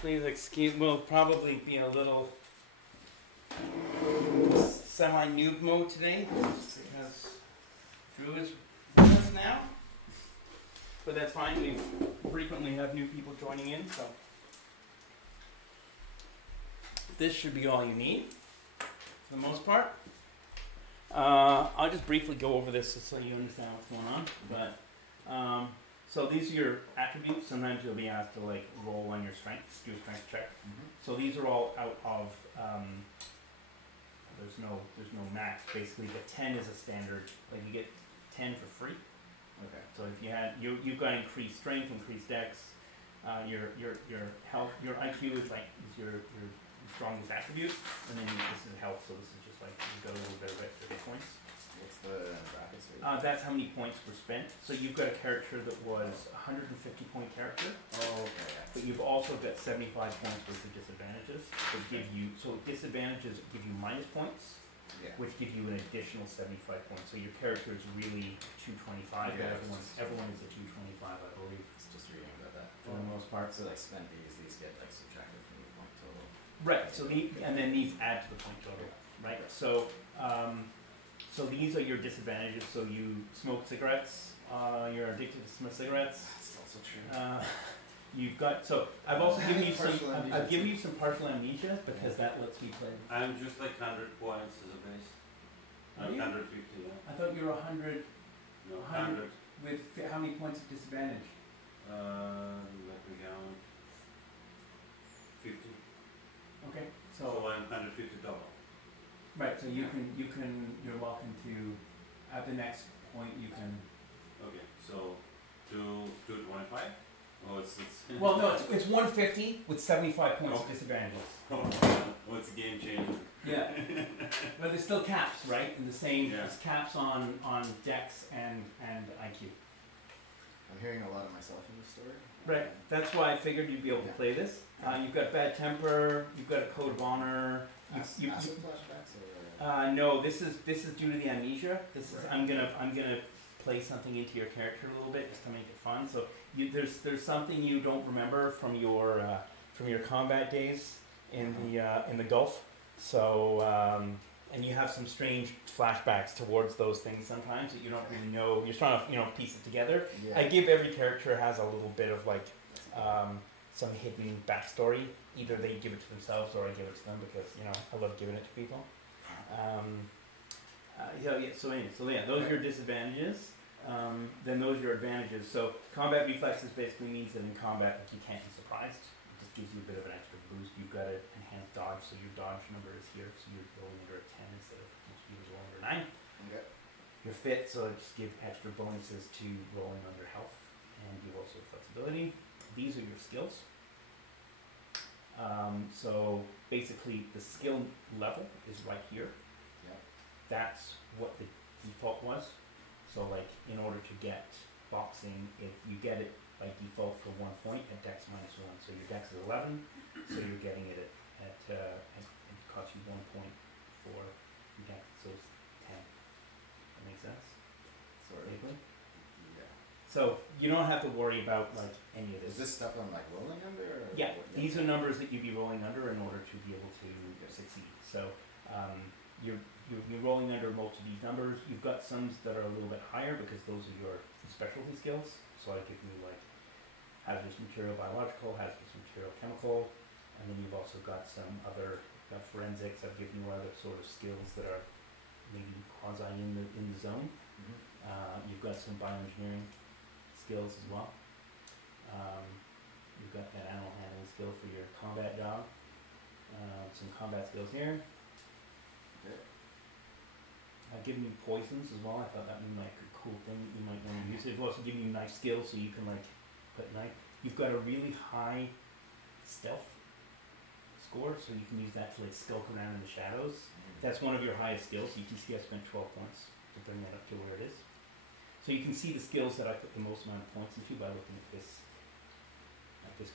please excuse. We'll probably be a little semi-noob mode today because Drew is with us now. But that's fine. We frequently have new people joining in, so this should be all you need for the most part. I'll just briefly go over this so you understand what's going on. But so these are your attributes. Sometimes you'll be asked to like roll on your strength, do a strength check. So these are all out of there's no max basically, but 10 is a standard. Like you get 10 for free. Okay. So if you had you've got increased strength, increased dex, your health, your IQ is your strongest attribute, and then this is health. So this is just like you got a little bit of extra points. What's the brackets? That's how many points were spent. So you've got a character that was a 150 point character. Oh, okay. Yeah. But you've also got 75 points worth of disadvantages. That give you disadvantages give you minus points. Yeah. Which give you an additional 75 points. So your character is really 225. Yeah, everyone is a 225, I believe. It's just reading about that. For the most part. So like spend these get like subtracted from the point total. Right. So and then these add to the point total. Right. So so these are your disadvantages. So you smoke cigarettes. You're addicted to smoke cigarettes. That's also true. You've got I've also given you some. I've given you some partial amnesia because that lets me play. I'm just like 100 points as a base. Are you? 150. Yeah. I thought you were 100. No, 100. With how many points of disadvantage? Let me count. 50. Okay. So I'm 150 double. Right. So you're welcome to at the next point you can. Okay. So 225. Oh, it's well, no, it's 150 with 75 points of disadvantages. What's the game changer? Yeah, but there's still caps, right? And the same, there's caps on Dex and IQ. I'm hearing a lot of myself in this story. Right, that's why I figured you'd be able to play this. You've got bad temper, you've got a code of honor. Acid flashbacks or? No, this is due to the amnesia. This is I'm gonna play something into your character a little bit just to make it fun. So there's something you don't remember from your combat days in the Gulf. So and you have some strange flashbacks towards those things sometimes that you don't really know. You're trying to piece it together. Yeah. I give every character has a little bit of like some hidden backstory. Either they give it to themselves or I give it to them because I love giving it to people. Those are your disadvantages. Then those are your advantages. So combat reflexes basically means that in combat you can't be surprised. It just gives you a bit of an extra boost. You've got an enhanced dodge, so your dodge number is here, so you're rolling under a 10 instead of rolling under 9. Okay. You're fit, so it just gives extra bonuses to rolling under health, and you also have flexibility. These are your skills. So basically the skill level is right here. Yeah. That's what the default was. So like in order to get boxing, if you get it by default for 1 point at dex -1. So your dex is 11, so you're getting it at it costs you 1 point for your dex, so it's 10. That makes sense? Sort of. Yeah. So you don't have to worry about like any of this. Is this stuff I'm like rolling under? Or yeah, these are numbers that you'd be rolling under in order to be able to succeed. So you're rolling under most of these numbers. You've got some that are a little bit higher because those are your specialty skills. So I give you like hazardous material biological, hazardous material chemical, and then you've also got some other forensics. I've given you other sort of skills that are maybe quasi in the zone. You've got some bioengineering skills as well. You've got that animal handling skill for your combat dog. Some combat skills here. Okay. I've given you poisons as well. I thought that would be like a cool thing that you might want to use. I've also given you nice skills so you can like put knife. You've got a really high stealth score, so you can use that to like skulk around in the shadows. That's one of your highest skills. You can see I spent 12 points to bring that up to where it is. So you can see the skills that I put the most amount of points into by looking at this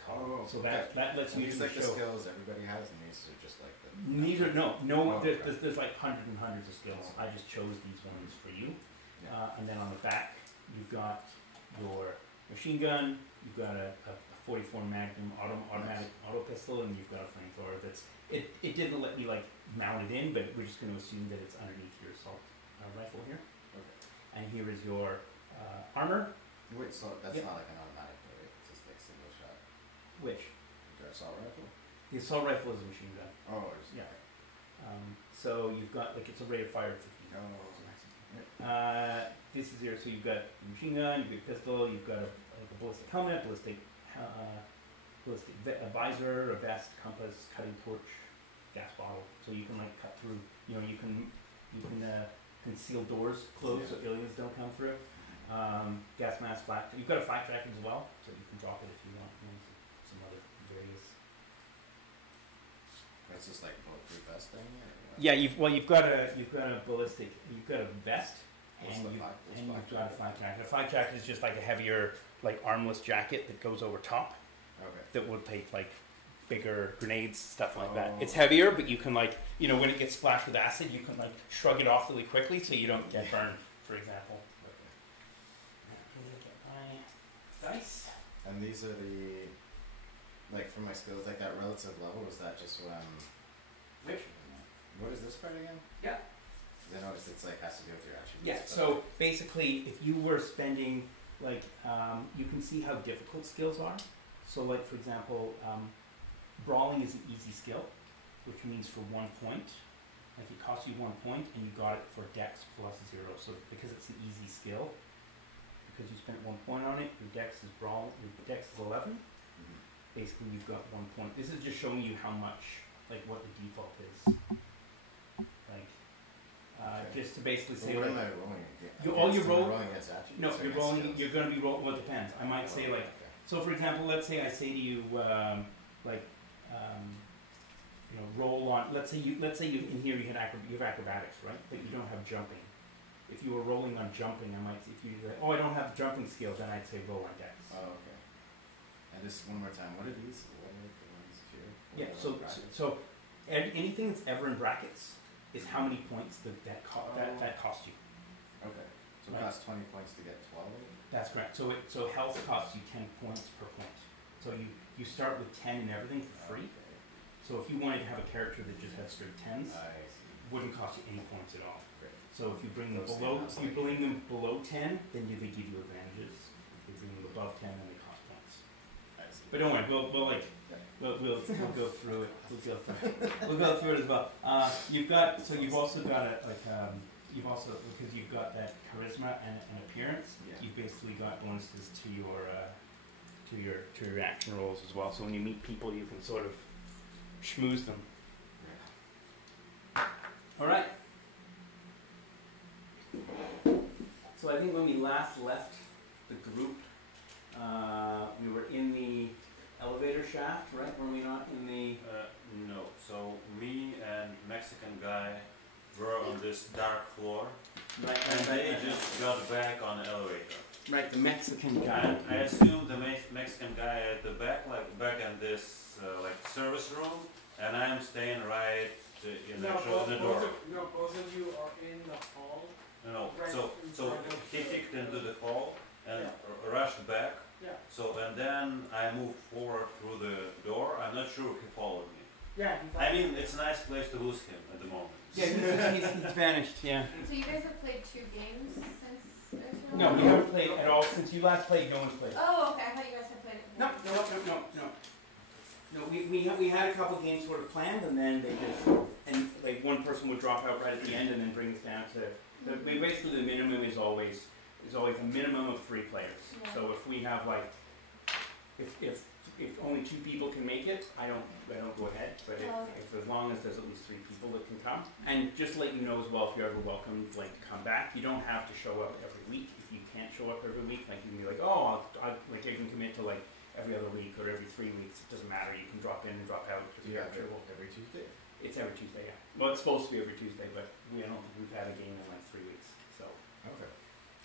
column. So that lets you like show the skills everybody has, and these are just like the. These are there's like hundreds and hundreds of skills. I just chose these ones for you. And then on the back you've got your machine gun. You've got a 44 Magnum automatic auto pistol, and you've got a flamethrower. It didn't let me like mount it in, but we're just going to assume that it's underneath your assault rifle here. Okay. And here is your armor. Wait, so that's Yep. not like an automatic, though, right? It's just like single shot. Which The assault rifle? the assault rifle is a machine gun. Oh, it's Yeah. So you've got like it's a rate of fire of 50. This is here, so you've got a machine gun, you've got a pistol, you've got a ballistic helmet, ballistic visor, a vest, compass, cutting torch, gas bottle. So you can like cut through. You know, you can conceal doors closed so aliens don't come through. Gas mask, flak. You've got a flak jacket as well, so you can drop it if you want. You know, some other various. That's just like bulletproof vest thing? Or Yeah, you've got a ballistic. You've got a vest. What's And the you've flak- what's got flak a flak jacket. A flak jacket is just like a heavier, like armless jacket that goes over top Okay. that would take like bigger grenades, stuff like that. Oh. It's heavier, but you can like, you know, when it gets splashed with acid, you can like shrug it off really quickly so you don't get burned, for example. I'm gonna get my dice. And these are the, like for my skills, like that relative level, is that just when, Which? what is this part again? Yeah. 'Cause I noticed it's like has to do with your attributes. Yeah, but- so basically, if you were spending, like, you can see how difficult skills are. So, like, for example, brawling is an easy skill, which means for 1 point, like, it costs you 1 point, and you got it for dex plus 0. So, because it's an easy skill, because you spent 1 point on it, your dex is 11. Mhm. Basically, you've got 1 point. This is just showing you how much, like, what the default is. Like, Okay. just to basically So say, what like, am I rolling against? You- all you Am I roll- rolling against attributes? no, or you're against rolling. skills? You're going to be rolling. Well, it depends. I might say like. Okay. So, for example, let's say I say to you, you know, roll on. Let's say you in here you have acrobatics, right? But you don't have jumping. If you were rolling on jumping, I might. If you like, oh, I don't have jumping skill, then I'd say roll on dex. Oh, okay. And just one more time, what are these? What are the ones here? Yeah. What are So, the brackets? anything that's ever in brackets is how many points that cost you. Okay. So it Right. costs 20 points to get 12? That's correct. So health costs you 10 points per point. So you start with 10 and everything for free. Okay. So if you wanted to have a character that just had straight 10s, I see. wouldn't cost you any points at all. Great. So if you bring them Those below, stand out if you like- bring them below 10, then they give you advantages. If you bring them above 10, then they cost points. I see. But don't worry, we'll go through it. We'll go through it as well. You've also got because you've got that charisma and appearance. Yeah. You've basically got bonuses to your action rolls as well. So when you meet people, you can sort of schmooze them. All right. So I think when we last left the group, we were in the elevator shaft, right? Were we not in the? No. So me and Mexican guy were on this dark floor, Right, and they just got back on the elevator. right, the Mexican guy. And I assume the Mexican guy at the back, like back in this like service room, and I'm staying right in the door. Both of you are in the hall. No, Right so in so front of he the- kicked into the hall and Yeah. rushed back. Yeah. So and then I moved forward through the door. I'm not sure if he followed me. Yeah. I mean, it's a nice place to lose him at the moment. Yeah, he's vanished. Yeah. So you guys have played 2 games since there's No, we haven't played at all since you last played. No one's played. Oh, okay. I thought you guys had played it. No. We had a couple games sort of planned, and then they just like one person would drop out right at the end, and then bring us down to basically the minimum is always a minimum of 3 players. Yeah. So if we have like if only 2 people can make it, I don't go ahead. But if as long as there's at least 3 people that can come, and just to let you know as well, if you're ever welcome, like to come back, you don't have to show up every week. If you can't show up every week, like you can be like, oh, I like I can commit to like every other week or every 3 weeks. It doesn't matter. You can drop in and drop out. Do you have it every Tuesday? It's every Tuesday, yeah. Well, it's supposed to be every Tuesday, but we've had a game in like 3 weeks. So, Okay.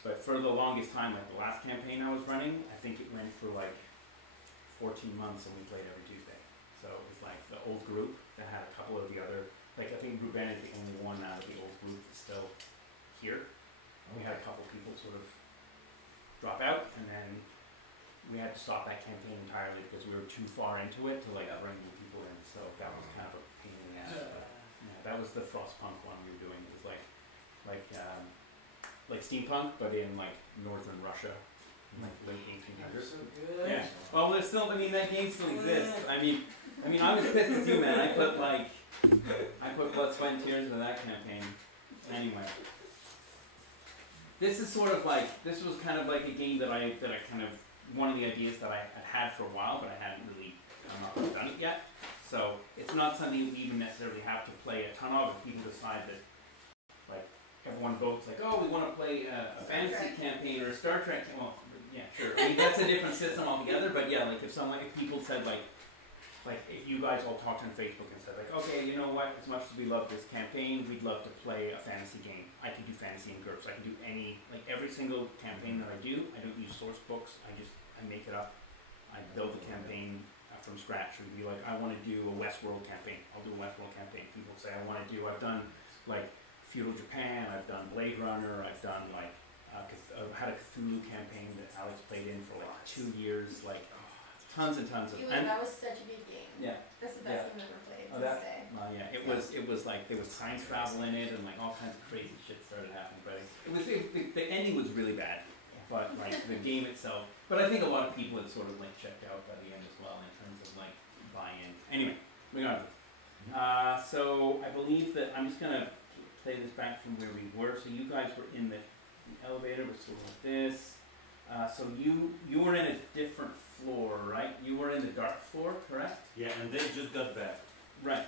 but for the longest time, like the last campaign I was running, I think it went for like 14 months, and we played every Tuesday. So it was like the old group that had a couple of the other, like I think Ruben is the only one out of the old group that's still here. We had a couple people sort of drop out, and then we had to stop that campaign entirely because we were too far into it to like bring new people in. So that was kind of a pain in the ass. But, yeah, that was the Frostpunk one we were doing. It was like steampunk, but in like northern Russia, in like late 1800s. So good. Yeah. Well, there's still. I mean, that game still exists. I mean, I was pissed with you, man. I put blood, sweat, and tears into that campaign. Anyway, this is sort of like this was kind of like a game that I kind of one of the ideas that I had for a while, but I hadn't really done it yet. So it's not something we even necessarily have to play a ton of. If people decide that, like, everyone votes like, oh, we want to play a fantasy campaign or a Star Trek. Well, yeah, sure. I mean, that's a different system altogether. But yeah, like if people said like if you guys all talked on Facebook and said like, okay, you know what? As much as we love this campaign, we'd love to play a fantasy game. I could do fantasy in GURPS. I could do every single campaign that I do. I don't use source books. I make it up. I build the campaign from scratch. It would be like, I want to do a Westworld campaign. I'll do a Westworld campaign. People say I've done like feudal Japan. I've done Blade Runner. I've done like had a Cthulhu campaign that Alex played in for like 2 years. Like tons and tons of. That was such a good game. Yeah. That's the best game I've ever played to this day. Well, yeah, it was like there was time travel in it and like all kinds of crazy shit started happening. But the ending was really bad. But like the game itself, but I think a lot of people had sort of like checked out by the end as well in terms of like buy-in. Anyway, moving on. So I believe that I'm just gonna play this back from where we were. So you guys were in the elevator, we're sort of like this. So you were in a different floor, right? You were in the dark floor, correct? Yeah, and they just got back. Right.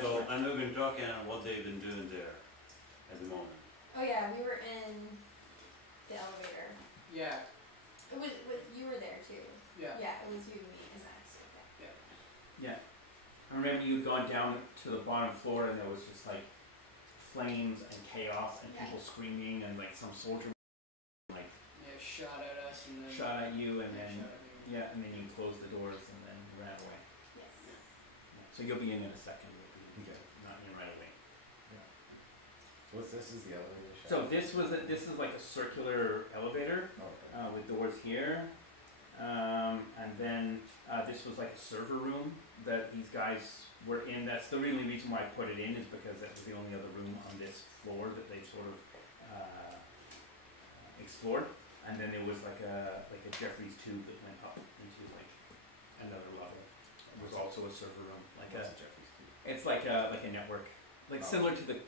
So and we've been talking on what they've been doing there at the moment. Oh yeah, we were in the elevator. Yeah. It was you were there too. Yeah. Yeah, it was you, me, and Max. Okay. Yeah. I remember you'd gone down to the bottom floor and there was just like flames and chaos and people screaming and like some soldier like Shot at us and then shot at you and then shot at me. and then you closed the doors and then ran away. Yes. Yeah. So you'll be in a second. Not in right away. What's this? Is the elevator shot? So this is like a circular elevator with doors here, and then this was like a server room that these guys were in. That's the really reason why I put it in is because that was the only other room on this floor that they sort of explored. And then there was like a Jeffrey's tube that went up into like another level. It was also a server room, like a Jeffrey's tube. It's like a network, like similar to the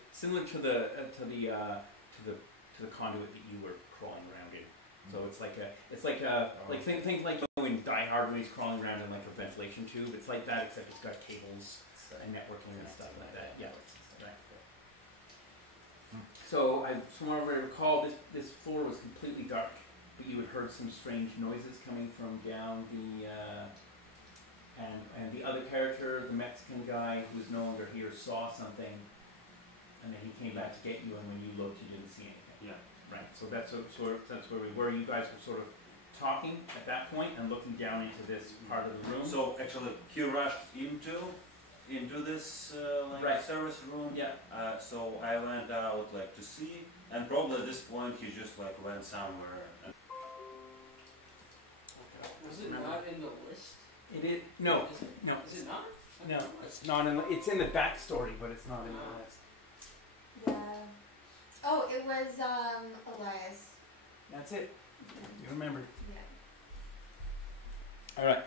conduit that you were crawling around in. So it's like things like in Die Hard when he's crawling around in like a ventilation tube. It's like that except it's got cables and networking and stuff like that. Yeah. Right. So from what I recall, this floor was completely dark. But you had heard some strange noises coming from down the, and the other character, the Mexican guy who's no longer here, saw something, and then he came back to get you, and when you looked, you didn't see anything. Yeah. Right. So that's where we were. You guys were sort of talking at that point and looking down into this part of the room. So actually, he rushed into this service room. Yeah. So I went out like to see, and probably at this point he just like went somewhere. Was it not in the list? It is no. No. Is it not? No, it's not in. It's in the backstory, but it's not in the list. Yeah. Oh, it was Elias. That's it. You remember? Yeah. All right.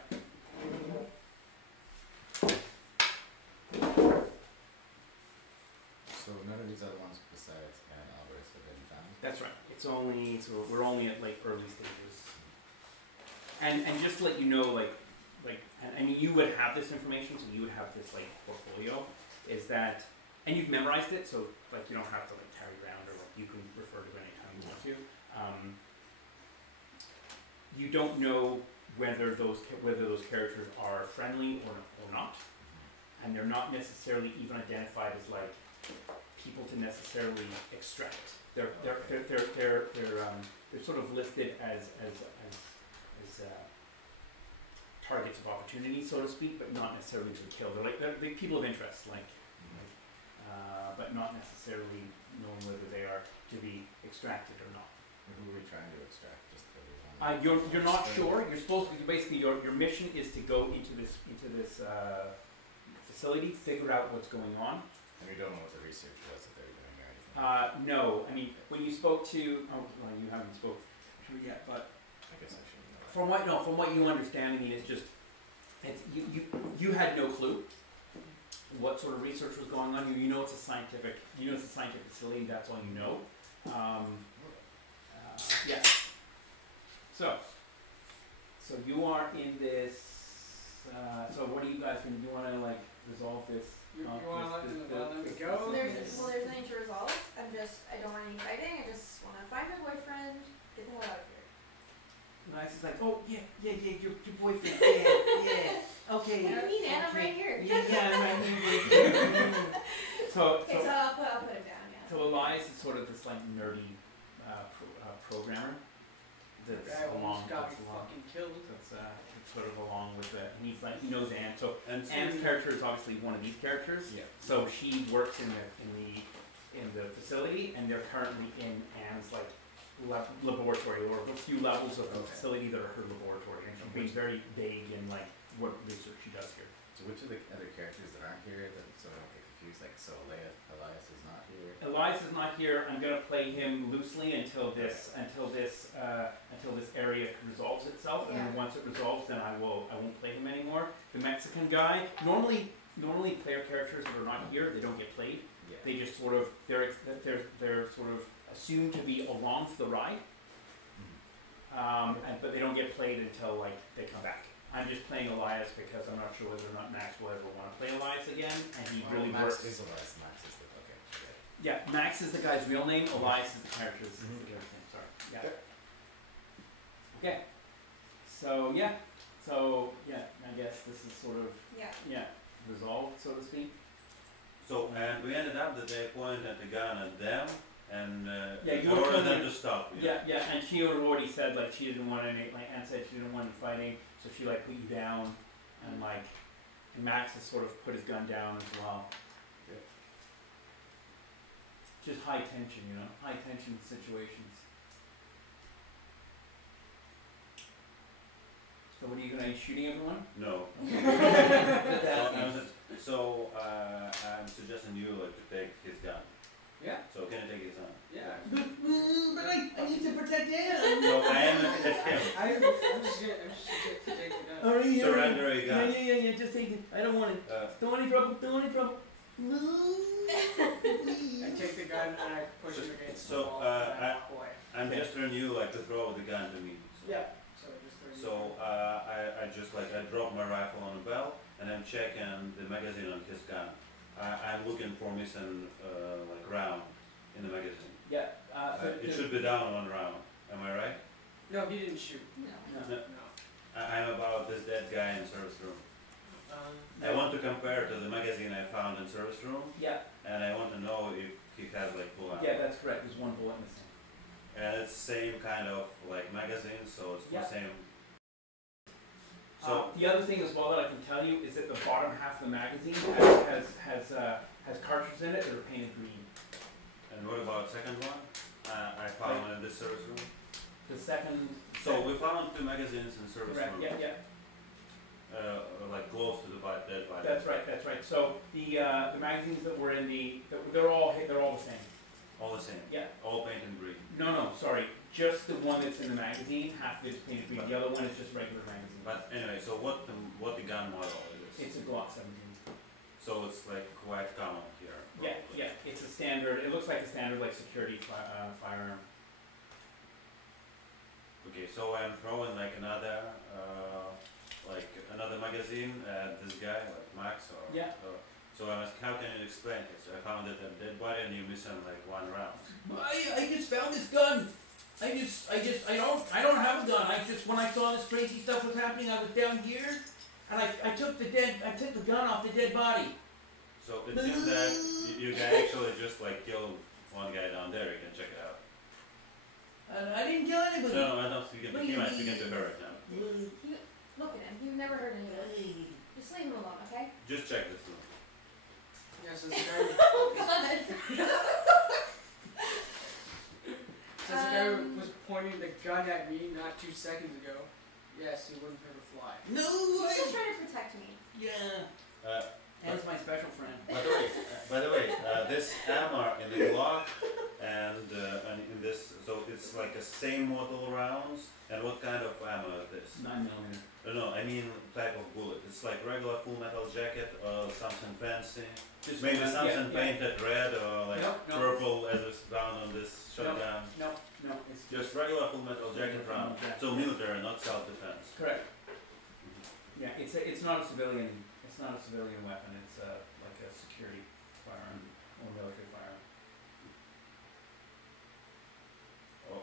So none of these other ones besides Aaron Alvarez have been found? That's right. We're only at like early stages. And just to let you know, I mean, you would have this information, so you would have this like portfolio. Is that, and you've memorized it, so like you don't have to like carry around, or like you can refer to it anytime you want to. You don't know whether those characters are friendly or not, and they're not necessarily even identified as like people to necessarily extract. They're sort of listed as targets of opportunity, so to speak, but not necessarily to kill. They're people of interest, but not necessarily knowing whether they are to be extracted or not. Who are we trying to extract? Just the You're not sure. You're supposed to basically your mission is to go into this facility, figure out what's going on. And we don't know what the research was that they were doing or anything. No, I mean when you spoke to you haven't spoke to her yet, but I guess I shouldn't know. from what you understand, I mean it's just you had no clue what sort of research was going on. You know it's a scientific facility. That's all you know. Yes. So you are in this. So what are you guys going to do? You want to like resolve this? You want to let them go? So there's nothing to resolve. I don't want any fighting. I just want to find my boyfriend, get the hell out of here. Nice is like, oh yeah, your boyfriend, yeah, okay. What do you mean, man? I'm right here. Yeah, I'm right here. So I'll put him down. Yeah. So Elias is sort of this like nerdy programmer that's Guy almost got me along. fucking killed. That's sort of along with it. And he's like he knows Anne. So And Anne's character is obviously one of these characters. Yeah. So she works in the facility, and they're currently in Anne's like laboratory, or a few levels of the facility that are her laboratory, and she's being very vague in like what research she does here. So which of the other characters that aren't here that so I don't get confused? Like so Elias is not here. Elias is not here. I'm gonna play him loosely until this area resolves itself, and then once it resolves, then I won't play him anymore. The Mexican guy, normally player characters that are not here, they don't get played. Yeah. They just sort of they're sort of assumed to be along for the ride, but they don't get played until like they come back. I'm just playing Elias because I'm not sure whether or not Max will ever want to play Elias again, and he really Max works. is Elias. Max is the okay. Yeah, Max is the guy's real name. Elias is the character's the character's name. Sorry. Yeah. Okay. So I guess this is sort of resolved, so to speak. So, and we ended up that they pointed the gun at them and you were ordered them telling to stop. Yeah, and she had already said like she didn't want any. Like Anne said, she didn't want any fighting, so she like put you down, and Max has sort of put his gun down as well. Yeah. Just high tension, high tension situations. So what are you gonna shooting everyone? No. Okay. So I'm suggesting you like to take his gun. Yeah. So can I take his gun? Yeah. But I need to protect Anne. No, I am at him. I'm just to take the gun. All right, yeah, Surrender a gun. Yeah, just take it. I don't want it. Don't want any trouble. No. I take the gun and I push him against the wall and I walk away. I'm just telling you like to throw the gun to me. Yeah. So I just like I drop my rifle on the belt and I'm checking the magazine on his gun. I'm looking for missing like round in the magazine. Yeah. It should be down one round. Am I right? No, he didn't shoot. No. I'm about this dead guy in service room. I want to compare to the magazine I found in service room. Yeah. And I want to know if he has like full ammo. Yeah, that's correct. There's one bullet missing. And it's same kind of like magazine, so it's the same. So the other thing as well that I can tell you is that the bottom half of the magazine has cartridges in it that are painted green. And what about second one? I found in this service room. The second. So we found two magazines in service Correct. room. Yeah. Like close to the dead body. That's right. So the magazines that were in they're all the same. All the same. Yeah. All painted green. No, sorry. Just the one that's in the magazine, half of it's painted green. The other one is just regular magazine. But anyway, so what the gun model is? It's a Glock 17. So it's like quite common here. Probably. Yeah. It's a standard. It looks like a standard like security firearm. Okay, so I'm throwing like another magazine at this guy, like Max or. Yeah. So I was, how can you explain this? I found it a dead body and you missing like one round. I just found this gun. I don't have a gun. When I saw this crazy stuff was happening, I was down here, and I took the gun off the dead body. So it seems that you guy actually just like killed one guy down there. You can check it out. I didn't kill anybody. No, I'm not speaking to him. I'm speaking to her right now. Look at him. You've never heard anything. Just leave him alone, okay? Just check this room. Yes, it's very. Oh God. So the guy was pointing the gun at me not 2 seconds ago, yes, he wouldn't hurt a fly. No He's just trying to protect me. Yeah. That's my special friend. By the way, this hammer in the Glock and in this, so it's like a same model rounds. And what kind of ammo is this? 9mm. No, I mean type of bullet. It's like regular full metal jacket or something fancy. Just Maybe one, something yeah. painted red or like No. purple as it's found on this shotgun. No, it's Just regular full metal jacket round. Yeah. So military, not self-defense. correct. Yeah, it's not a civilian. It's not a civilian weapon. It's like a security firearm or military firearm.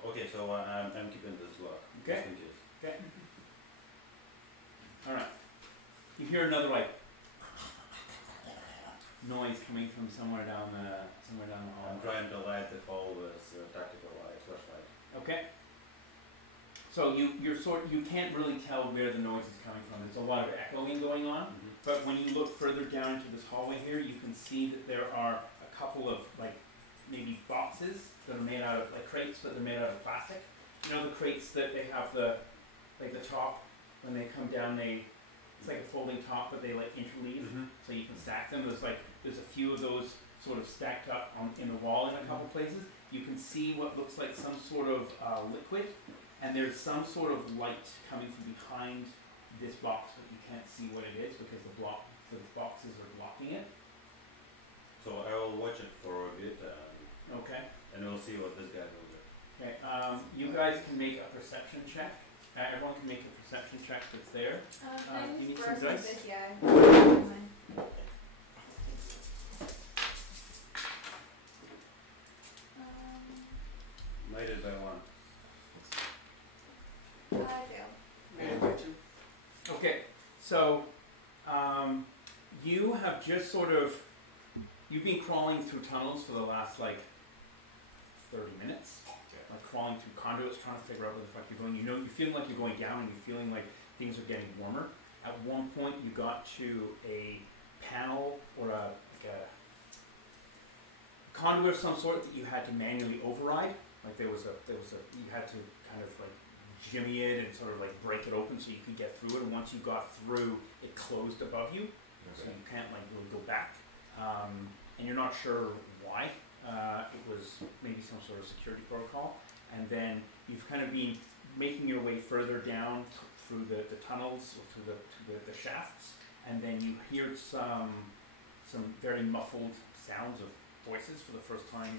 Okay, so I'm keeping this Glock. Okay. Just in case. Okay. All right. You hear another like noise coming from somewhere down the hall. I'm trying to light the hall with tactical light, flashlight. Okay. So you can't really tell where the noise is coming from. There's a lot of echoing going on. But when you look further down into this hallway here, you can see that there are a couple of like maybe boxes that are made out of like crates, but they're made out of plastic. You know the crates that they have the top when they come down, it's like a folding top, but they like interleave, so you can stack them. There's a few of those sort of stacked up in the wall in a couple places. You can see what looks like some sort of liquid, and there's some sort of light coming from behind this box, but you can't see what it is because the boxes are blocking it. So I will watch it for a bit, Okay. and we'll see what this guy will do. Okay. You guys can make a perception check. Everyone can make a perception check that's there. Can you I need use some burst dice? with this? Yeah. Made it by one. I failed. Made it by 2. Okay. So you have just you've been crawling through tunnels for the last like 30 minutes. Like crawling through conduits, trying to figure out where the fuck you're going. You feeling like you're going down, and you're feeling like things are getting warmer. At one point, you got to a panel or a conduit of some sort that you had to manually override. Like you had to kind of like jimmy it and sort of like break it open so you could get through it. And once you got through, it closed above you, so you can't like really go back. And you're not sure why. It was maybe some sort of security protocol, and then you've kind of been making your way further down through the tunnels, or through the shafts, and then you hear some very muffled sounds of voices for the first time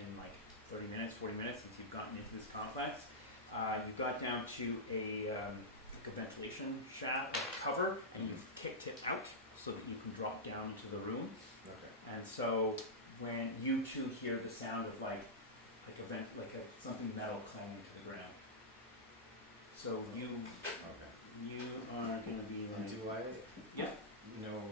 in like 30 minutes, 40 minutes since you've gotten into this complex. You got down to a ventilation shaft cover, and you've kicked it out so that you can drop down into the room. Okay. And so when you two hear the sound of something metal clanging to the ground, so you are gonna be And do I Yeah. know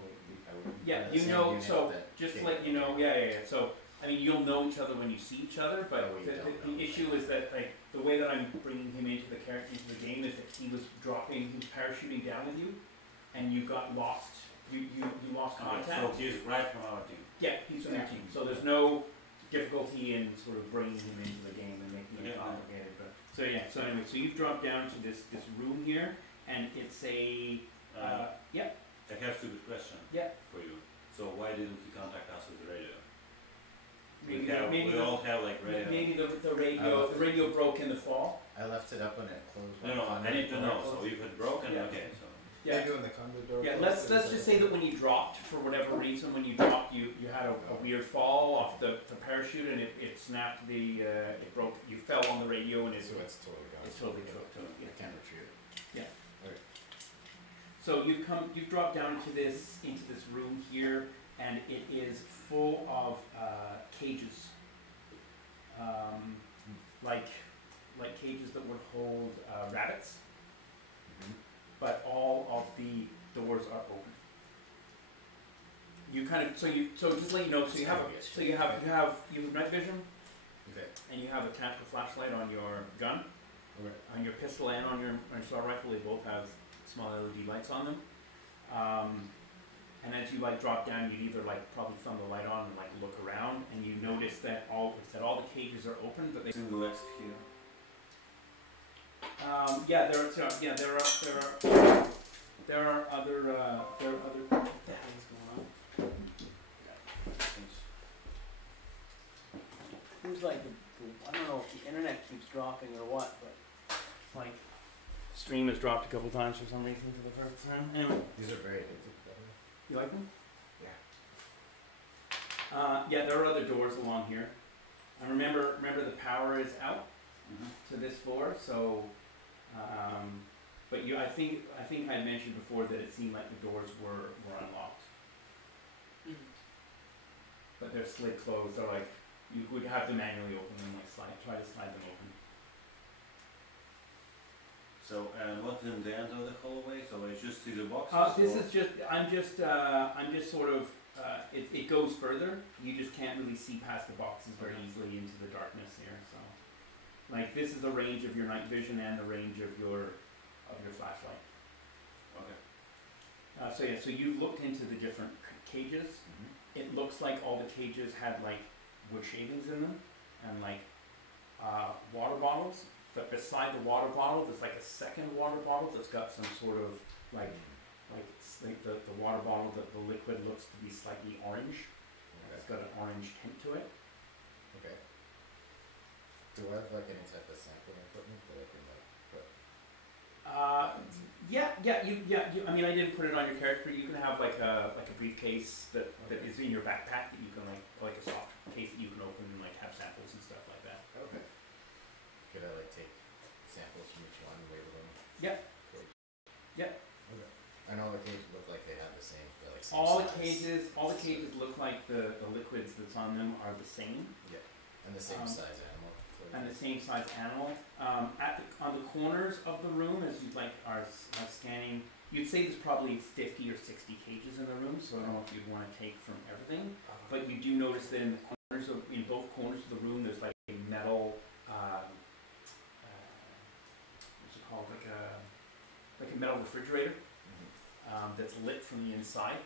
yeah, the you same know, unit so that just to came let you know, yeah. So I mean, you'll know each other when you see each other, but Oh, you don't the know. issue is that like the way that I'm bringing him into the game is that he was parachuting down with you, and you got lost. You lost contact. So he's right from our team. Yeah, he's from your team, so there's no difficulty in sort of bringing him into the game and making it Okay. complicated. But so anyway, so you've dropped down to this room here, and it's a yeah. I have a stupid question for you. So why didn't he contact us with the radio? We all have like radio. Maybe the radio broke in the fall. I left it up when it closed. No, I need to know. So if it broken, Yeah. okay. So Yeah. doing the conduit door. Yeah, let's just say that when you dropped, for whatever reason, when you dropped, you had a weird fall off the parachute, and it snapped it broke. You fell on the radio, and So it's totally gone. it's totally took. I can't retrieve it. So you've dropped down into this room here, and it is full of cages, like cages that would hold rabbits, but all of the doors are open. You kind of so just let you know. So you have night vision, Okay. and you have a tactical flashlight on your gun, Okay. on your pistol, and on your assault rifle. They both have small LED lights on them. And as you drop down, you either probably thumb the light on and look around, and you notice that all the cages are open, but they single exit here. Yeah, there are other what the hell is going on? Seems like I don't know if the internet keeps dropping or what, but Like, stream has dropped a couple times for some reason for the first time. Anyway, These are very addictive. you like them? Yeah. Yeah, there are other doors along here. And remember the power is out to this floor, so. But I think I mentioned before that it seemed like the doors were unlocked, but they're slid closed. So like you would have to manually open them, like try to slide them open. So, and what's in the end of the hallway? So I just see the boxes? This is just, I'm just sort of, it goes further. You just can't really see past the boxes very easily into the darkness here. So, like this is the range of your night vision and the range of your flashlight. Okay. So yeah, so you've looked into the different cages. It looks like all the cages had like wood shavings in them and like water bottles. But beside the water bottle, there's like a second water bottle that's got some sort of like the water bottle, the liquid looks to be slightly orange. It's got an orange tint to it. Okay. Do I have like any type of sampling equipment that I can like put? You, I mean, I didn't put it on your character. You can have like a briefcase that is in your backpack that you can like a soft case that you can open and like have samples and stuff like that. Okay. Could I like take samples from each one and label them? Yeah. Cool. Yeah. Okay. I know the cages look like they have the same, they're like same All the size. cages look like the liquids that's on them are the same. Yeah. And the same size animal. And the same size animal. On the corners of the room, as you like are scanning, you'd say there's probably 50 or 60 cages in the room. So I don't know if you'd want to take from everything, but you do notice that in both corners of the room, there's like a metal. What's it called? Like a metal refrigerator that's lit from the inside.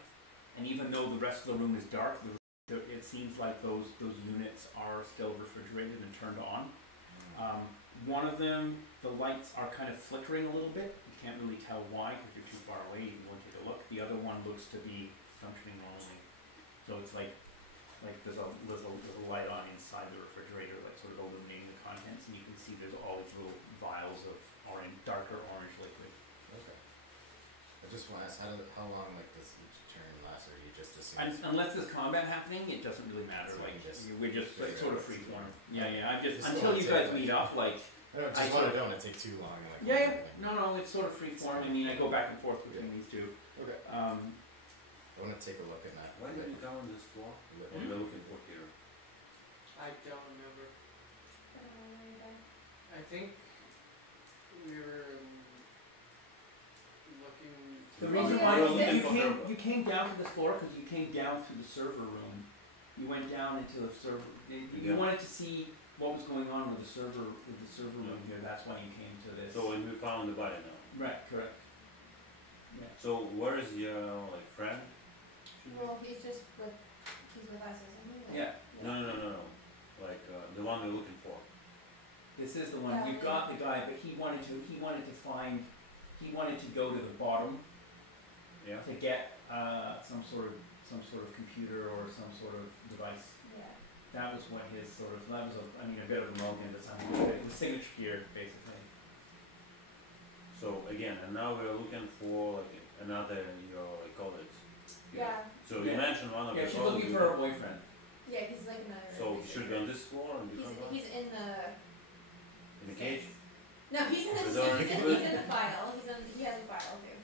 And even though the rest of the room is dark, it seems like those units are still refrigerated and turned on. One of them, the lights are kind of flickering a little bit. You can't really tell why because you're too far away. You won't take a look. The other one looks to be functioning normally. So it's like there's a light on inside the refrigerator, like sort of illuminating the contents, and you can see there's all these little vials of darker orange liquid. Okay. I just want to ask, how long like does each turn last, or you just assume? Unless there's combat happening, it doesn't really matter. So Like we're just like sort of free form. Yeah. I'm just It's until still you a guys take, meet up. Like I don't want to take too long. Like, no, it's sort of free form. I mean, I go back and forth between these two. Okay. I want to take a look at that. Why did you go on this floor? What are you looking for here? I don't remember. I think we were looking. The Well, reason yeah, why you came down to this floor because you came down through the server room. You went down into the server. You wanted to see what was going on with the server room here. That's why you came to this. So we found the body now. Right, correct. Yeah. So where is your like friend? Well, he's with us, isn't he? Yeah. No. Like the one we're looking for. This is the one. Yeah, You've got the guy, but he wanted to go to the bottom Yeah. to get some sort of computer or some sort of device. Yeah. That was what his sort of. That was a bit of a mulligan, but something. It was signature gear, basically. So again, and now we're looking for like another your colleague. Yeah. So you mentioned one of Yeah, your she's looking colleagues. for her boyfriend. Yeah, he's like in the. So he should be on this floor and different one? He's in the. In the cage? No, he's in the. Is that He's what in the file. He has a file too.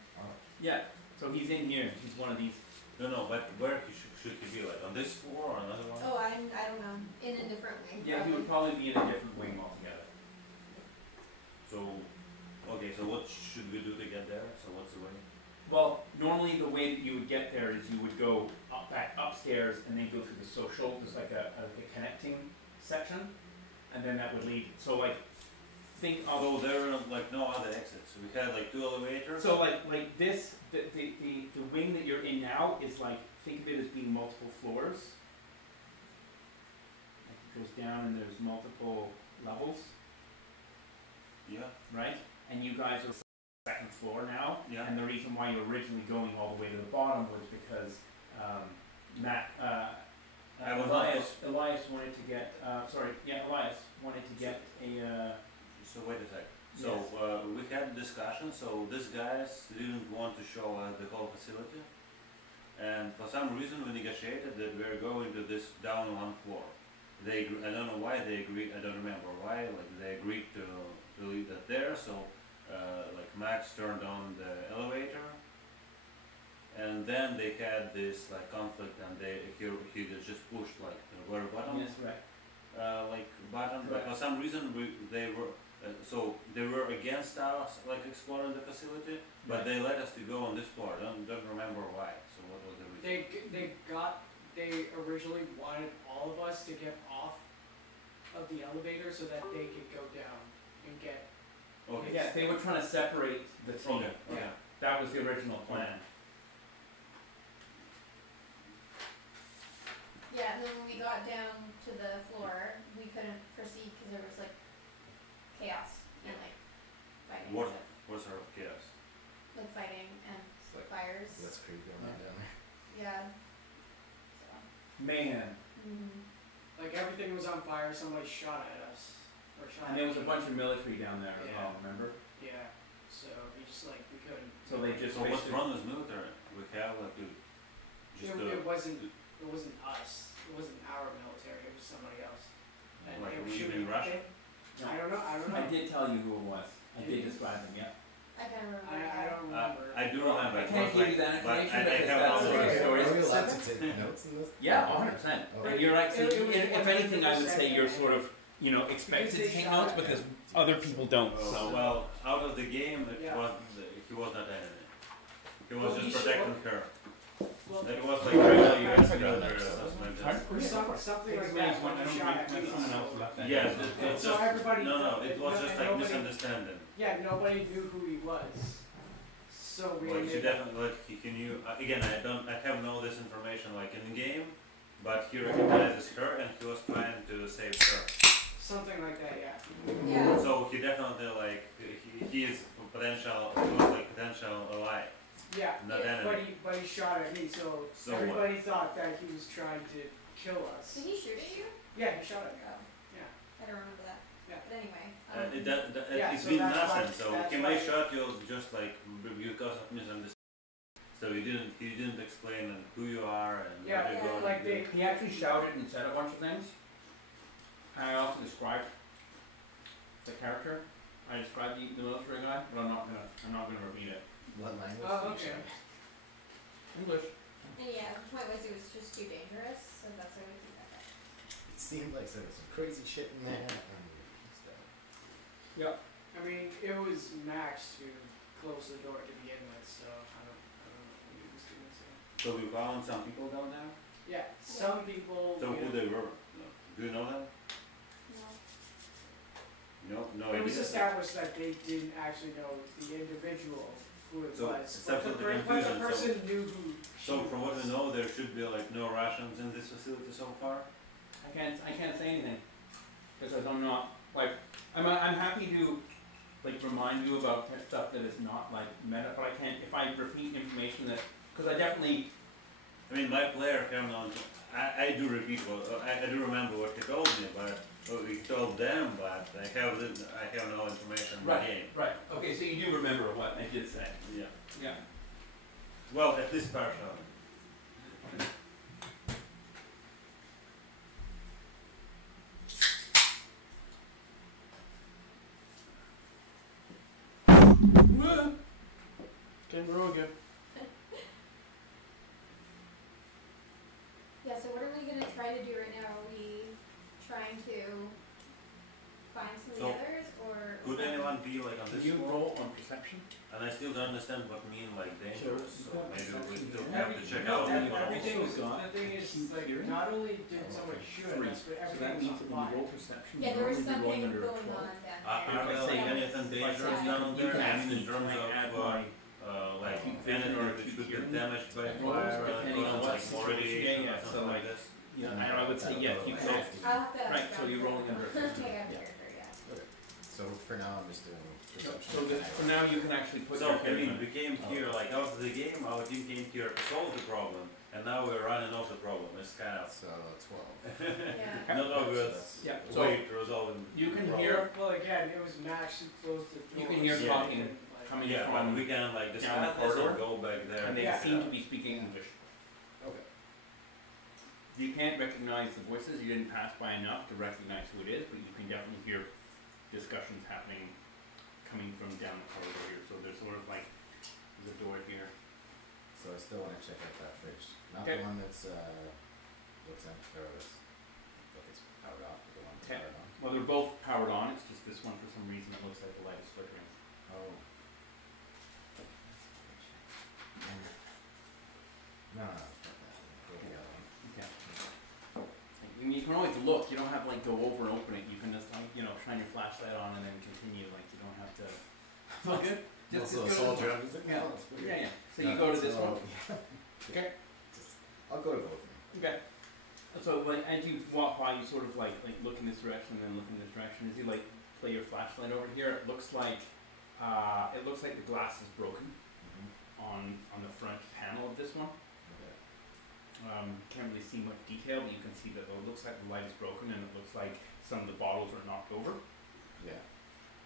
Yeah. So he's in here. He's one of these. No, but where should he be? Like on this floor or another one? Oh, I don't know. In a different wing. Yeah, he would probably be in a different wing altogether. So, okay, so what should we do to get there? So what's the way? Well, normally the way that you would get there is you would go back upstairs and then go through the social. There's like a connecting section, and then that would lead. So like, think of. Although there are like no other exits. We had like 2 elevators. So like this, the wing that you're in now is like, think of it as being multiple floors. Like it goes down and there's multiple levels, Yeah. right? and you guys are second floor now. Yeah. And the reason why you were originally going all the way to the bottom was because Elias wanted to get Elias wanted to get a. So wait a sec. So we had a discussion. So these guys didn't want to show us the whole facility, and for some reason we negotiated that we are going to this down one floor. They I don't know why they agreed. I don't remember why. Like they agreed to leave that there. So like Max turned on the elevator, and then they had this like conflict, and he just pushed like the very button. Yes, right. Like button. But Correct. for some reason they were. So they were against us like exploring the facility, but Right. they let us to go on this floor. Don't remember why. So what was the reason? They originally wanted all of us to get off of the elevator so that they could go down and get. Okay. Yeah, they were trying to separate the team. Okay. Okay. Yeah. That was the original plan. Yeah, and then when we got down to the floor, we couldn't proceed because there was like chaos and like fighting What? and stuff. What sort of chaos? Like fighting and It's like fires. let's creep going on down there. Yeah. So. Man. Like everything was on fire. Somebody shot at us. Or shot. And there was a bunch of military down there as Yeah. well, remember? Yeah. So we just like we couldn't. So they just So what's basically- wrong with military? We have like to just It wasn't us. It wasn't our military. It was somebody else. And Like they were we shooting. in Russia? I don't know. I did tell you who it was. I did Yeah. describe him, yeah. I can't remember. I don't remember. I do remember. I It can't was give like, you that but information I because have that's all the the story. Are we allowed to take notes in this? Yeah, 100%. Oh. And you're actually, It was if anything, I would say 100% you're sort of, expected they to take shot notes at because other people don't. Oh, So well, out of the game, Yeah. he was not enemy. He was Well, just he protecting should- her. Well, That was like regular US military or something like Pardon? that. or something like that. When they shot at me. someone else left that. Yes, And it's so just everybody. no. It was just like nobody- misunderstanding. Yeah, nobody knew who he was. So we Like she ended definitely like he knew. Again, I have no this information like in the game, but he recognizes her and he was trying to save her. something like that. Yeah. Yeah. So he definitely like he is potential he was like potential ally, Yeah. not Yeah, enemy. But he shot at me, so, So what? everybody thought that he was trying to kill us. Did he shoot at you? Yeah, he shot at me. Oh. Yeah. I don't remember that. Yeah. But anyway. Yeah, It's so been that's nothing. why- So that's he why- may shot you just like because of misunderstanding. So he didn't explain who you are and Yeah, what you're going like to do. He actually shouted and said a bunch of things. I also described the character. I described the military guy, but I'm not gonna repeat it. What language? Oh, do you okay. shout? English. And yeah, the point was it was just too dangerous, so that's why we keep that up. It seemed like there was some crazy shit in there. And stuff. Yep. I mean, it was Max who closed the door to begin with, so I don't know what he was doing. So. So we found some people down there. Yeah, some people. So who they were? Do you know them? No. No It was idea. established that they didn't actually know the individual who it So was. it's But the, absolutely but the confusing, so- person knew who. So she from what was. we know, there should be like no Russians in this facility so far. I can't say anything because I'm not like I'm happy to like remind you about stuff that is not like meta, but I can't if I repeat information that because I definitely I mean, my player have no. I do repeat what I do remember what he told me, but he told them, but I have no information in the game. right. Okay, so you do remember what I did say. Yeah. Yeah. Well, at least partially. Can roll again. Yeah, so what are we gonna try to do right now? Are we trying to find some of So, the others or? Could anyone be like on Did this you floor? roll on perception? And I still don't understand what mean like dangerous. So maybe we still Yeah. have to check out anyone Everything else. was got the thing is like hearing? not only did somebody shoot at us, but So that everything means was that on when you roll fire. perception, Yeah, there was you're rolling something under a going 12. on down Are there. there like anything dangerous down You there? can I mean, actually in terms add of my like keep anything or that keep could hearing. get damaged by Rolls fire, depending on what like more radiation situation. or Yeah, so something like like- this. Yeah, I would say yes, you could. I'll have to ask Right, so John you're for rolling that. under a Yeah, 15. I have Yeah. character, yeah. So So for now, I'm just doing perception. So for now, you can actually put So, your I mean, character. we came here, like, after the game, our team came here to solve the problem, and now we're running off the problem. It's kind of So 12. Yeah. not obvious Yeah, so way to resolve you can the problem. hear Well, again, it was Max who closed the door. You can hear Yeah. talking coming Yeah, from, but we can, like, down the disconnect this corridor, and go back there. and they Yeah. seem to be speaking English. Okay. You can't recognize the voices. You didn't pass by enough to recognize who it is, but you can definitely hear discussions happening coming from down the corridor here. So there's sort of like there's a door here. So I still want to check out that fridge. Not Okay. the one that's looks empty or is like it's powered off, but the one that's Okay. powered on. Well, they're both powered on. It's just this one for some reason it looks like the light is flickering. Oh. No, fuck that. Go with the other one. Okay. I mean, you can always look. You don't have to like go over and open it. You can just like shine your flashlight on and then continue. Like you don't have to. Look good. Also go a to soldier. this I was like, Yeah. no, it's weird. Yeah, yeah. So No, you go to it's this one. Okay. I'll go to both of them. Okay. So like as you walk by, you sort of like look in this direction and then look in this direction. As you like play your flashlight over here, it looks like the glass is broken on the front panel of this one. Okay. Can't really see much detail, but you can see that it looks like the light is broken and it looks like some of the bottles are knocked over. Yeah.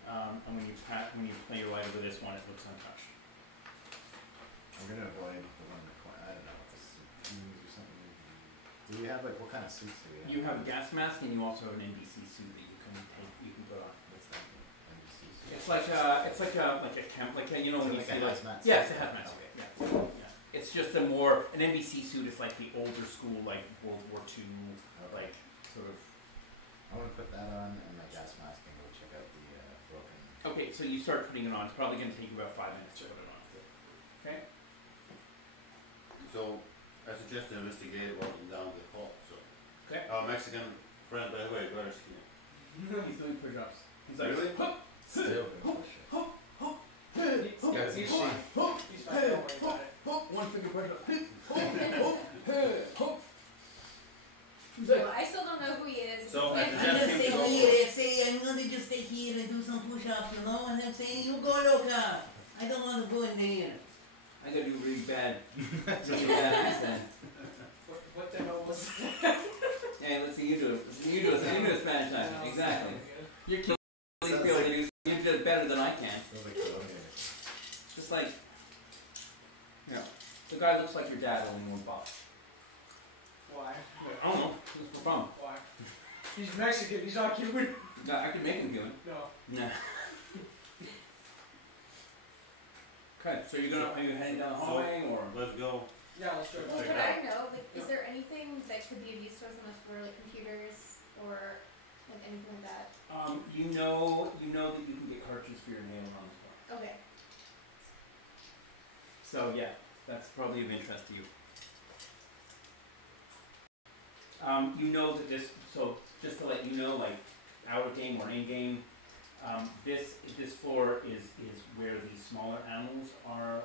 And when you play your light over this one, it looks untouched. I'm gonna avoid the one in the corner. I don't know what this means or something. Do we have like what kind of suits do we have? You have a gas mask and you also have an NBC suit that you can put on. What's that? NBC suit? It's like a camp, when Is you it like see a like hazmat suit? yeah, it's a hazmat suit. Okay. Yeah. It's just an NBC suit is like the older school like World War II Okay. like sort of. I want to put that on and my gas mask and go check out the broken. Okay, so you start putting it on. It's probably going to take you about 5 minutes to put it on. Okay. So, I suggest to investigate walking down the hall. So, Okay. our Mexican friend, by the way, where is he? He's doing push-ups. He's like, Really? Still good. He's fine. Guys, He's you fine. He's fine. Don't worry about it. one finger push-up. Well, I still don't know who he is. So, I Like, suggest him to go for I'm gonna just stay here and do some push-ups, and I'm saying, you go loca. I don't want to go in there. I gotta do really bad accent. What the hell was that? Yeah, let's see you do it. You do a Spanish accent. Exactly. You're killing people to do. You did it better than I can. Sounds like Colombian. Just like, the guy looks like your dad, only more buff. Why? I don't know. Who's for fun? Why? He's Mexican. He's not Cuban. No, I could make him Cuban. No. Nah. Okay, so are you heading down the hallway or? Let's go. Yeah, let's try. Well, Check could it out. I know, like, is there anything that could be of use to us unless for like computers or like anything like that? You know that you can get cartridges for your name on this one. Okay. So yeah, that's probably of interest to you. You know that this. So just to let you know, like out of game or in game, this floor is where the smaller animals are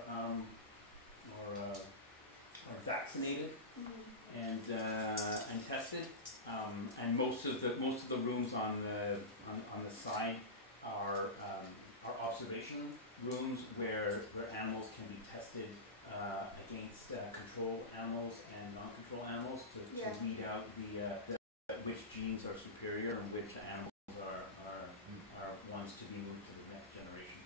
vaccinated and tested, and most of the rooms on the side are observation rooms where animals can be tested against control animals and non-control animals to Yeah. weed out the which genes are superior and which animals are ones to be moved to the next generation.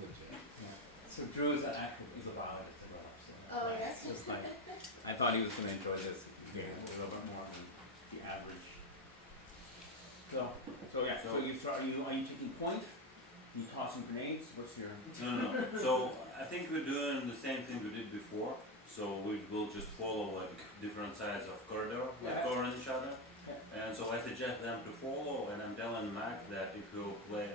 Good job. Yeah. So Drew is he's a biologist as well. So Oh, nice. yes. So it's like, I thought he was going to enjoy this experience a little bit more than the average. So yeah. So are you taking point? You tossing grenades? What's your? No. So, I think we're doing the same thing we did before. So we will just follow like different sides of corridor, like Yeah. covering each other. Okay. And so I suggest them to follow, and I'm telling Mac that if he'll play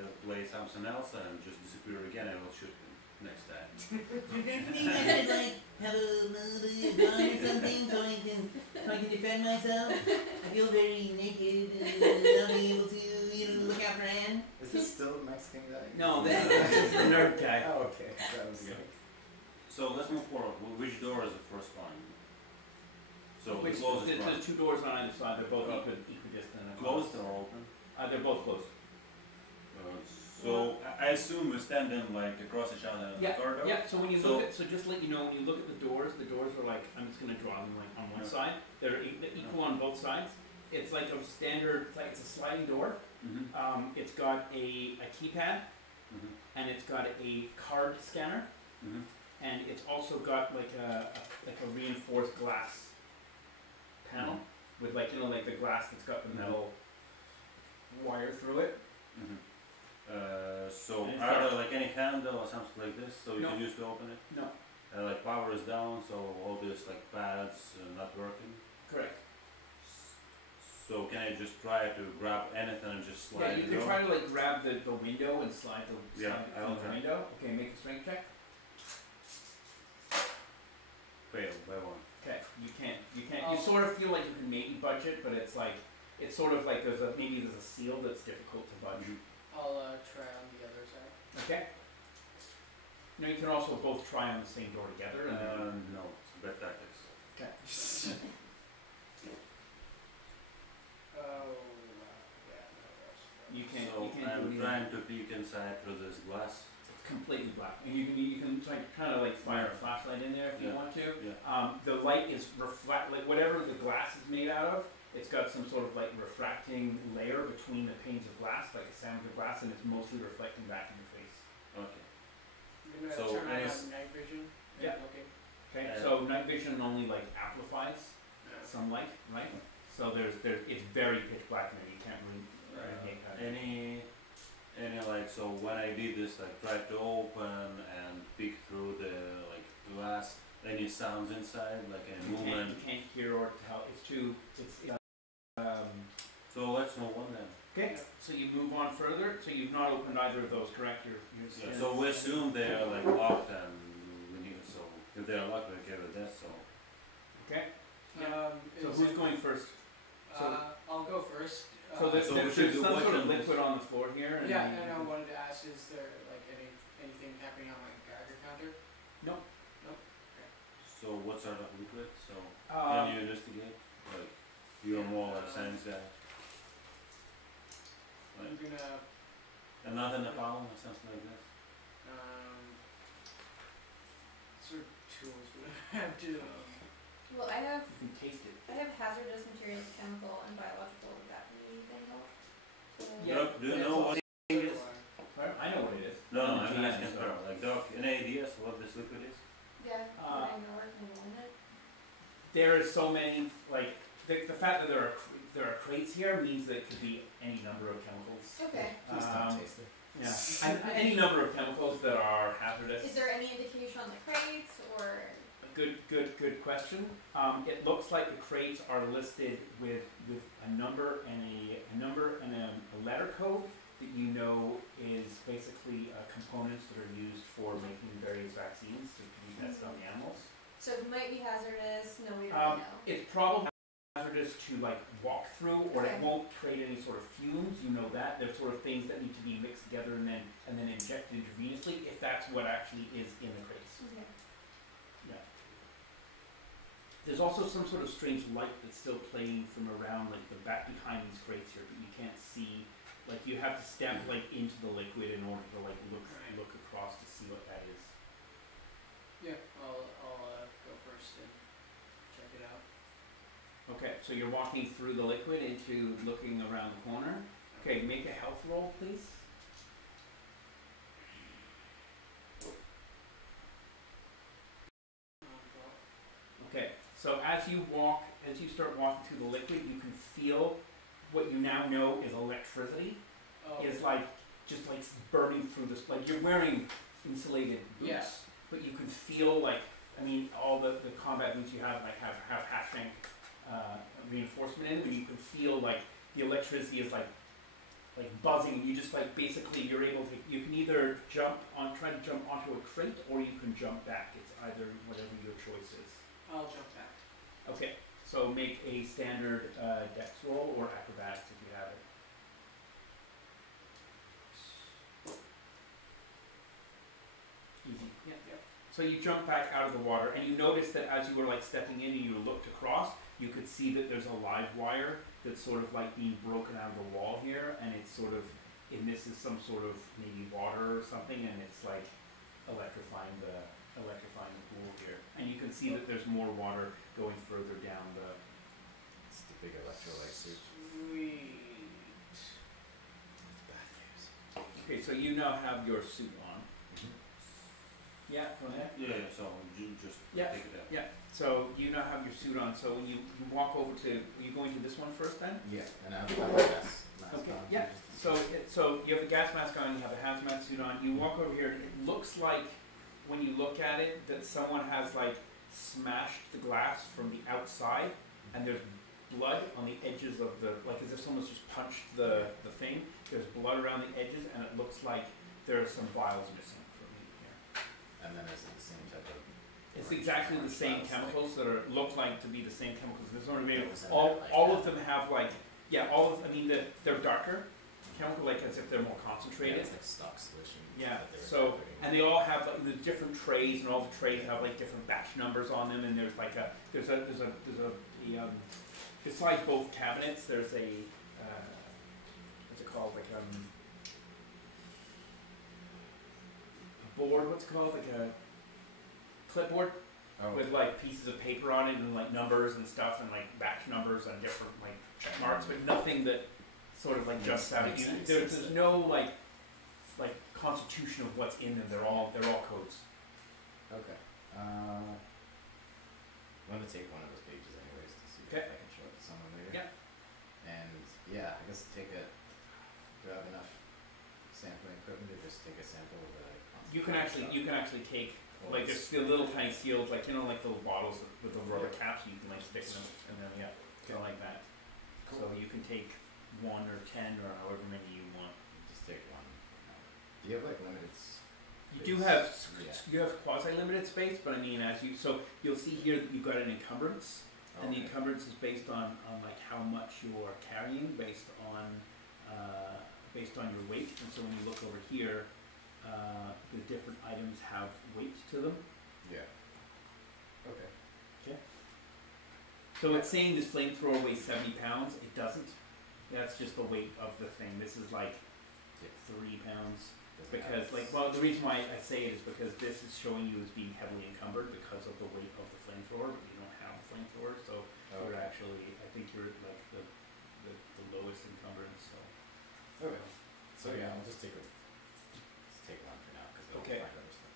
something else and just disappear again, I will shoot him next time. I like have a gun or something so I can defend myself. I feel very naked and not being able to look out for Anne. Is this still a Mexican guy? No, this is the nerd guy. Oh, okay. That was Yeah. So let's move forward. Which door is the first one? So Which, the closest one. there's two doors on either side. They're both equidistant. Closed or open? They're both closed. So I assume we're standing like across each other in the corridor? Yeah, so when you So- look at, so just to let you know, when you look at the doors are like, I'm just gonna draw them like on one Yeah. side. They're equal on both sides. It's like a standard, it's a sliding door. Mm-hmm. It's got a keypad, Mm-hmm. and it's got a card scanner, Mm-hmm. and it's also got like a reinforced glass panel with like, like the glass that's got the metal wire through it. Mm-hmm. So And it's are got- there like any handle or something like this so you No. can use to open it? No. Like power is down, so all this like pads not working. Correct. So can I just try to grab anything and just Yeah, slide you it can over? try to like grab the window and slide the Yeah, slide it I'll through the try. window. Okay, make a strength check. Fail by one. Okay, you can't. Oh. You sort of feel like you can maybe budge it, but it's sort of like there's a seal that's difficult to budge. I'll try on the other side. Okay. Now you can also both try on the same door together. And then, No, it's bad tactics. okay. Oh, yeah, no, that's fine. You can't. So you can't I'm do trying to peek inside through this glass. It's completely black, and you can kind of like fire a flashlight in there if you Yeah. want to. Yeah. The light is like whatever the glass is made out of. It's got some sort of like refracting layer between the panes of glass, like a sandwich of glass, and it's mostly reflecting back in your face. Okay. I'm gonna So turn on nice. night vision. Yeah. Looking. Okay, Yeah. so night vision only like amplifies some light, right? So there's it's very pitch black in there. You can't really make out. Any like so when I did this like tried to open and peek through the like glass, any sounds inside like any You movement. can't hear or tell. It's too. So let's move on then. Okay, so you move on further. So you've not opened either of those, correct? You're Yeah, so we assume they are like locked and we need so if they are locked we okay with that so Okay. So Is who's it- going first? So- I'll go first. So there's, So we there's, should there's do some what sort of then? liquid on the floor here. And Yeah, then- and I wanted to ask, is there like anything happening on my Geiger counter? so what sort of liquid? So Um, can you investigate? Like you're more like science guy. I'm Like gonna, another napalm or something like this? sort of tools would I have to, Well, I have you can taste it. hazardous materials, chemical and biological. Would that be anything else? Yeah. Doc, do you know what it is? I know what it is. No, I'm a I'm GM, asking so- her. Like Doc, any ideas what this liquid is? Yeah. Uh, I know where can learn it. There are so many, like, the fact that there are crates here means that it could be any number of chemicals. Okay. Please don't taste it. Yeah, any number of chemicals that are hazardous. Is there any indication on the crates or? Good question. It looks like the crates are listed with a number and a letter code that you know is basically components that are used for making various vaccines to be tested on the animals. So it might be hazardous. No, we don't Um, know. It's probably hazardous to like walk through, or Okay. it won't create any sort of fumes. You know that they're sort of things that need to be mixed together and then injected intravenously if that's what actually is in the crates. Okay. Yeah. There's also some sort of strange light that's still playing from around like the back behind these crates here, but you can't see. Like you have to step like into the liquid in order to like Right. look across to see what that is. yeah, I'll go first and check it out. Okay, so you're walking through the liquid into looking around the corner. Okay, make a health roll, please. Okay, so as you start walking through the liquid, you can feel what you now know is electricity. Oh, Is like just like burning through this. Like you're wearing insulated boots, Yeah. but you can feel like all the combat boots you have have half shank reinforcement in them, and you can feel like the electricity is like buzzing. And you just like basically you can either try to jump onto a crate, or you can jump back. It's either whatever your choice is. I'll jump back. Okay, so make a standard dex roll or acrobatics if you have it. Easy. Yeah. So you jump back out of the water, and you notice that as you were like stepping in and you looked across, you could see that there's a live wire that's sort of like being broken out of the wall here, and it's sort of, and this is some sort of maybe water or something, and it's like electrifying the pool here. And you can see that there's more water going further down the. It's the big electrolyte suit. Sweet. Bad news. Okay, so you now have your suit on. Yeah, go ahead. Yeah, so you just Yeah. take it out. Yeah, so you now have your suit on, so when you walk over to, are you going to this one first then? Yeah, and I have my gas mask Okay, on. yeah. So you have the gas mask on, you have a hazmat suit on, you walk over here, it looks like, when you look at it, that someone has like smashed the glass from the outside, and there's blood on the edges of the, like as if someone's just punched the thing, there's blood around the edges, and it looks like there are some vials missing from here. And then is it the same type of? It's orange- exactly the orange same vials, chemicals that are, look like to be the same chemicals, there's only It was in all, that, like, all of them have like, yeah, all of, I mean, they're darker, chemical, like as if they're more Yeah, concentrated. it's like stock solution. Yeah, that they were so, doing. and they all have like the different trays, and all the trays have like different batch numbers on them, and there's like besides both cabinets, there's a, what's it called, like a board, what's it called, like a clipboard, Oh, with like pieces of paper on it, and like numbers and stuff, and like batch numbers and different like check marks, but nothing that sort of like Makes- jumps out at makes you. sense. There's no like constitution of what's in them. They're all codes. okay. I'm gonna take one of those pages anyways to see Okay. if I can show it to someone later. Yeah. And yeah, I guess take a. Do I have enough sampling equipment to just take a sample of the? You can actually take like there's the little tiny seals, like you know, like little bottles with the rubber caps. You can like stick them, and then kind of like that. So you can take 1 or 10 or however many you want. Just take one. Do you have like limited? You do have Yeah. quasi-limited space, but I mean, you'll see here, you've got an encumbrance, and the Okay. encumbrance is based on like how much you're carrying, based on your weight. And so when you look over here, the different items have weight to them. Yeah. Okay. So it's saying this flamethrower weighs 70 pounds. It doesn't. That's just the weight of the thing. This is like 3 pounds. Doesn't Because, have- well, the reason why I say it is because this is showing you as being heavily encumbered because of the weight of the flamethrower, but you don't have a flamethrower, so you're Okay. actually, I think you're like the lowest encumbrance, so. Okay. So yeah, I'll just take one for now because I'll Okay. find other stuff.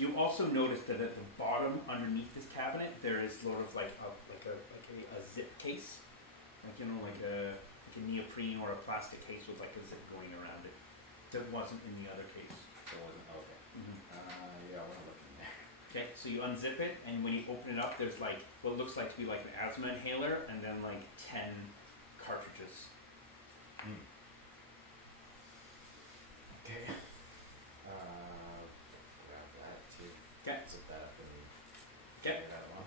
You also notice that at the bottom, underneath this cabinet, there is sort of like a zip case, like you know, like a neoprene or a plastic case with like a zip going around it. That wasn't in the other case. So it wasn't okay. Yeah, I want to look in there. Okay, so you unzip it, and when you open it up, there's like what looks like to be like an asthma inhaler, and then like 10 cartridges. Okay. Grab that too. Okay. Zip that up and. Okay. Figure that along.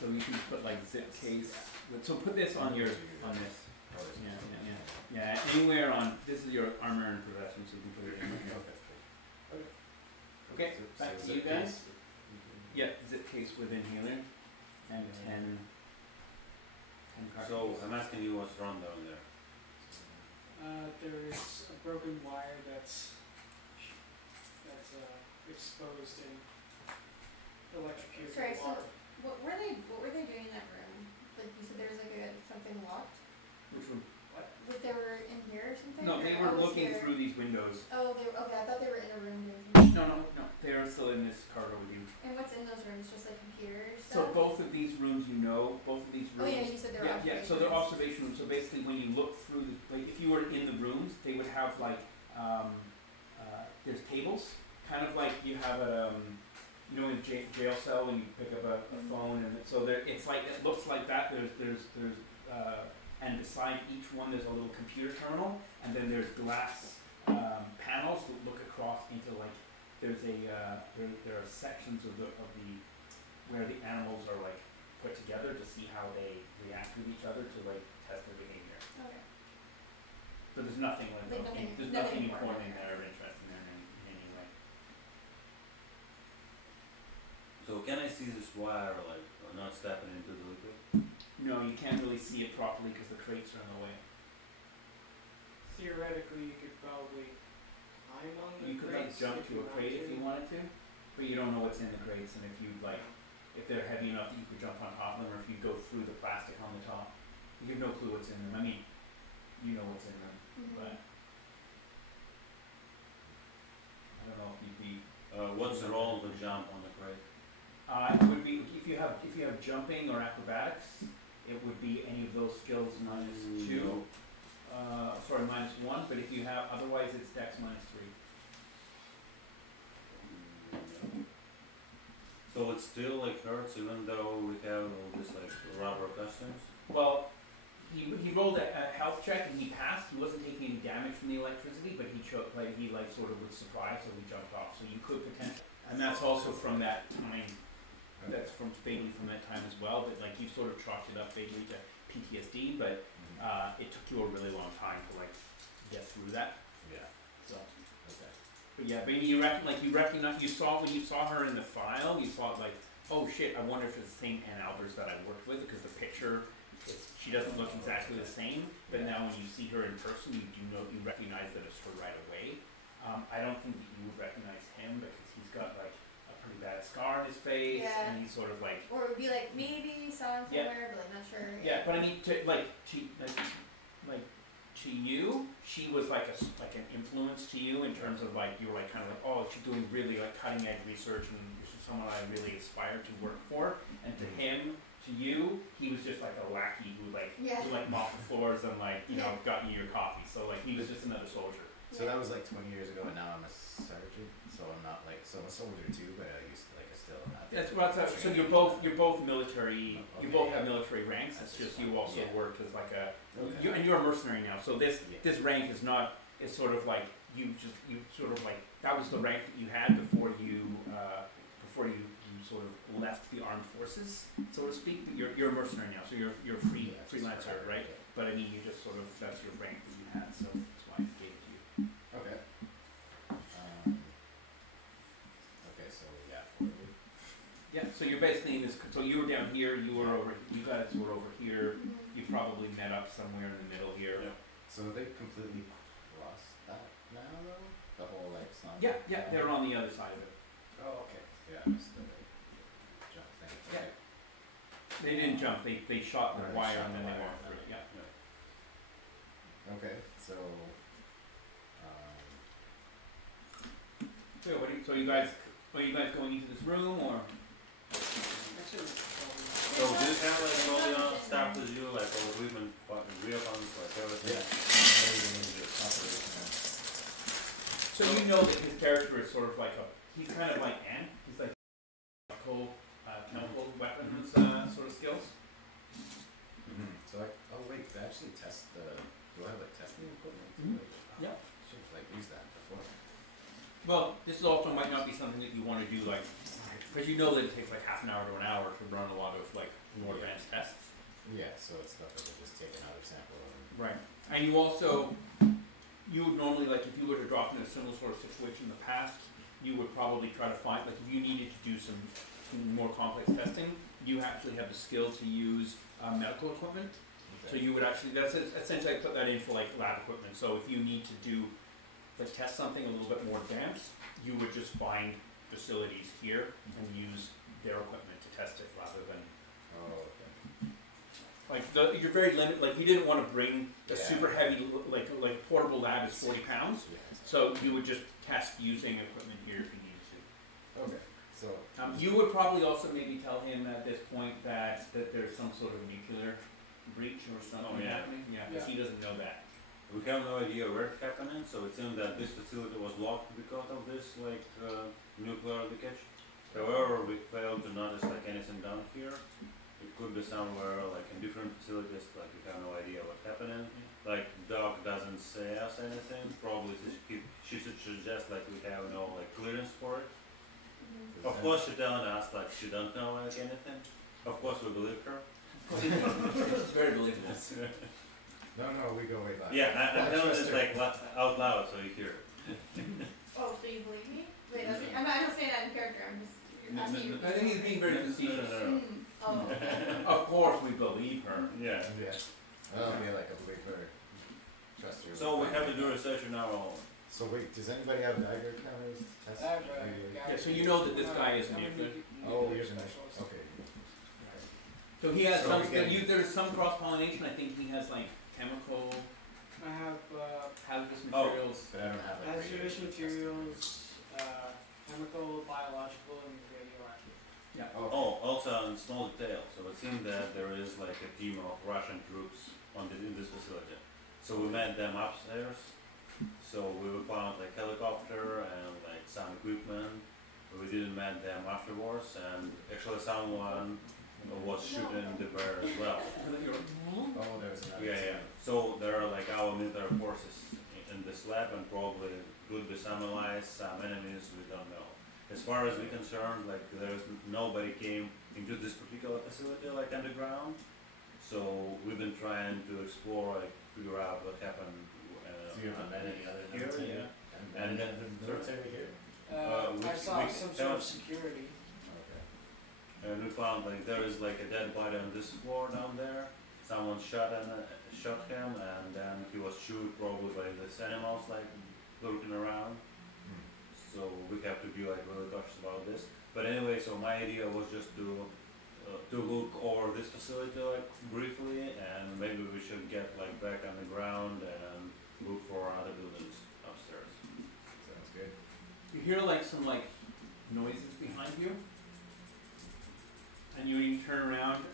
So you can put like zip case. So put this on this. Oh, there's- Yeah. Anywhere on this is your armor and possession, so you can put it in here. Okay, So- back so to you zip guys. case. Yeah, zip case with inhaler, and 10 So cartridges. I'm asking you what's wrong down there. There's a broken wire that's exposed and electrocuted Sorry, with so- water. What were they doing in that room? Like you said, there was like something locked. Which one? That they were in here or something. No, or they I were was looking here. through these windows. Oh, okay. I thought they were in a room doing something. No, they are still in this corridor with you. And what's in those rooms? Just like computers So stuff. both of these rooms, both of these Oh rooms. yeah, you said they were Yeah, so they're observation rooms. So basically, when you look through like if you were in the rooms, they would have like there's tables, kind of like you have a in a jail cell when you pick up a phone, and so it's like it looks like that. There's and beside each one there's a little computer terminal, and then there's glass panels that look across into like there's there are sections of the where the animals are like put together to see how they react with each other to like test their behavior. Okay. But there's nothing Like there's nothing nothing important in important. there or interesting there in any way. So can I see this wire, like, not stepping into the liquid? No, you can't really see it properly because the crates are in the way. Theoretically, you could probably climb on the You could like crates jump if to you a crate if you wanted to, but you don't know what's in the crates, and if you like, if they're heavy enough that you could jump on top of them, or if you go through the plastic on the top, you have no clue what's in them. I mean, you know what's in them, but I don't know if you'd be. What's the role of the jump on the crate? It would be if you have jumping or acrobatics, it would be any of those skills minus 2. Sorry, minus 1. But if you have otherwise, it's Dex minus 3. So it still like hurts even though we have all this like rubber customs? Well, he rolled a health check and he passed. He wasn't taking any damage from the electricity, but he sort of was surprised, so he jumped off. So you could potentially, and that's also from that time. That's from vaguely from that time as well. But like you sort of chalked it up vaguely to PTSD, but it took you a really long time to like get through that. Yeah. So. Okay. But yeah, but you recognize you saw when you saw her in the file, you thought like, oh shit, I wonder if it's the same Ann Albers that I worked with, because the picture, she doesn't look exactly the same. But now when you see her in person, you recognize that it's her right away. I don't think that you would recognize him because he's got like a pretty bad scar on his face, Yeah. and he's sort of like. Or it would be like, maybe saw him somewhere, but like not sure. Yeah, but I mean, to you, she was like an influence to you in terms of like you were like kind of like, oh, she's doing really like cutting edge research, and this is someone I really aspired to work for. And to him, to you, he was just like a lackey who mopped the floors and like got you your coffee. So like he was just another soldier. So that was like 20 years ago, and now I'm a sergeant. So I'm not like I'm a soldier too, but I used to like I still have. That's so you're both military. Okay. You both have military ranks. It's just you also worked as like a and you're a mercenary now. So this rank is not. It's sort of like you sort of like that was the rank that you had before you sort of left the armed forces, so to speak. But you're a mercenary now, so you're freelancer, right? But I mean, you just sort of that's your rank that you had. So that's why I gave it to you. Okay. Okay, so yeah, forward. Yeah, so you're basically in this. So you were down here. You guys were over here. You probably met up somewhere in the middle here. Yeah. So they completely crossed that now, though. The whole like song. Yeah, they're on the other side of it. Oh, okay. Yeah, I missed the jump thing. Okay. Yeah. They didn't jump. They shot the Right, wire shot and then the they wire. walked through it. Yeah. Okay, so. So you guys going into this room or? Actually, So do you have like all the stuff with you, like all equipment, weapons, like everything? So you know that his character is sort of like he's kind of like Anne. He's like chemical weapons sort of skills. So like, oh wait, they actually test do I have like testing equipment? Yeah. Should have like used that before. Well, this also might not be something that you want to do like, because you know that it takes like half an hour to an hour to run a lot of like more advanced tests. Yeah, so it's stuff that will just take another sample. Right. And you would normally, like if you were to drop in a similar sort of situation in the past, you would probably try to find, like if you needed to do some more complex testing, you actually have the skill to use medical equipment. So you would actually, that's essentially I put that in for like lab equipment. So if you need to do, like test something a little bit more advanced, you would just find facilities here and use their equipment to test it rather than. Oh, okay. Like you're very limited. Like you didn't want to bring a Yeah. super heavy, like portable lab is 40 pounds. Yeah. So you would just test using equipment here if you needed to. Okay. So. You would probably also maybe tell him at this point that there's some sort of nuclear breach or something happening. Yeah, because he doesn't know that. We have no idea where it's happening, so it seems that this facility was locked because of this like nuclear leakage. However, we failed to notice like anything down here. It could be somewhere like in different facilities, like we have no idea what's happening. Like Doc doesn't say us anything. Probably she should suggest like we have no like clearance for it. Of course, she telling us like she don't know like anything. Of course, we believe her. It's very believable. No, we go way back. Yeah, I'm telling this like out loud so you hear it. Oh, so you believe me? Wait, I don't say that in character. I'm just. After you. I think he's being very facetious. Mm. Oh, okay. Of course, we believe her. Yeah. Yeah. Well, I mean, like a big better trust you. So we have to do research on our own. So wait, does anybody have Geiger counters? Test? I have Yeah, so you know that this guy is an infinite. Oh, here's a nice. Okay. So he has So some. we can- There's some cross pollination. I think he has like chemical I have hazardous Oh. materials. But I don't have like hazardous radiation materials, chemical, biological, and radioactive. Yeah. test. Oh, also in small detail. So it seemed that there is like a team of Russian troops in this facility. So we met them upstairs. So we found like helicopter and like some equipment. But we didn't meet them afterwards, and actually someone was shooting the bear as well. Oh, there's another. Yeah, yeah. So there are like our military forces in this lab, and probably could be some allies, some enemies, we don't know. As far as we're concerned, like there's nobody came into this particular facility like underground. So we've been trying to explore, like figure out what happened. So you haven't met any other Here, military? yeah. And And then the military here? I which- saw which- some sort of security. Okay. And we found like there is like a dead body on this floor down there. Someone shot him, and then he was shot probably by these animals like lurking around. So we have to be like really cautious about this. But anyway, so my idea was just to look over this facility like briefly, and maybe we should get like back on the ground and look for other buildings upstairs. Sounds good. You hear like some like noises behind you, and you turn around.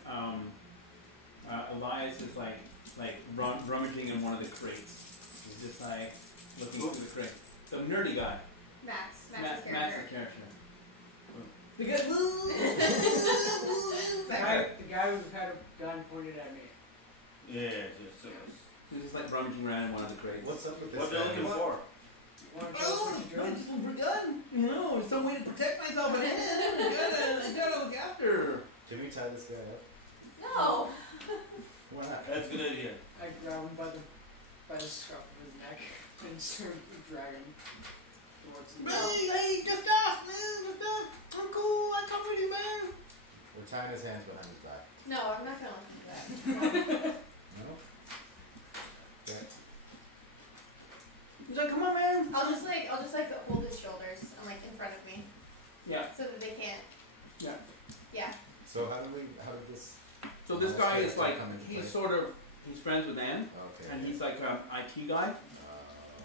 Elias is like rummaging in one of the crates. He's just like looking through the crate. The nerdy guy. Max's Max's character. character. The guy, The guy who had a gun pointed at me. Yeah, just so He's just like rummaging around in one of the crates. What's up with this what they're guy? looking for? Wanna tell us what you're I doing? just forgot. You know, some way to protect myself. I gotta look after. Can we tie this guy up? No. Why not? That's a good idea. I grab him by the scruff of his neck and start dragging him towards the door. Hey, just off, man, just off. I'm cool. I come with you, man. We're tying his hands behind his back. No, I'm not gonna let you do that. No? Okay. He's like, come on, man. I'll just like hold his shoulders and like in front of me Yeah. so that they can't. Yeah. Yeah. So how did this? So this guy is like Come into he's play. he's friends with Anne, Okay. and he's like an IT guy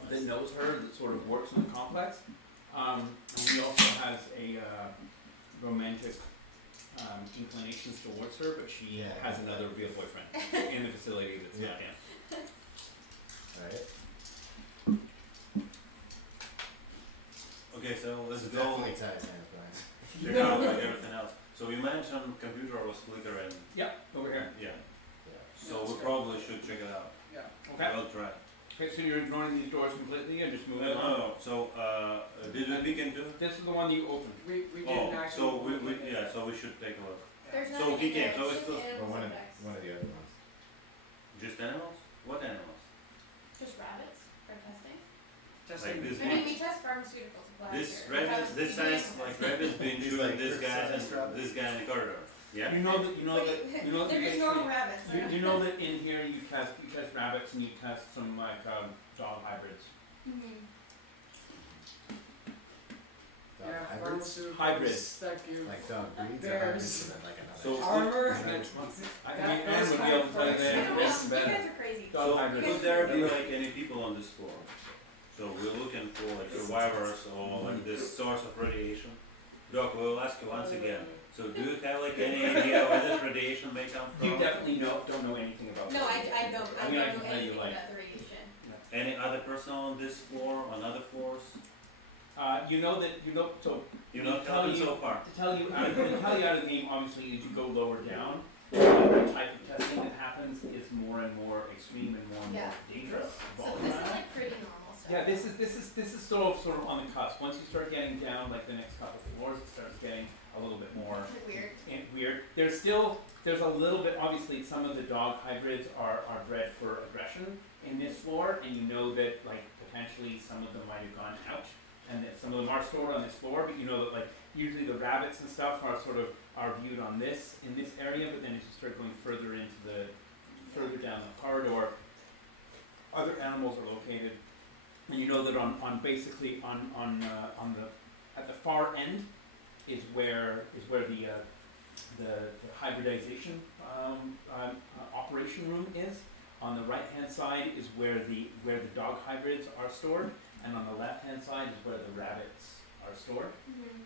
that knows her, that sort of works in the complex. And he also has a romantic inclinations towards her, but she Yeah. has another real boyfriend in the facility that's not him. Alright. Okay, so let's So go definitely tie his hands behind. check out like everything else. So you mentioned computer was flickering. Yeah, over here. Yeah. Yeah. So we probably should check it out. Yeah. Okay. I'll try. Okay, so you're ignoring these doors completely and just moving No, on. no. So did we peek into? This is the one that you opened. We didn't Oh, actually. so we look at it. yeah. So we should take a look. There's So nothing he in there. came, so It's it's just still- animal Or subjects. one of the other ones. Just animals? What animals? Just rabbits for testing. Testing. Like this I mean, one? we test pharmaceutical supplies This here. rabbits, this size like rabbits being He's shooting like this guy and Chris rabbits. this guy in the corridor. Yeah. You know that you know that you know that They're just normal rabbits. you know that in here you test rabbits and you test some like dog hybrids. Mm-hmm. Dog Yeah, hybrids? pharmaceuticals Hybrids. that give Like dog breeds or Bears. hybrids and then like another. So armor. I mean, That- Anne would be able to tell you I that don't know. it's You better. guys are crazy. Dog So hybrids. could there be like any people on this floor? So we're looking for like survivors or like this source of radiation. Doc, we'll ask you once again. So do you have like any idea where this radiation may come from? You definitely don't know anything about No, this. I don't. I I mean, I don't can know tell you, anything like- about the radiation. Any other person on this floor, on other floors? You know that so You're not Tell telling you- so far. to tell you out of the game obviously as you go lower down, the type of testing that happens is more and more extreme and more Yeah. dangerous. So this is like pretty normal stuff. Yeah, this is sort of on the cusp. Once you start getting down like the next couple floors, it starts getting a little bit more Is it weird? weird. There's a little bit obviously some of the dog hybrids are bred for aggression in this floor, and you know that like potentially some of them might have gone out and that some of them are stored on this floor. But you know that like usually the rabbits and stuff are viewed on this in this area. But then as you start going further down the corridor, other animals are located. And you know that on basically on the at the far end is where the hybridization operation room is. On the right hand side is where the dog hybrids are stored, and on the left hand side is where the rabbits are stored. Mm-hmm.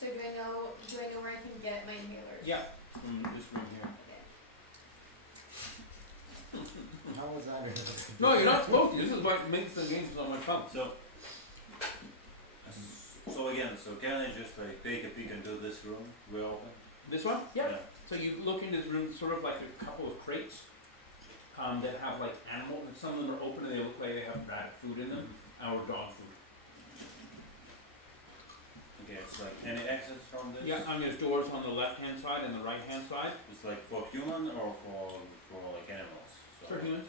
So do I know where I can get my inhalers? Yeah, from this room here. Okay. How was that? No, you're not supposed to. This is what makes the game so much fun. So again, can I just like take a peek into this room we open? This one? Yeah. So you look in this room, sort of like a couple of crates that have like animal, and some of them are open and they look like they have rabbit food in them, or dog food. Okay, it's like any exits from this? Yeah, and there's doors on the left hand side and the right hand side. It's like for human or for like animals? So. For humans.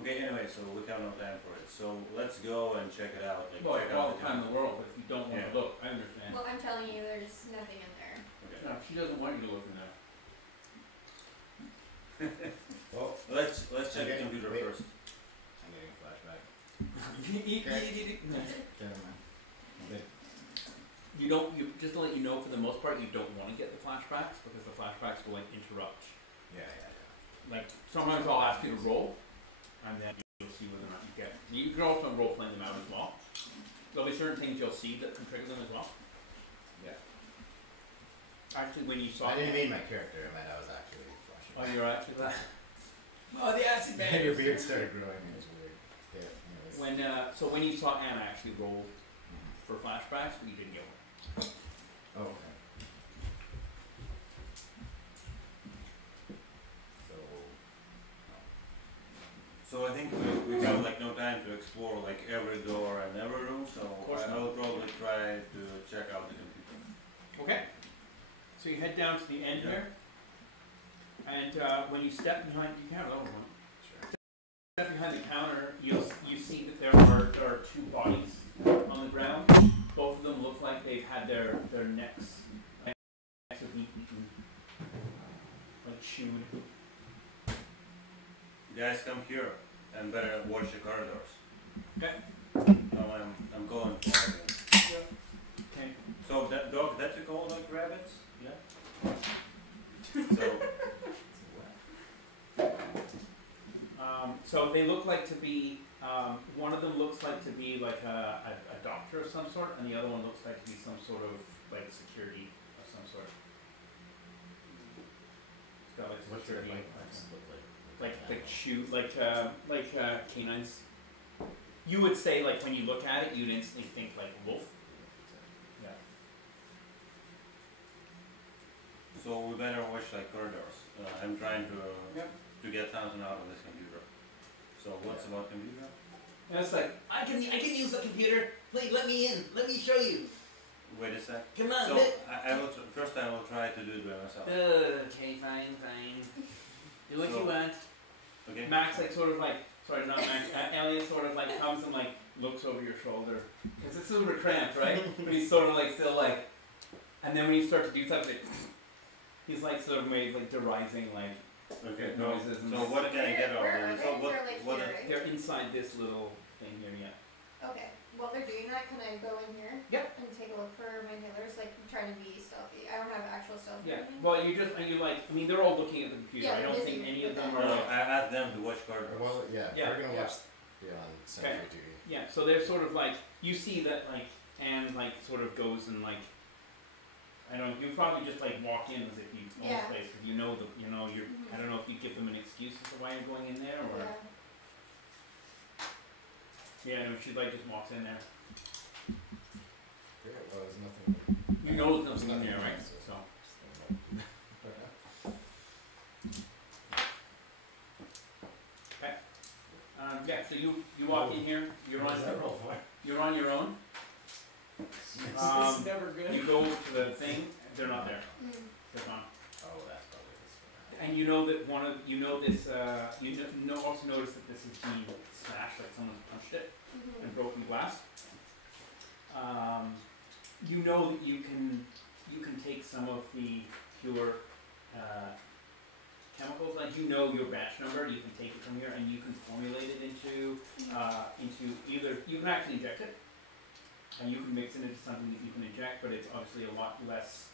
Okay, anyway, so we have no time for it. So let's go and check it out. Like, Well, check all out the time in the world, but if you don't want Yeah. to look, I understand. Well, I'm telling you, there's nothing in there. Okay. No, she doesn't want you to look in there. Well, Let's check the Okay, computer wait. first. I'm getting a flashback. Okay. Okay. You don't. You just to let you know, for the most part, you don't want to get the flashbacks because the flashbacks will like interrupt. Yeah. Like sometimes I'll ask you to roll, and then you'll see whether or not you get. You can also role playing them out as well. There'll be certain things you'll see that can trigger them as well. Yeah. Actually, when you saw. I didn't mean my character. I meant I was actually flashing. Oh, you're actually that. Oh, the acid man. Your beard started growing. It was weird. Yeah. Anyways. When you saw Anna actually rolled for flashbacks, but you didn't get one. Oh, okay. So I think we have like no time to explore like every door and every room. So course I will probably try to check out the computer. Okay. So you head down to the end Yeah. here, and when you step behind, you can have another one. Sure. Step behind the counter, you see that there are two bodies on the ground. Both of them look like they've had their necks have been eaten, like chewed. Guys, come here and better watch the corridors. Okay. Now I'm calling for you. Okay. So that dog that you call like rabbits? Yeah. So they look like to be. One of them looks like to be like a doctor of some sort, and the other one looks like to be some sort of like security of some sort. It's got like What's your security. look like? Like canines. You would say like when you look at it, you'd instantly think like wolf. Yeah. So we better watch like corridors. I'm trying to get something out of this computer. So what's about computer? And it's like I can use the computer. Please let me in. Let me show you. Wait a sec. Come on. So let- I will first I will try to do it by myself. Okay, fine. Do what So- you want. Okay. Max like sort of like sorry not Max. Elliot sort of like comes and like looks over your shoulder because it's super cramped, right? But he's sort of like still like, and then when you start to do something, he's like sort of made like derising like Okay. noises and So what can I get out Where of are it? they? So what? They're like What? here, right? they're inside this little thing here, yeah. Okay. While they're doing that, can I go in here? Yep. And take a look for my inhalers? Like, I'm trying to be stealthy. I don't have actual stealth. Yeah. or anything. Well, you like. I mean, they're all looking at the computer. Yeah, I don't they're think busy any of with them that. are. No, I asked them to watch corridors. Well, yeah. Yeah. We're gonna Yeah. watch the on sentry duty. Yeah. So they're sort of like you see that like Anne like sort of goes and like. I don't. You probably just like walk in as if you own Yeah. the place because you know you're. Mhm. I don't know if you give them an excuse as to why you're going in there or. Yeah. Yeah. No, she like just walks in there. Yeah, well, there's nothing. You know there's nothing in Nothing there, right? else, So. Yeah. So you walk in here. You're on your own. This is never good. You go to the thing. They're not there. Mm. They're gone. Oh, that's probably this one. and you know that one of you know this also notice that this is being smashed, like someone's punched it Mhm. and broken glass. You know that you can take some of the pure chemicals, like you know your batch number, you can take it from here and you can formulate it into either, you can actually inject it, and you can mix it into something that you can inject, but it's obviously a lot less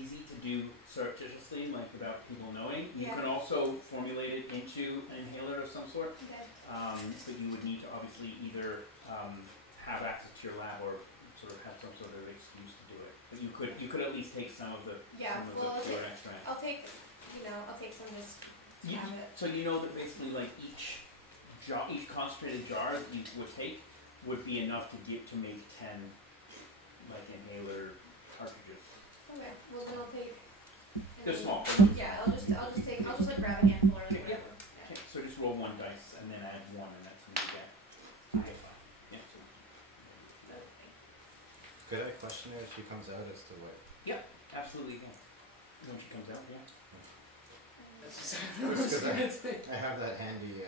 easy to do surreptitiously, like without people knowing. You Yeah. can also formulate it into an inhaler of some sort, Okay. but you would need to obviously either have access to your lab or sort of have some sort of excuse to do it. But you could at least take some of the Yeah, well, pure extract. I'll take some just to You- have it. So you know that basically like each concentrated jar that you would take would be enough to make 10 like inhaler cartridges. Okay, well then I'll take. They're small. Yeah, I'll just like grab a handful or Yeah. whatever. Okay, so just roll one dice and then add one, and that's when you get 5. Yeah. So, Could I question her if she comes out as to what? absolutely. Yeah. When she comes out, yeah. That's exactly what I was gonna say. I have that handy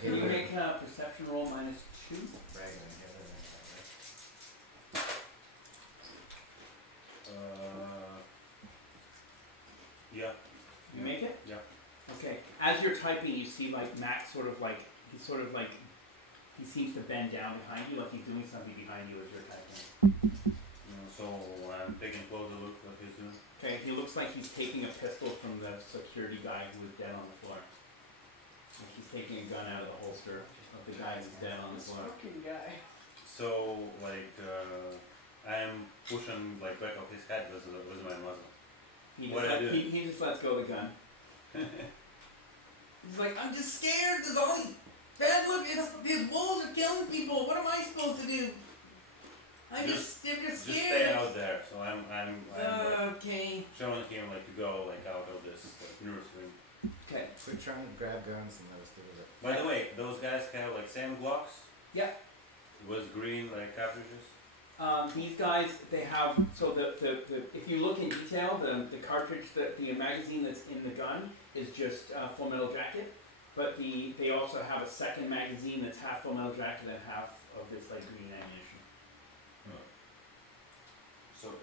Can you inhaler make a perception roll -2? rag and inhaler. Yeah. You make it? Yeah. Okay. As you're typing, you see like Max he seems to bend down behind you, like he's doing something behind you as you're typing. So I'm taking a closer look at what he's doing. Okay, he looks like he's taking a pistol from the security guy who was dead on the floor. Like he's taking a gun out of the holster of the guy who's dead on the This floor. fucking guy. So like I am pushing like back of his head with my muzzle. He just lets go of the gun. He's like, I'm just scared. There's all these bad look. These wolves are killing people. What am I supposed to do? I'm just scared. Just stay out there. So I'm like, Okay. showing him like to go like out of this like nursery. Okay. Quit trying to grab guns and let us do it. By the way, those guys have like same Glocks. Yeah. With green like cartridges. These guys, they have, so the if you look in detail, the cartridge, the magazine that's in the gun is just full metal jacket, but they also have a second magazine that's half full metal jacket and half of this like green ammunition.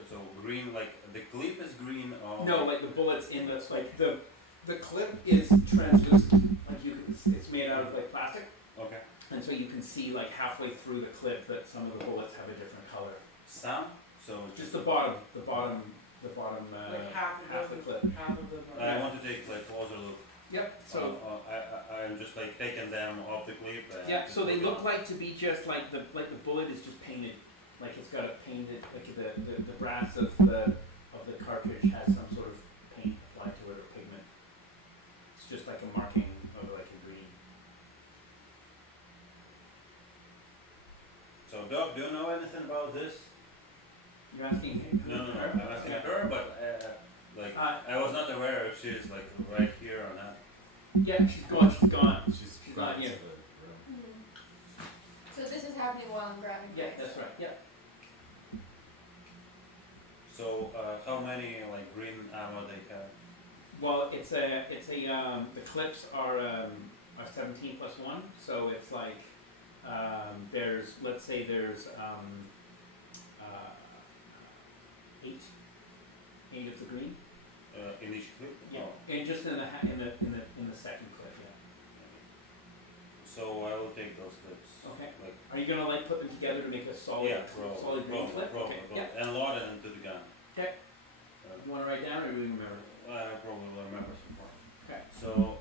So green, like the clip is green or No, like the bullets in the clip is translucent, like it's made out of like plastic, okay. and so you can see like halfway through the clip that some of the bullets have a different color. Some? So Just the bottom, Like half half of the clip. Half of the. I want to take like closer look. Yep. So. I'm just like taking them off the clip. And Yeah, so they look like to be just like the bullet is just painted, like it's got a painted, like the brass of the cartridge has some sort of paint applied to it or pigment. It's just like a marking of like a green. So Doc, do you know anything about this? You're asking him? No, I'm asking her, but I was not aware if she's like right here or not. Yeah, she's gone. She's She's brought not here. to the room. So this is happening while I'm grabbing. Yeah, dice. that's right. Yeah. So how many like green ammo they have? Well, it's a the clips are 17 plus 1, so it's like there's, let's say there's 8 of the green. In each clip? Yeah, Oh. and just in the second clip, yeah. So I will take those clips. Okay. Like Are you gonna like put them together to make a solid, solid green clip? Okay. Yeah. and load it into the gun. Okay. You wanna write down or do you remember? I probably will remember some more. Okay. So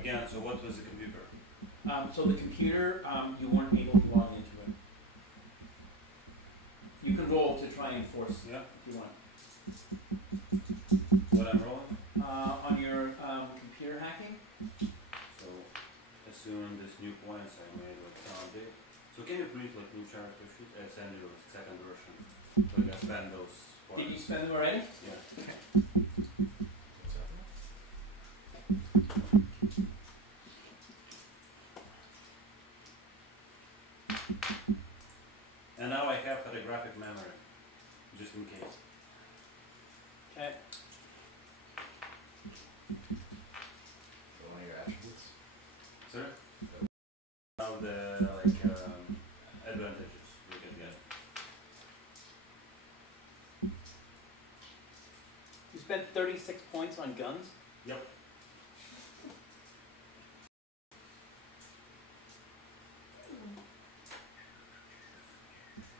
again, so what was the computer? So the computer, you weren't able to log into it. You can roll to try and force Yeah. if you want. What I'm rolling? On your computer hacking. So assuming this new points I made with sound big. So can you please like new character sheet? I send you the second version. So I can spend those points. Did you spend them already? Yeah. Okay. What's that? And now I have photographic memory. Just in case. Okay. spent 36 points on guns. Yep.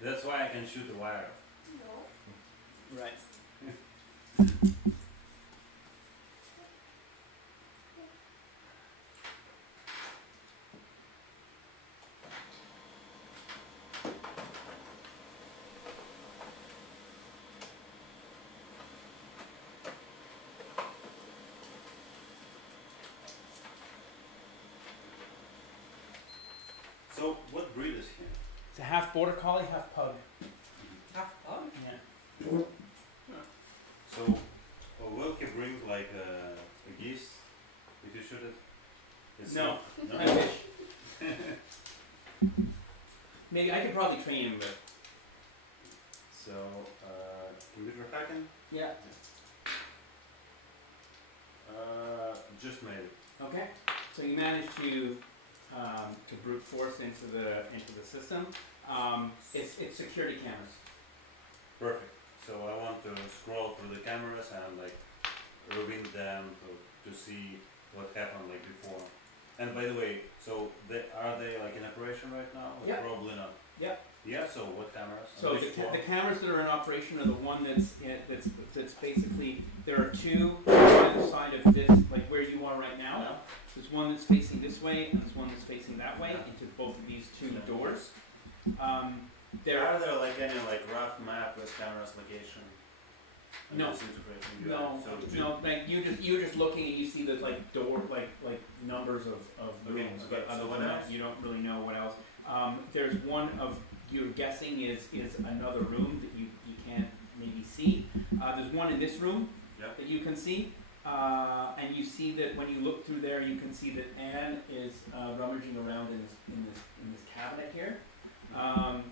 That's why I can shoot a wire. No. Right. So, what breed is here? It's a half border collie, half pug. Half pug? Yeah. So, will he bring like a geese if you shoot it? It's No. not- I no? wish. Maybe I could probably train him, but So, computer hacking? yeah. Just maybe. Okay. So you managed to brute force into the system. It's security cameras. Perfect. So I want to scroll through the cameras and like rewind them to see what happened like before. And by the way, so are they like in operation right now? Or Yep. Probably not. Yep. Yeah. So what cameras? So On which floor? the cameras that are in operation are the one that's basically, there are two on either side of this, like where you are right now. Yeah. There's one that's facing this way and there's one that's facing that way into both of these two Yeah. doors. Are there like any like rough map with cameras location? And No. this integration you No, have? So no, like you're just looking and you see the like door, like numbers of Okay, rooms, okay, but other so what than that, else? you don't really know what else. There's one of, you're guessing is another room that you can't maybe see. There's one in this room Yeah. that you can see, and you see that when you look through there, you can see that Anne is rummaging around in this cabinet here.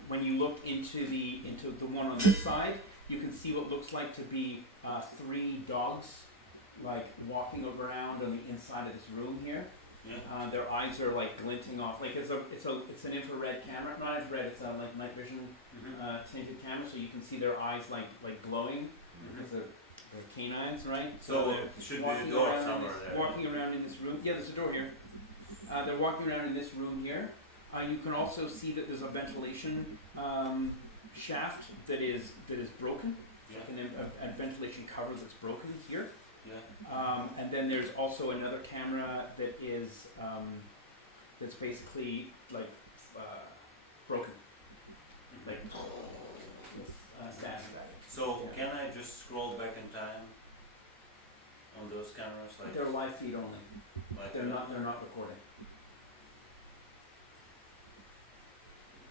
When you look into the one on this side, you can see what looks like to be 3 dogs, like walking around on the inside of this room here. Yeah. Their eyes are like glinting off. Like it's an infrared camera, not infrared. It's a like night vision tinted camera, so you can see their eyes like glowing because they're canines, right? So there should be walking a door around in somewhere this- there. Walking around in this room. Yeah, there's a door here. They're walking around in this room here. You can also see that there's a ventilation shaft that is broken. Yeah. Like a ventilation cover that's broken here. Yeah. And then there's also another camera that is that's basically like broken, like with static. So Yeah. can I just scroll back in time on those cameras? Like They're live feed only. like They're not recording.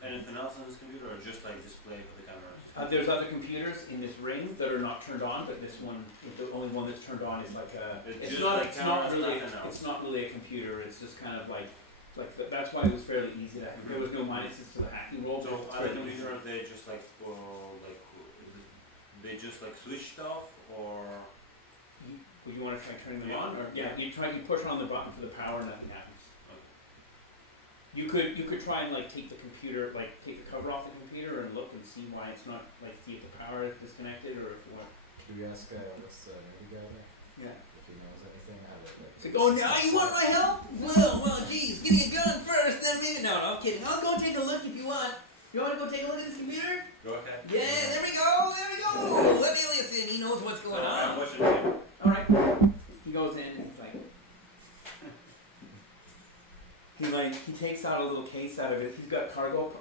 anything else on this computer, or just like display for the cameras? There's other computers in this ring that are not turned on, but this one, the only one that's turned on is like a. It's just like cameras, nothing else. It's not really a computer. It's just kind of like that's why it was fairly easy to hack. There was no minuses to the hacking roll. So but it's other fairly easy. computer, they just like they just like switched off, or Would you want to try turning them Yeah. on, or you push on the button for the power, nothing happens. Okay. You could try and like take the computer, like take the cover off the computer and look and see why it's not like see if the power is disconnected or if what. Should we ask what's the movie guy there? Yeah. If he knows anything? I would like It's like, oh, Now you want my help? Well, geez, give me a gun first, then maybe. No, I'm kidding. I'll go take a look if you want. You want to go take a look at this computer? go ahead. Yeah, there we go. Let Elias in. He knows what's So going I'm on. watching him. All right. He goes in and he's like, he takes out a little case out of it. He's got cargo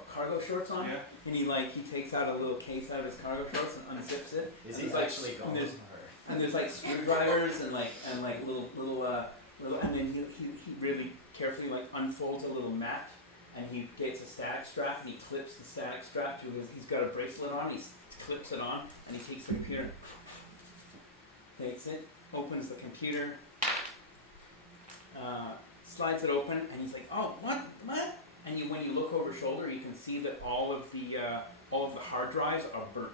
shorts on, Yeah. and he takes out a little case out of his cargo shorts and unzips it. Is And he he's like, actually gone? and there's like screwdrivers and little and then he really carefully like unfolds a little mat, and he gets a static strap and he clips the static strap to his. He's got a bracelet on. He clips it on and he takes the computer, takes it, opens the computer, slides it open, and he's like, "Oh, what? And when you look over his shoulder, you can see that all of the hard drives are burnt.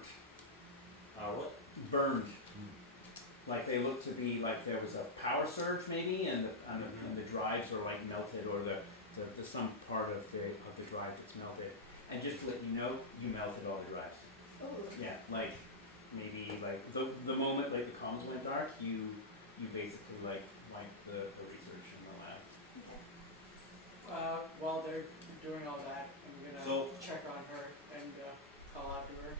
What? Burned. Like they look to be like there was a power surge maybe, and the drives are like melted, or the some part of the drive that's melted. And just to let you know, you melted all the drives. Oh. Yeah, like maybe like the moment like the comms went dark, you basically like wiped the research in the lab. While they're doing all that, I'm gonna So- check on her and call out to her.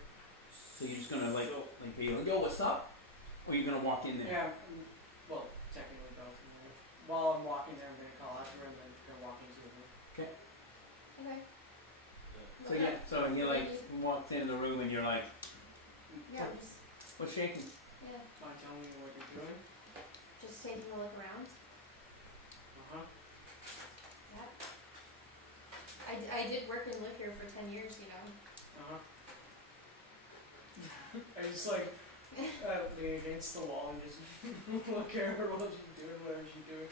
So you're just gonna like be like, yo, what's up? Or you're gonna walk in there? Yeah, well, technically both. While I'm walking there, I'm gonna call out to her and then gonna walk into the room. Okay. So yeah, so you like walked in the room and you're like, Yeah, just, what's shaking? yeah, Mind telling me what you're doing? just taking a look around. Uh-huh. Yeah. I did work and live here for 10 years, you know. Uh-huh. I just like lean against the wall and just look at her while she's doing whatever she's doing.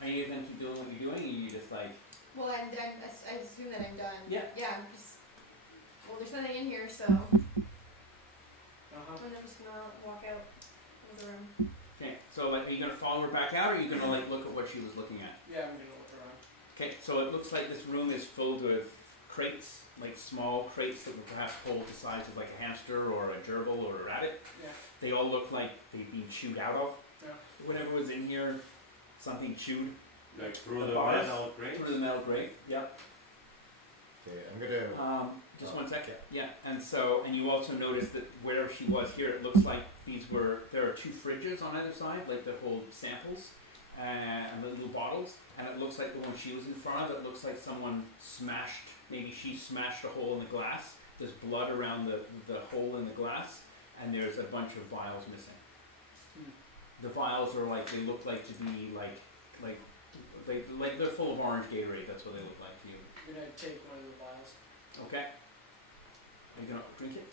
Are you gonna keep doing what you're doing, or you just like? Well, I'm done. I assume that I'm done. Yeah. Yeah, I'm just. Well, there's nothing in here, so Uh-huh. I'm just gonna walk out of the room. Okay, so like, are you gonna follow her back out, or are you gonna like look at what she was looking at? Yeah, I'm gonna look around. Okay, so it looks like this room is filled with crates, like small crates that would perhaps hold the size of like a hamster or a gerbil or a rabbit. Yeah. They all look like they've been chewed out of. Yeah. Whatever was in here, something chewed Like through The the bars? metal grate. through the metal grate. Yep. Okay, I'm gonna. Just Oh. one second. Yeah, and so, and you also notice that where she was here, it looks like there are two fridges on either side, like that hold samples and the little bottles, and it looks like the one she was in front of, it looks like someone maybe she smashed a hole in the glass. There's blood around the hole in the glass, and there's a bunch of vials missing. Hmm. The vials are like, they look like to be like they're full of orange Gatorade, that's what they look like to you. I'm gonna take one of the vials. Okay? Are you gonna drink it?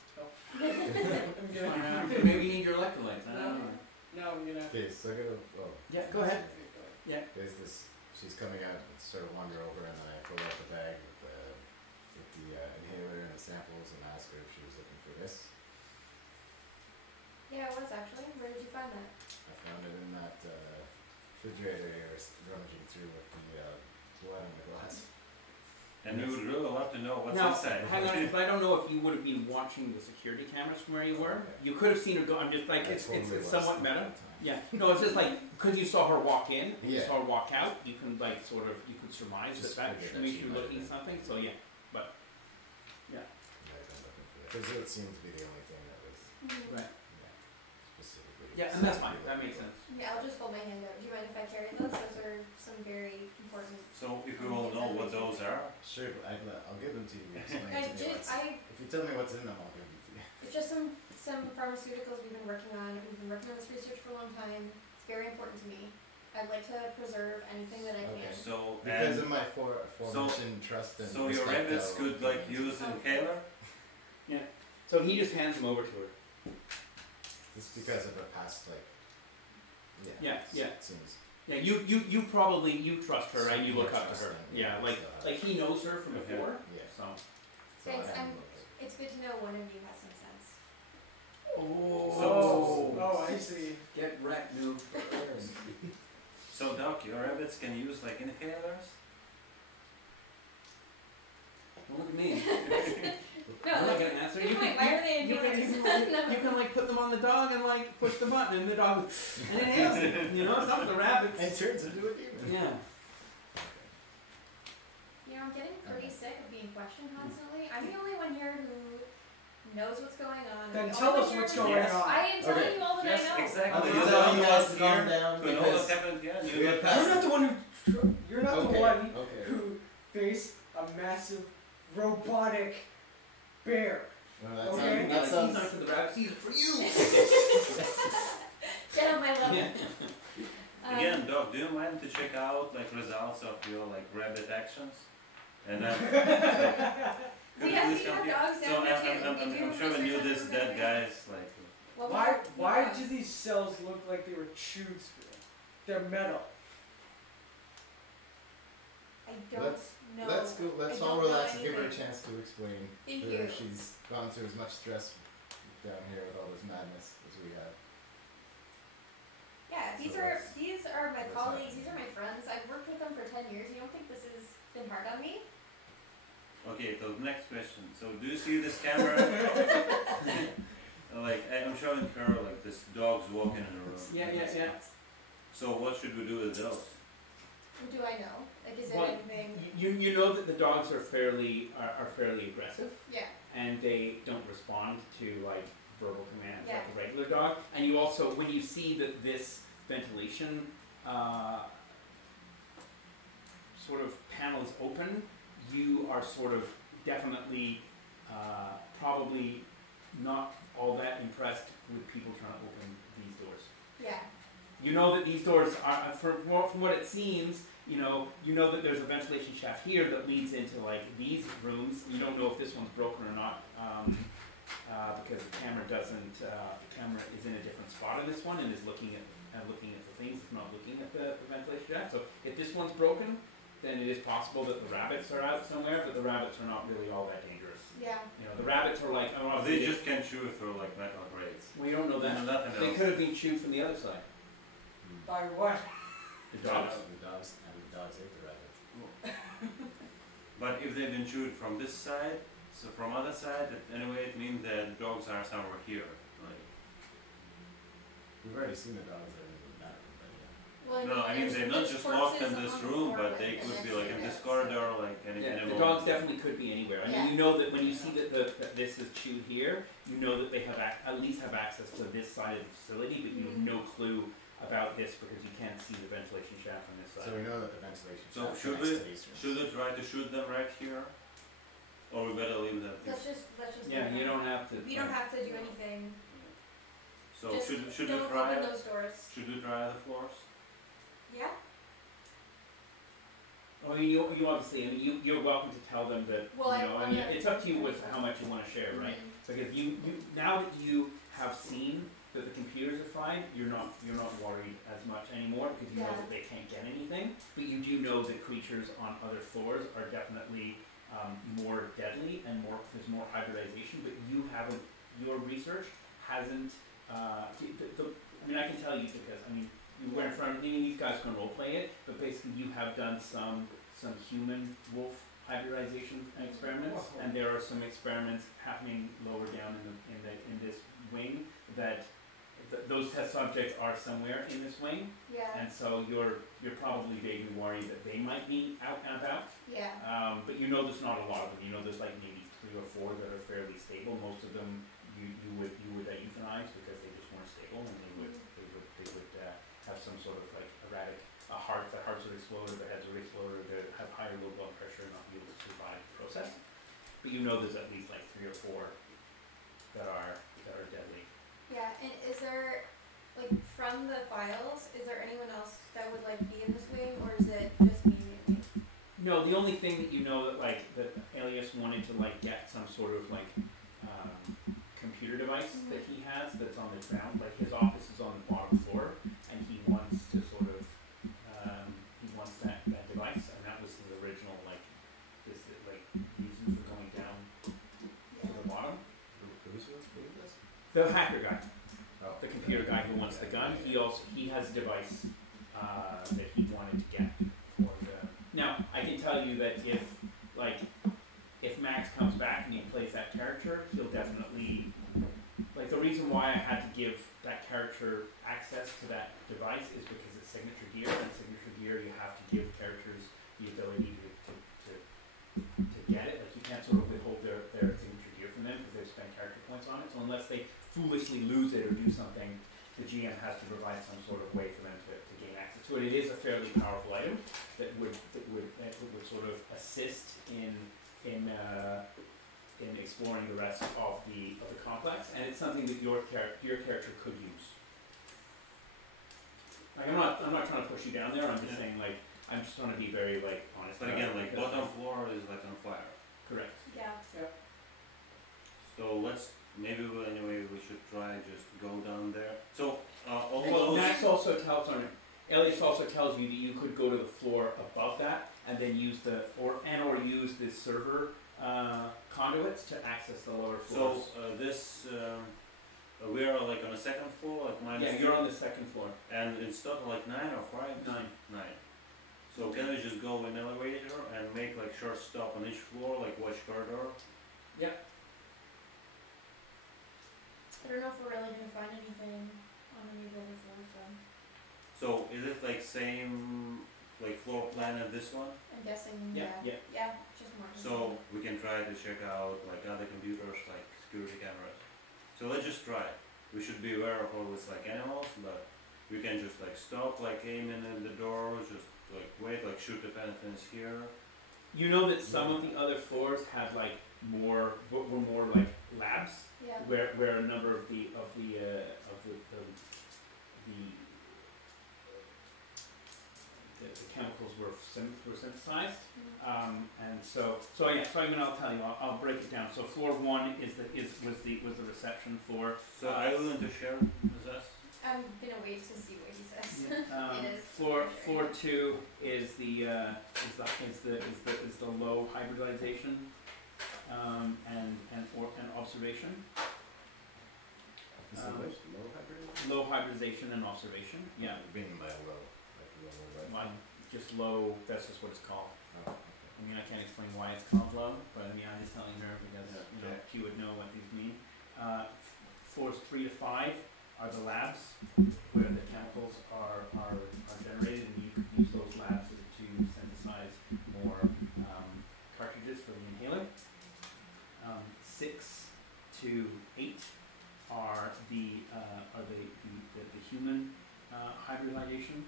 I'm gonna. Maybe you need your electrolytes. I don't know. No, I'm gonna. Okay, so I'm gonna. Oh, Yeah, go ahead. Okay, go ahead. there's this. She's coming out and sort of wander over, and then I pull out the bag with the inhaler and the samples, and ask her if she was looking for this. Yeah, it was actually. Where did you find that? I found it in that refrigerator you were rummaging through with the blood in the glass. And we would really love to know what's Now, inside. hang on, but I don't know if you would have been watching the security cameras from where you were. Okay. You could have seen her go. I'm just like, I it's totally somewhat lost meta. that time. Yeah, no, it's just like because you saw her walk in, and you Yeah. saw her walk out. You can like sort of you can surmise Just that figured that means she you're might looking have at something. So yeah, Yeah, I've been looking for that. Because it seemed to be the only thing that was right. specifically. Yeah, and that's fine. That makes sense. Yeah, I'll just hold my hand out. Do you mind if I carry those? Those are some very important. So if we all know what those are, Sure, but I'll give them to you. Explain I to me did. what's. If If you tell me what's in them, I'll give them to you. it's just some pharmaceuticals we've been working on. We've been working on this research for a long time. It's very important to me. I'd like to preserve anything that I Okay. can. so Because and of my formation, trust, and so your respect, rabbits I'll could give like them to you. use inhaler. So he just hands them over to her. It's because of a past, like. Yeah, yeah. It seems. Yeah, you probably trust her and you look up to her. Trusting, Yeah, yeah, like he knows her from Okay. before. Yeah. So. So Thanks, I I'm- haven't looked. It's good to know one of you has some sense. Oh, I see. Get wrecked, noob. So Doc, your rabbits can use like inhalers. Don't look at me. No, I'm not that's gonna answer. good You point. can, Why are they you can, inhalers? you can like put them on the dog and like push the button and the dog and it inhales. You know, it's not the rabbits. And turns into a demon. Yeah. You know, I'm getting pretty sick of being questioned constantly. I'm the only one here who knows what's going on. Then I'm the tell only us one what's here going Yes. on. I am telling Okay. you all that Yes, I know. exactly. I'm You're gonna the tell only you guys one to calm here down who know because what's happened here. and we You have know- passed- You're not the one you're not the one Okay. who faced a massive robotic bear. Well, that Okay. sounds- He's that sounds. not for the rabbits. He's for you. Get on my level. Yeah. Again, Doc, do you mind to check out like results of your like rabbit actions? And then We have dogs So down here too. I'm Did you sure when you research this on dead rabbits? guys like. Well, Why yeah. do these cells look like they were chewed through? They're metal. I don't Let's- know. Let's go. Let's I all don't know relax and give her a anything. chance to explain. Thank to you. her. She's gone through as much stress down here with all this madness as we have. Yeah, So let's- these are my let's colleagues. not- These are my friends. I've worked with them for 10 years. You don't think this has been hard on me? Okay, so the next question. So do you see this camera? like I'm showing her like this dog's walking in her room. Yeah. So what should we do with those? Do I know? Like, is there Well, anything? You know that the dogs are fairly aggressive, Yeah. and they don't respond to like verbal commands Yeah. like a regular dog. And you also, when you see that this ventilation sort of panel is open, you are sort of definitely probably not all that impressed with people trying to open these doors. Yeah. You know that these doors are, from what it seems, you know that there's a ventilation shaft here that leads into like these rooms. You don't know if this one's broken or not, because the camera doesn't. The camera is in a different spot in this one and is looking at the things. It's not looking at the ventilation shaft. So if this one's broken, then it is possible that the rabbits are out somewhere. But the rabbits are not really all that dangerous. Yeah. You know, the rabbits are like, oh, They just can chew through like metal grates. we don't know that. Nothing They else. could have been chewed from the other side. By what? The dogs. The dogs ate the rabbit. But if they've been chewed from this side, so from other side, anyway, it means that dogs are somewhere here. Like, We've already seen the dogs that are in that room, but yeah. Well, no, I mean they're not there's just locked in corpses this on the room, floor but with they the could be next like in this units. corridor, like any Yeah, animal. the dogs definitely could be anywhere. I mean, Yeah. you know that when you see that this is chewed here, you know that they have at least have access to this side of the facility, but you have no clue about this because you can't see the ventilation shaft on this side. So we know that the ventilation So shaft should connects to these rooms. Should we try to shoot them right here? Or we better leave them here? Let's just. Yeah, leave you them. don't have to. You don't have to do anything. So Just should we don't try open those doors. should we try the floors? Yeah. I mean, you obviously, I mean, you're welcome to tell them that. Well, you know, I mean, I'm it's up to you with how much you want to share, right? Mhm. Because you now that you have seen that the computers are fine, you're not worried as much anymore because you know Yeah. that they can't get anything. But you do know that creatures on other floors are definitely more deadly and there's more hybridization. But you haven't, your research hasn't. I mean, I can tell you because I mean you were in front of me. These guys can role play it, but basically you have done some human wolf hybridization experiments, and there are some experiments happening lower down in this wing that those test subjects are somewhere in this wing, Yeah. and so you're probably vaguely worried that they might be out and about. Yeah. But you know there's not a lot of them. You know there's like maybe 3 or 4 that are fairly stable. Most of them you would euthanize because they just weren't stable, and they would have some sort of like erratic the hearts would explode, or the heads would explode, or they have higher low blood pressure and not be able to survive the process. But you know there's at least like 3 or 4 that are deadly. Yeah. And is there, like, from the files, is there anyone else that would like be in this wing, or is it just me and you? No, the only thing that you know that Elias wanted to like get some sort of like computer device that he has that's on the ground. Like his office is on the bottom floor, and he wants to sort of that device, and that was his original like reason for going down to the bottom. Who's this? The hacker guy. Oh. The computer guy who wants the gun, he has a device that he wanted to get for the. Now I can tell you that if Max comes back and he plays that character, he'll definitely like the reason why I had to give that character access to that device is because it's signature gear, and signature gear you have to give characters the ability to get it. Like you can't sort of withhold their signature gear from them because they've spent character points on it. So unless they foolishly lose it or do something, the GM has to provide some sort of way for them to gain access to it. It is a fairly powerful item that would sort of assist in exploring the rest of the complex, and it's something that your character could use. Like I'm not trying to push you down there. I'm just saying like I'm just trying to be very like honest. But again, like bottom floor is like on fire. Correct. Yeah. So maybe we should try just go down there. So all Well, those. Max also tells Elias also tells you that you could go to the floor above that and then use or use the server conduits to access the lower floors. So we are like on the second floor, like minus. Yeah, you're on the second floor. And it's total like 9 or 5? 9. 9. So can we just go in elevator and make like short stop on each floor, like watch corridor? I don't know if we're really gonna find anything on any of the other floors then. So is it like same like floor plan as this one? I'm guessing, Yeah, yeah. yeah. Just more. So we can try to check out like other computers, like security cameras. So let's just try it. We should be aware of all this like animals, but we can just like stop, like aim in at the door, just like wait, like shoot if anything's here. You know that some of the other floors had like were more like labs, Yeah. where a number of the chemicals were synthesized. And so yeah, so I mean, I'll tell you, I'll break it down. So floor 1 was the reception floor. So are you willing to share with us? I'm gonna wait to see what he says. It is. Floor for sure. 2 is the low hybridization and observation. Is it which? Low hybrid? Low hybridization and observation. Yeah. What do you mean by low? Like low, Mine, just low. That's just what it's called. Oh, okay. I mean, I can't explain why it's called low, but I mean, I'm just telling her because you know Okay. she would know what these mean. Floors 3 to 5 are the labs where the chemicals are generated, and you could use those labs to synthesize more cartridges for the inhaler. 6 to 8 are the human hybridization.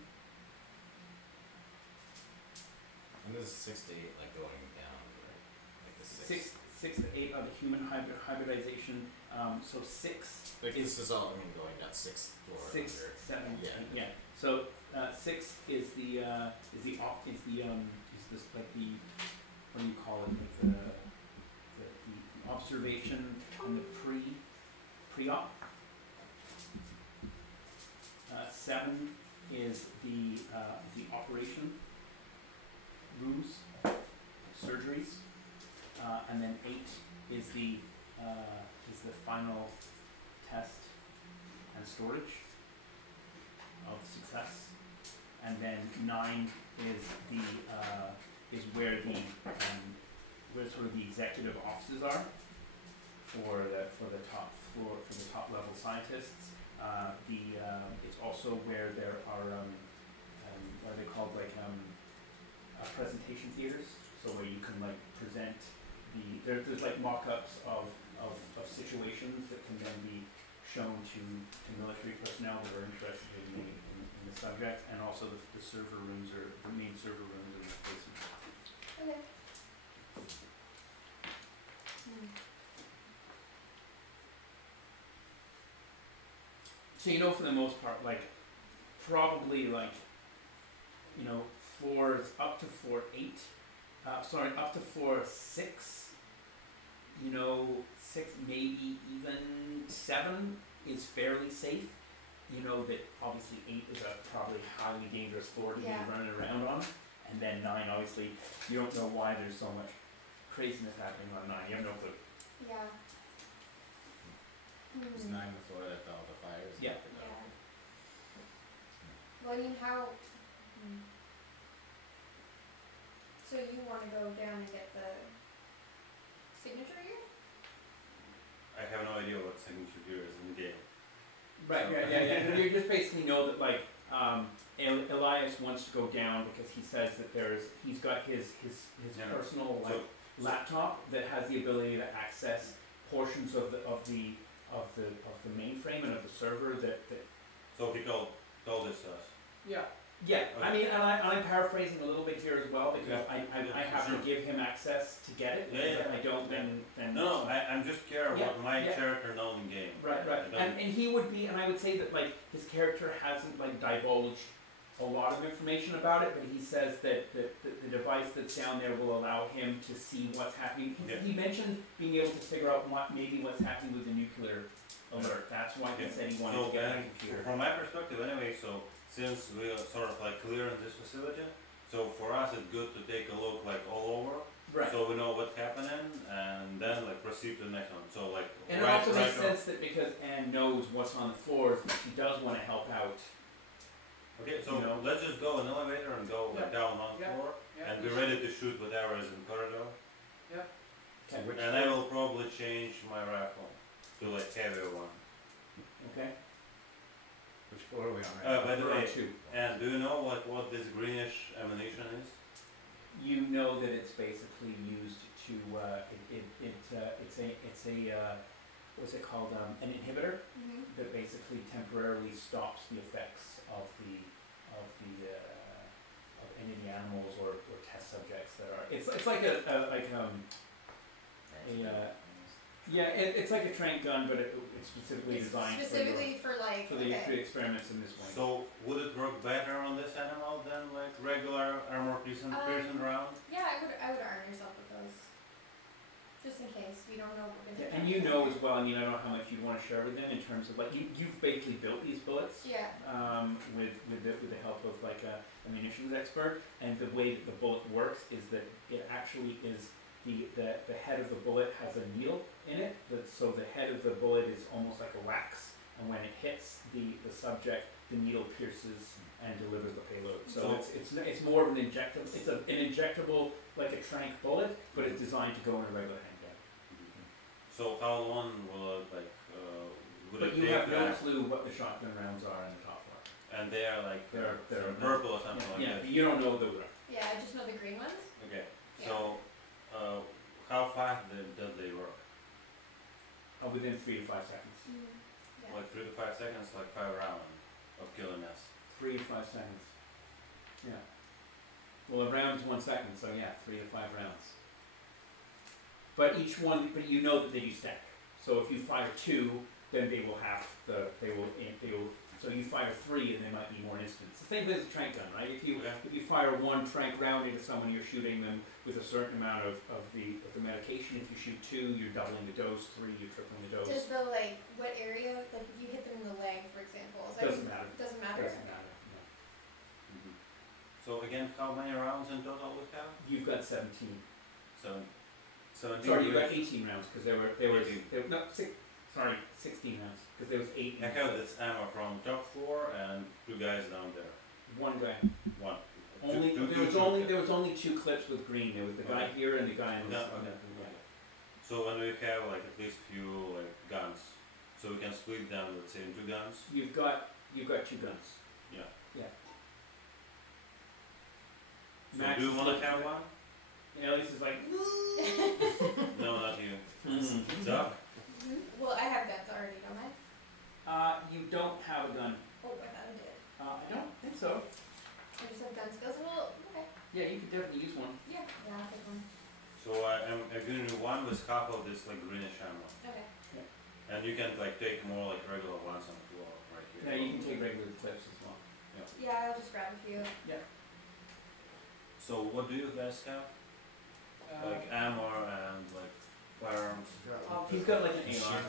And this is 6 to 8, like going down, right? Like the 6. 6 to 8 are the human hybridization. So 6 Like this is all, I mean, going down 6th floor. 6, under. 7, Yeah. yeah. So 6 is this like the, what do you call it, like the observation and the pre-op. 7 is the operation rooms, surgeries, and then 8 is the final test and storage of success, and then 9 is where sort of the executive offices are for the top floor, for the top level scientists. It's also where there are what are they called, like presentation theaters, so where you can like present there's like mock-ups of situations that can then be shown to military personnel that are interested in the subject, and also the server rooms, or the main server rooms in the basement. Okay. So you know, for the most part, like probably like, you know, floors up to floor 8, up to floor 6, you know, 6, maybe even 7 is fairly safe. You know that obviously 8 is a probably highly dangerous floor to be running around on, and then 9, obviously, you don't know why there's so much craziness happening on 9. You have no clue. Yeah. Is 9 the floor that all the fires? Yeah. Yeah. Well, I mean, how? So you want to go down and get the signature here? I have no idea what signature here is in the game. Right, So- yeah. You just basically know that like Elias wants to go down because he says that he's got his Yeah. personal like So, laptop that has the ability to access portions of the mainframe and of the server that so he told this to us. Yeah. yeah. I Okay. mean, and I'm paraphrasing a little bit here as well because Yeah. I have Sure. to give him access to get it. Yeah, Because if yeah. I don't, then No, I'm just curious Yeah, what my yeah. character knows in game. Right. I don't- And he would be, and I would say that like his character hasn't like divulged a lot of information about it, but he says that the device that's down there will allow him to see what's happening. Yeah. He mentioned being able to figure out what's happening with the nuclear alert. That's why he Yeah. said he wanted So, to get a and computer. from my perspective anyway, so since we are sort of like clear in this facility, so for us it's good to take a look like all over, Right. so we know what's happening, and then like proceed to the next one. So like And it right, also right makes sense that because Anne knows what's on the floors, she does want to help out. Okay, so You know. let's just go in elevator and go like down one Yeah. floor, Yeah. and be ready to shoot whatever is in corridor. So which And I will probably change my rifle to like heavier one. Okay. Which floor are we on right By the There are way, two. and do you know what this greenish emanation is? You know that it's basically used to it's a what's it called, an inhibitor Mhm. that basically temporarily stops the effects of any of the animals or test subjects that are. It's like it's like a trank gun, but it's specifically It's designed specifically for like, for the okay. experiments in this way. So would it work better on this animal than like regular armor piercing round? Yeah, I would arm yourself with those. Just in case, we don't know what we're gonna Yeah, and you know as well, I mean, I don't know how much you want to share with them in terms of like you've basically built these bullets. Yeah. With the help of like a munitions expert, and the way that the bullet works is that it actually is the head of the bullet has a needle in it, so the head of the bullet is almost like a wax, and when it hits the subject, the needle pierces and delivers the payload. So it's more of an injectable. It's an injectable like a trank bullet, but it's designed to go in a regular handgun. So how long will it like would But it you take have no that? clue what the shotgun rounds are in the top floor. And they are like They're some purple or something like yeah, that. you don't know the order. Yeah, I just know the green ones. Okay. So how fast does they work? Within 3 to 5 seconds. Yeah. Like 3 to 5 seconds, like 5 rounds of killing us. 3 to 5 seconds. Yeah. Well, a round is 1 second, so yeah, 3 to 5 rounds. But each one, but you know that they do stack. So if you fire 2, then they will have so you fire 3 and there might be more instance. The same thing as a trank gun, right? If you fire 1 trank round into someone, you're shooting them with a certain amount of the medication. If you shoot 2, you're doubling the dose. 3, you're tripling the dose. Does the like what area? Like if you hit them in the leg, for example, is that Doesn't matter. Doesn't matter. Doesn't matter. No. So again, how many rounds in total we have? You've got 17. So 17. Sorry, you got 18 rounds because there were 18. no 16 rounds because there was 8. I have this ammo from top floor and 2 guys down there. 1 guy. One. There was only 2 clips with green. There was the guy here and the guy in the So when we have like at least few like guns, so we can split them with say 2 guns. You've got 2 guns. Yeah. Yeah. So Max do you is want to like- have one? Alice is like, No, not you. Duck? Well, I have guns already, don't I? you don't have a gun. Oh, I thought I did. I don't think so. I just have gun skills. Well, okay. Yeah, you could definitely use one. Yeah. Yeah, I'll take one. So I'm giving you one with half of this like greenish ammo, Okay. and you can like take more like regular ones on the floor right here. Yeah, you can take regular clips as well. Yeah, I'll just grab a few. So what do you guys have? Like ammo and like firearms. He's got like an AR.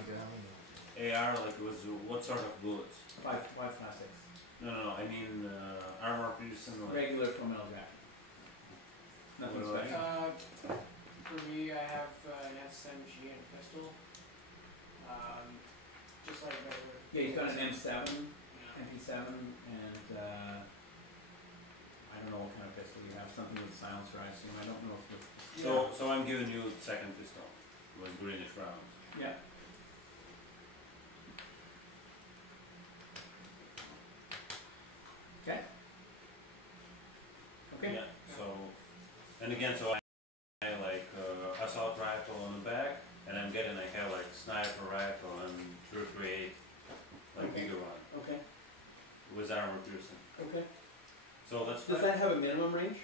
AR like with what sort of bullets? 5 classics. No, I mean armor piercing like. Regular from LJ. Nothing What about special. For me, I have an SMG and a pistol. Just like regular. Yeah, he's got an M7, Yeah. MP7, and I don't know what kind of pistol you have. Something with a silencer, I assume. I don't know if So I'm giving you the second pistol with greenish rounds. yeah. Okay. Okay. Yeah. So, and again, so I like assault rifle on the back, and I'm getting like have like sniper rifle and 338, like bigger one Okay. with armor piercing. Okay. So that's Does that have a minimum range?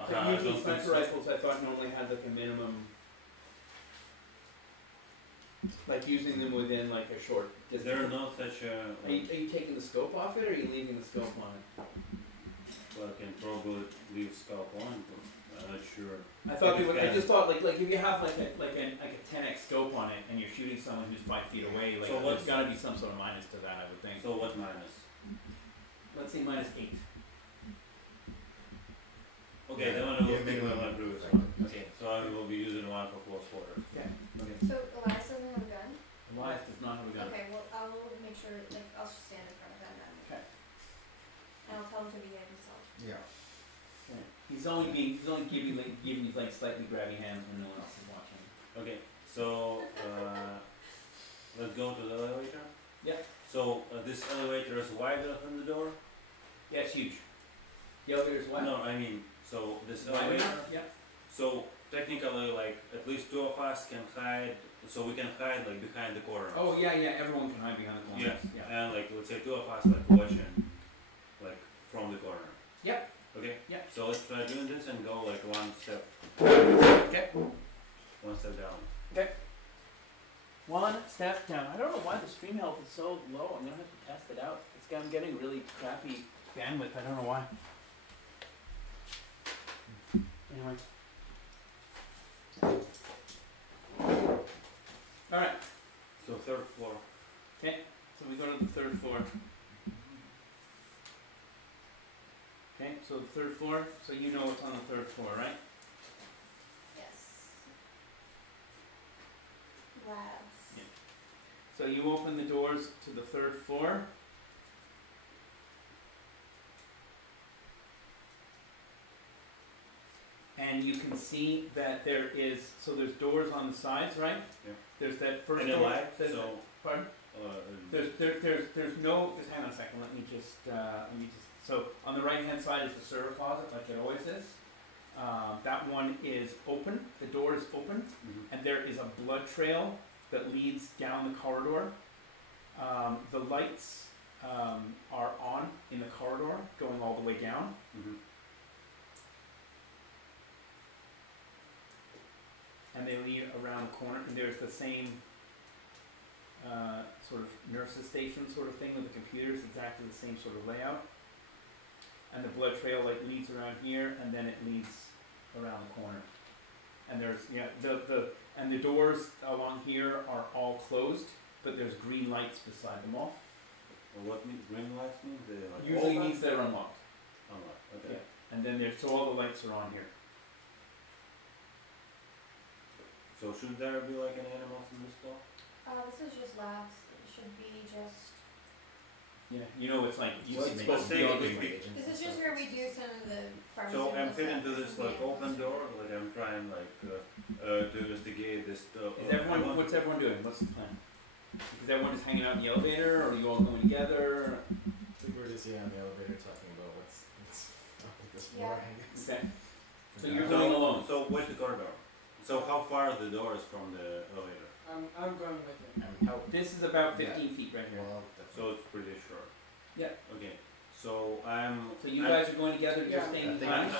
I So don't usually think sniper so. rifles I thought normally had like a minimum, like using them within like a short Is distance. there no such Are you taking the scope off it or are you leaving the scope on it? well, I can probably leave scope on, but I'm not sure. I thought If they would, you I just thought like if you have like a 10x scope on it and you're shooting someone who's 5 feet away, like So there's what's- gotta be some sort of minus to that, I would think. So what minus? Let's say -8. Okay, then I will Yeah, stick minimum. with my previous one. Okay, so I will be using one for close quarters. Okay. Okay. So Elias doesn't have a gun. Elias does not have a gun. Okay. Well, I will make sure. Like, I'll just stand in front of him then. Okay. And I'll tell him to behave himself. Yeah. Okay. He's only giving you like slightly grabby hands when no one else is watching. Okay, so let's go to the elevator. Yeah. So this elevator is wider than the door? Yeah, it's huge. The elevator's what? No, I mean, so this Wide elevator, enough? Yeah. so technically like at least two of us can hide, so we can hide like behind the corner. Oh yeah, yeah. Everyone can hide behind the corners. Yeah. And like let's say two of us like watching like from the corner. Yep. Okay? Yeah. So let's try doing this and go like one step Okay. down. Okay. One step down. I don't know why the stream health is so low. I'm gonna have to test it out. I'm getting really crappy bandwidth. I don't know why. Anyway. All right. So third floor. Okay. So we go to the third floor. Okay. So the third floor. So you know what's on the third floor, right? Yes. Labs. So you open the doors to the third floor. And you can see that there is, so there's doors on the sides, right? Yeah. There's that first And a door. light, there's- so Pardon? There's no, just hang on a second, let me just, so on the right hand side is the server closet, like it always is. That one is open, the door is open, and there is a blood trail that leads down the corridor. The lights are on in the corridor, going all the way down. And they lead around the corner, and there's the same sort of nurse's station sort of thing with the computers, exactly the same sort of layout. And the blood trail like leads around here, and then it leads around the corner. And there's and the doors along here are all closed, but there's green lights beside them all. What means green lights means? They like Usually open? means they're unlocked. Unlocked, okay. Yeah. And then there's so all the lights are on here. So should there be like any animals in this store? This is just labs. It should be just. Yeah, you know it's like you Well, see it's supposed to you be know, big. it's- This is just where we do some of the pharmaceutical So I'm fitting to stuff. this like Yeah. open door, like I'm trying like to investigate this. Is everyone? What's everyone doing? What's the plan? Is everyone just hanging out in the elevator, or are you all going together? I think we're just here on the elevator talking about what's up with this floor, Yeah. I guess. Okay. So Yeah. you're going alone. So where's the corridor? So how far are the doors from the elevator? I'm going with it. And how, This is about Yeah. 15 feet right here. well, So it's pretty short. Yeah. Okay. So I'm. So you I'm- guys are going together, Yeah. just staying I think behind?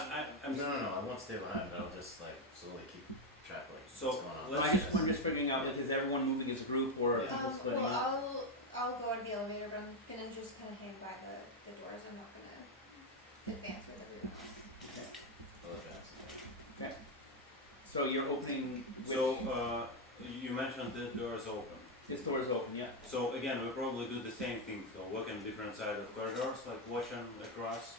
I'm no, I won't stay behind, but I'll just like slowly keep track of like So, what's going on. let's I'm just figuring out, like, is everyone moving as a group, or are people splitting Well, up? I'll go to the elevator, but I'm gonna just kind of hang by the doors. I'm not gonna advance with everyone else. I'll advance. So you're opening. So you mentioned this door is open. This door is open, yeah. So again, we probably do the same thing. So walking different side of corridors, like watching across.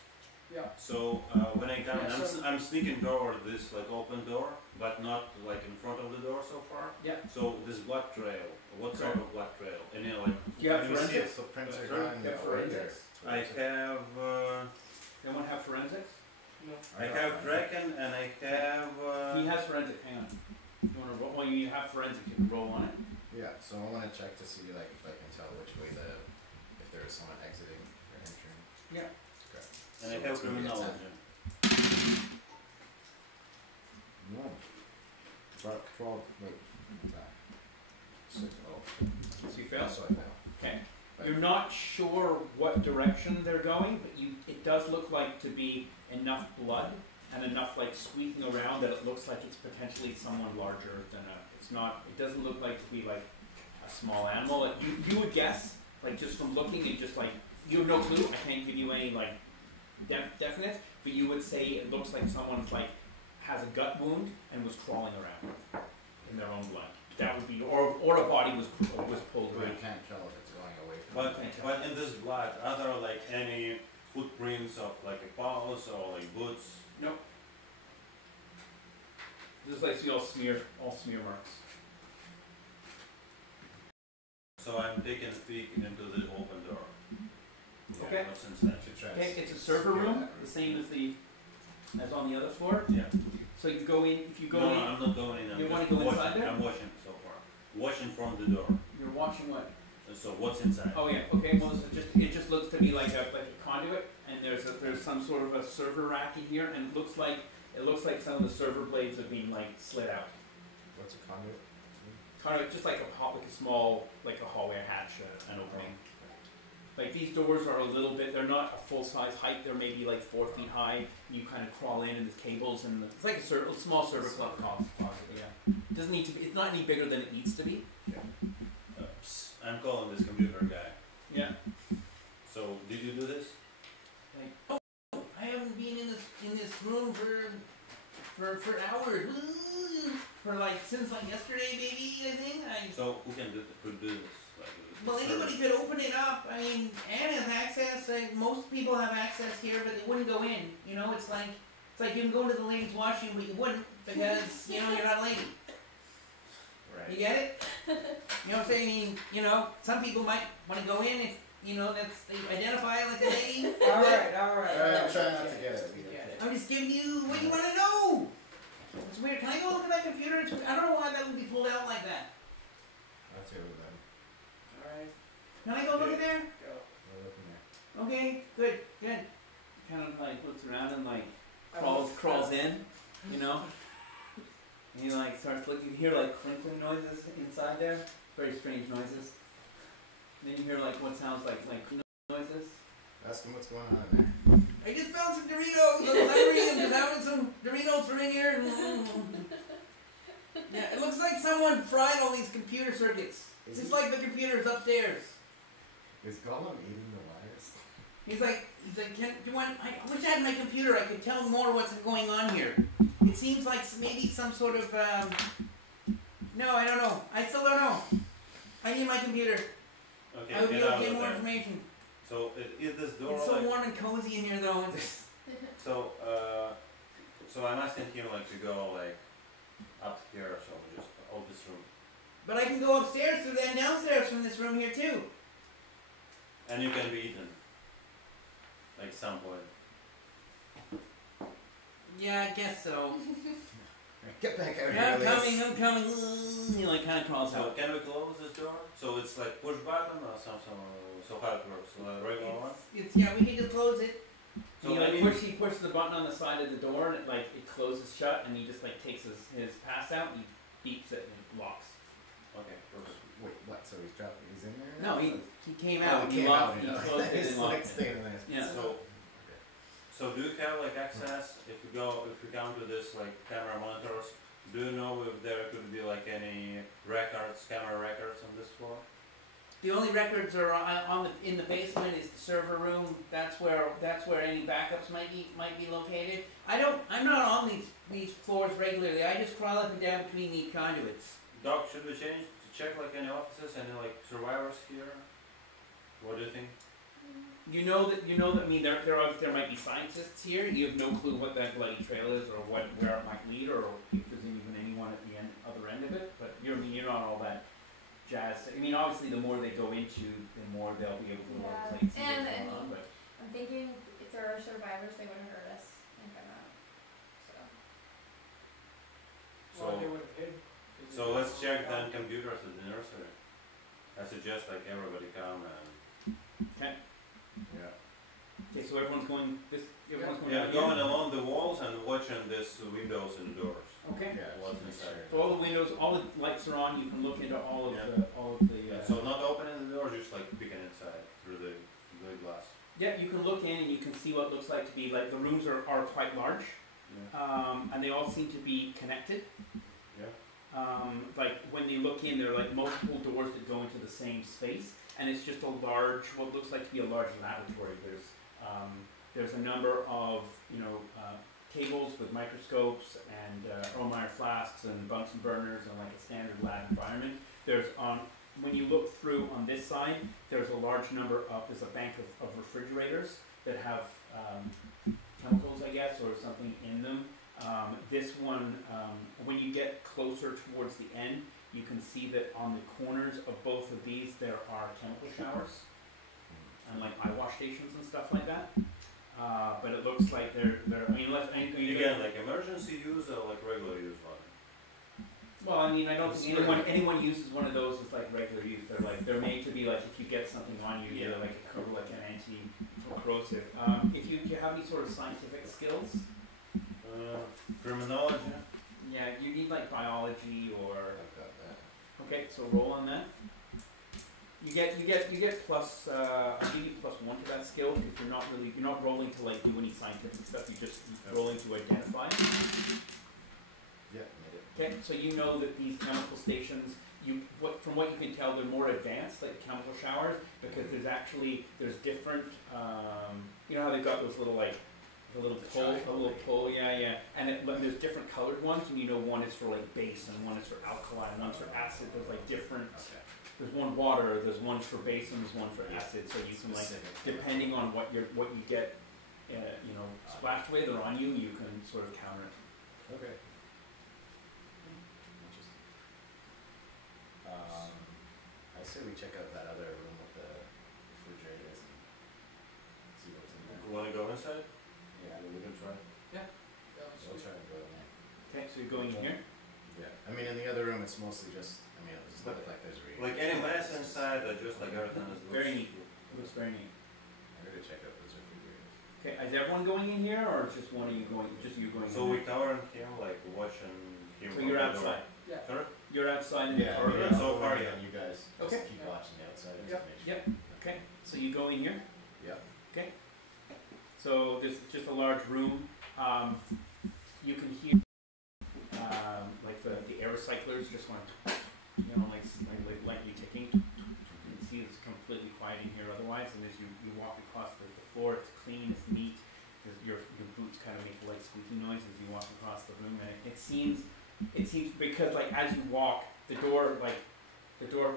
Yeah. So when I come, Yeah, so- I'm sneaking toward this like open door, but not like in front of the door so far. Yeah. So this blood trail, what sort of blood trail? And you know, like Do you have Let me see forensics? if the prints are Sorry? gone. You have forensics? I have Anyone have forensics? No. I have Draken and I have He has forensic, hang on. You wanna roll, well, you have forensic, you can roll on it. Yeah, so I want to check to see like if I can tell which way if there is someone exiting or entering. Yeah. Okay. and I So have it's gonna be a 10. criminology. No. But 12. Wait. That. 6. Oh. So you fail? So I fail. Okay. You're not sure what direction they're going, but it does look like to be enough blood and enough like squeaking around that it looks like it's potentially someone larger than it doesn't look like to be like a small animal. Like, you would guess, like just from looking and just like, you have no clue, I can't give you any like definite, but you would say it looks like someone's like, has a gut wound and was crawling around in their own blood. That would be, or a body was pulled But around. you can't tell if it's going away from. But in this blood, are there like any footprints of like a paws or like boots? Nope. Just like see all smear marks. So I'm taking a peek into the open door. Okay. What's inside? Should try to Okay, see it's a if server secure room, that the same as on the other floor. Yeah. So you go in, if you go No, in, I'm not going in. I'm You just wanna go watching. inside there? I'm watching so far. Watching from the door. you're watching what? So what's inside? Oh yeah. Okay. Well, it just looks to me like a conduit, and there's some sort of a server rack in here, and it looks like some of the server blades have been like slid out. What's a conduit? Conduit, just like a small, like a hallway hatch, an opening. Like these doors are a little bit, they're not a full size height, they're maybe like 4 feet high. You kind of crawl in and there's cables and it's like a small server closet, yeah. Doesn't need to be, it's not any bigger than it needs to be. I'm calling this computer guy. Yeah. So did you do this? Like, oh, I haven't been in this room for hours. For like since like yesterday, maybe I think. So who can do this? Like, Well, anybody could open it up. I mean, Anne has access. Most people have access here, but they wouldn't go in. You know, it's like you can go to the ladies' washroom, but you wouldn't because you know you're not a lady. Right. You get it? You know what I'm saying? I mean, you know, some people might want to go in if you know they identify like a lady. Alright. I'm trying not to get it. I'm just giving you what you want to know. It's weird. Can I go look at my computer? I don't know why that would be pulled out like that. That's here with them. Alright, Can I go look at there? go. We're looking there. Okay, good. Kind of like looks around and like I crawls in, you know? And he like starts looking, you hear like crinkling noises inside there, very strange noises. And then you hear like what sounds like noises. Ask him what's going on in there. I just found some Doritos. I'm hungry and just having some Doritos from in here. Yeah, it looks like someone fried all these computer circuits. Is It's he- like the computer's upstairs. Is Gollum eating the wires? He's like, do you want, I wish I had my computer, I could tell more what's going on here. It seems like maybe some sort of, no, I don't know. I still don't know. I need my computer. Okay, I would be get able out to get of more there. information. So is this door It's so like, warm and cozy in here though. so I'm asking him like to go like up here, so just out this room. But I can go upstairs through then downstairs from this room here too. And you can be eaten. Like some point. Yeah, I guess so. Get back out Yeah, here. I'm coming. He like kind of crawls So out. can we close this door? So it's like push button or something. So how it works? Regular one. It's yeah, we can just close it. So he, maybe he pushes the button on the side of the door and it closes shut and he just like takes his pass out and he beeps it and it locks. Okay, perfect. Wait, what? So he's dropping? He's in there? No, he came Oh, out. he came out. He closed it He's and like locked it. staying in there. Yeah. So do you have like access if we come to this like camera monitors? Do you know if there could be like any camera records on this floor? The only records are in the basement is the server room. That's where any backups might be located. I'm not on these floors regularly. I just crawl up and down between the conduits. Doc, should we change to check like any offices, any like survivors here? What do you think? You know that I mean there might be scientists here. You have no clue what that bloody trail is or where it might lead or if there's even anyone at the other end of it. But you're not all that jazz. I mean obviously the more they go into, the more they'll be able to Yeah. like, see And what's I going on. mean- But I'm thinking if there are survivors, they wouldn't hurt us and come out. So. Well, they would have hid. So let's check then computers at the nursery. I suggest like everybody come and Yeah. okay, so everyone's going yeah, down going here? along the walls and watching this windows and the doors. Okay. Yeah. What's inside? So all the windows, all the lights are on. You can look into all of Yeah. the. So not opening the door, just like peeking inside through the glass. Yeah, you can look in and you can see what looks like to be like the rooms are quite large, and they all seem to be connected. Yeah. Like when you look in, there are like multiple doors that go into the same space, and it's just a large, what looks like to be a large laboratory. There's a number of tables with microscopes and Erlenmeyer flasks and Bunsen burners and like a standard lab environment. When you look through on this side, there's a large number there's a bank of refrigerators that have chemicals, I guess, or something in them. This one, when you get closer towards the end, you can see that on the corners of both of these there are chemical showers and like eye wash stations and stuff like that. But it looks like they're I mean, You get like emergency use or like regular use one? Well, I mean, I don't think Sure. anyone uses one of those as like regular use. They're made to be like if you get something on you, they're like like an anti-corrosive. If you have any sort of scientific skills, Criminology. yeah, you need like biology or. I've got that. Okay, so roll on that. You get plus. I'll give you +1 to that skill because you're not rolling to like do any scientific stuff. You're just rolling to identify. Yeah, made it. Okay, so you know that these chemical stations, from what you can tell, they're more advanced, like the chemical showers, because there's different. You know how they've got those little like, a little pull, yeah, and but there's different colored ones, and you know one is for like base, and one is for alkali, and one's for acid. There's like different. Okay. There's one water, there's one for base, and there's one for acid. So you can like, depending on what you get, splashed with or on you, you can sort of counter it. Okay. Interesting. I say we check out that other room with the refrigerators and see what's in there. You wanna go inside? Yeah, we can try. We'll try and go in there. Okay, so you're going in here. Yeah. I mean, in the other room, it's mostly just. I mean, it doesn't look like there's reading. Like any mess inside, or just like everything is Very neat. Looks very neat. I'm gonna check out those refrigerators. Okay, is everyone going in here, or just one of you going? Just you going? So in we here? covering him, like watching him. So you're outside. Yeah. Sorry? You're outside in the Yeah, corridor. so far, yeah. yeah. You guys just Okay. keep watching the outside. Yep. Just make sure. Yep. Okay, so you go in here. Yep. Okay. So this is just a large room. You can hear like the air recyclers just want like lightly ticking. You can see it's completely quiet in here otherwise, and as you walk across the floor, it's clean, it's neat. Your boots kind of make a light squeaky noise as you walk across the room, and it seems because like as you walk, the door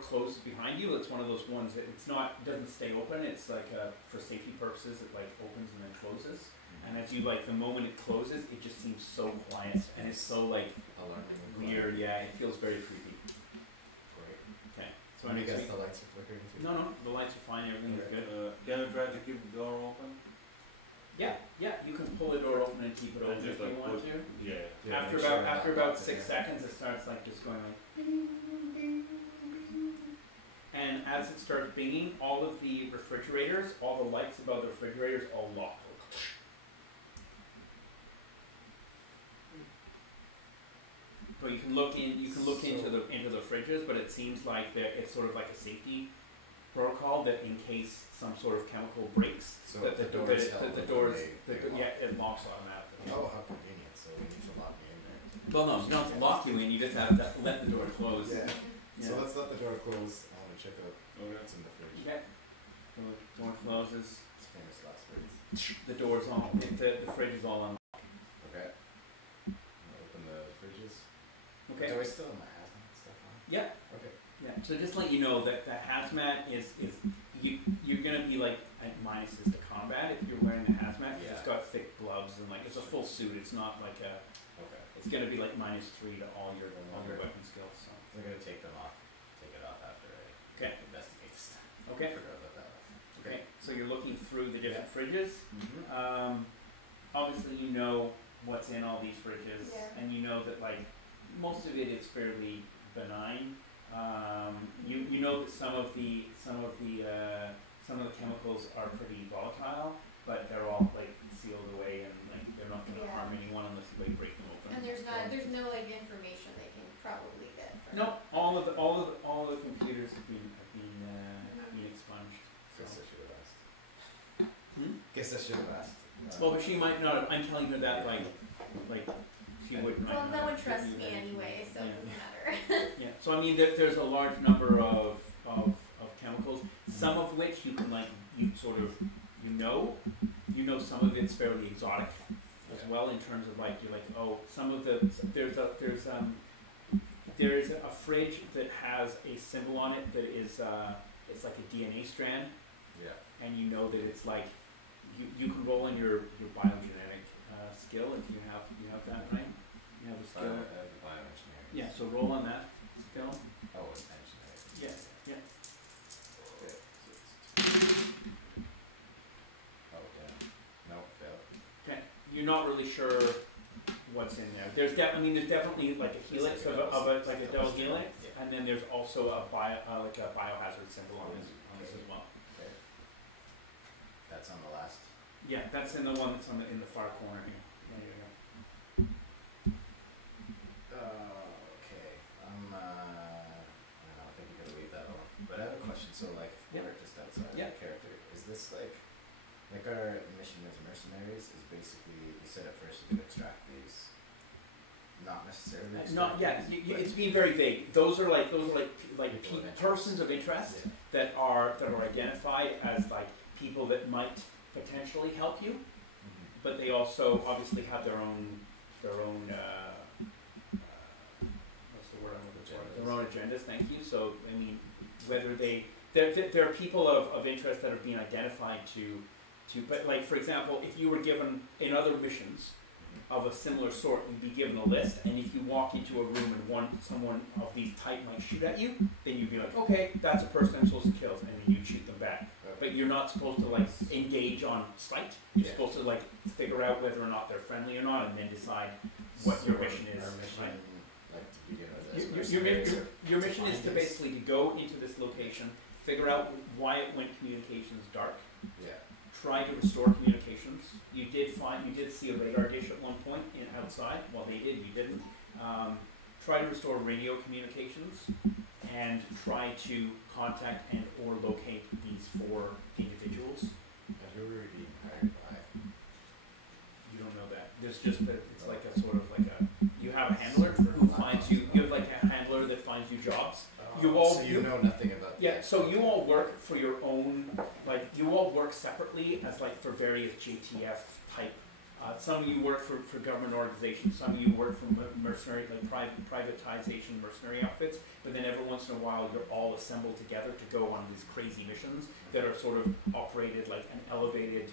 closes behind you. It's one of those ones that it doesn't stay open. It's like for safety purposes, it like opens and then closes. And as you the moment it closes, it just seems so quiet and it's so like Alarming. weird. Yeah, it feels very creepy. Great. Okay, so I I guess the lights are flickering too. no, the lights are fine. Everything is good. Can you try to keep the door open? Yeah, you can pull the door open and keep it open just if you want put- to. Yeah. Yeah, After make sure after not about locked in 6 there. seconds, it starts like just going like. And as it starts binging, all of the refrigerators, all the lights above the refrigerators, all lock. So you can look into the fridges, but it seems like it's sort of like a safety protocol that in case some sort of chemical breaks, So that the the doors doors, they lock. it locks automatically. Oh, how convenient. So we need to lock me in there. Well, no, you don't have to lock you in. You just have to let the door close. Yeah. Yeah. So let's let the door close. I want to check out what's in the fridge. Okay. So the door closes. It's famous last words. The door's on. The fridge is all on. Okay. I'm gonna open the fridges. Okay. Do I still have my hazmat stuff on? Yeah. Okay. Yeah. So just to let you know that the hazmat is you're gonna be like at minuses to combat if you're wearing the hazmat. 'Cause It's Yeah. got thick gloves and like it's a full suit. It's not like a. Okay. It's gonna be like -3 to all your weapon skills. So. I'm gonna take them off. Take it off after I Okay. investigate this stuff. Okay. Forgot about that. Okay. So you're looking through the different fridges. Mm-hmm. Obviously, you know what's in all these fridges, Yeah. and you know that like most of it is fairly benign. You know that some of the chemicals are pretty volatile, but they're all like sealed away and like they're not going to Yeah. harm anyone unless you like break them open. And there's no like information they can probably get from. No, all of the computers have been expunged. Guess So. I should have asked. Hmm? Guess I should have asked. Well, but she might not. I'm telling her that like she wouldn't. Well, might no not one give trusts you me that anyway, so Yeah. it doesn't matter. Yeah, so I mean, there's a large number of chemicals, some of which you can you sort of, some of it's fairly exotic as well in terms of you're some of there's a fridge that has a symbol on it that is, it's like a DNA strand, Yeah. and you know that it's you can roll in your biogenetic skill if you have that, right? You have a skill. Bioengineering. Yeah, so roll on that skill. Oh, it's engineering. Yeah, yeah. Okay, so it's oh, damn. No, failed. Okay. You're not really sure what's in there. There's definitely like a helix of a like a double helix, Yeah. and then there's also a like a biohazard symbol on this as well. Okay. That's on the last. Yeah, that's in the one that's in the far corner here. There you go. Okay. I think you're gonna leave that alone. But I have a question. So like, Yep. we're just outside Yep. of the character. Is this like our mission as mercenaries is basically we said at first we could extract these. Not necessarily. Not extract yet. these, but- It's being very vague. Those are like People of interest. persons of interest Yeah. that are identified as like people that might potentially help you, Mhm. but they also obviously have their own what's the word I'm looking for? Their own agendas. Thank you. So I mean, whether there are people of interest that are being identified to, but like for example, if you were given in other missions of a similar sort, you'd be given a list, and if you walk into a room and someone of these type might shoot at you, then you'd be like, okay, that's a person I'm supposed to kill, and then you'd shoot them back. But you're not supposed to like engage on sight. You're Yeah. supposed to like figure out whether or not they're friendly or not, and then decide what your So mission is. Our mission, Right? like to begin with, Your, as your, your, mercenaries your, are- your mission is to find this. basically to go into this location, figure out why it went communications dark, Yeah. try to restore communications. You did see a radar dish at one point outside. Well, they did, you didn't. Try to restore radio communications, and try to contact and or locate these 4 individuals. And who are we being hired by? You don't know that. There's just that it's like a sort of like you have a handler who finds you. You have like a handler that finds you jobs. You all- So you you- know nothing about. the Yeah, so actual- you all work for your own, like, you all work separately as like for various JTF type. Some of you work for government organizations, some of you work for mercenary, like privatization mercenary outfits, but then every once in a while you're all assembled together to go on these crazy missions that are sort of operated like an elevated,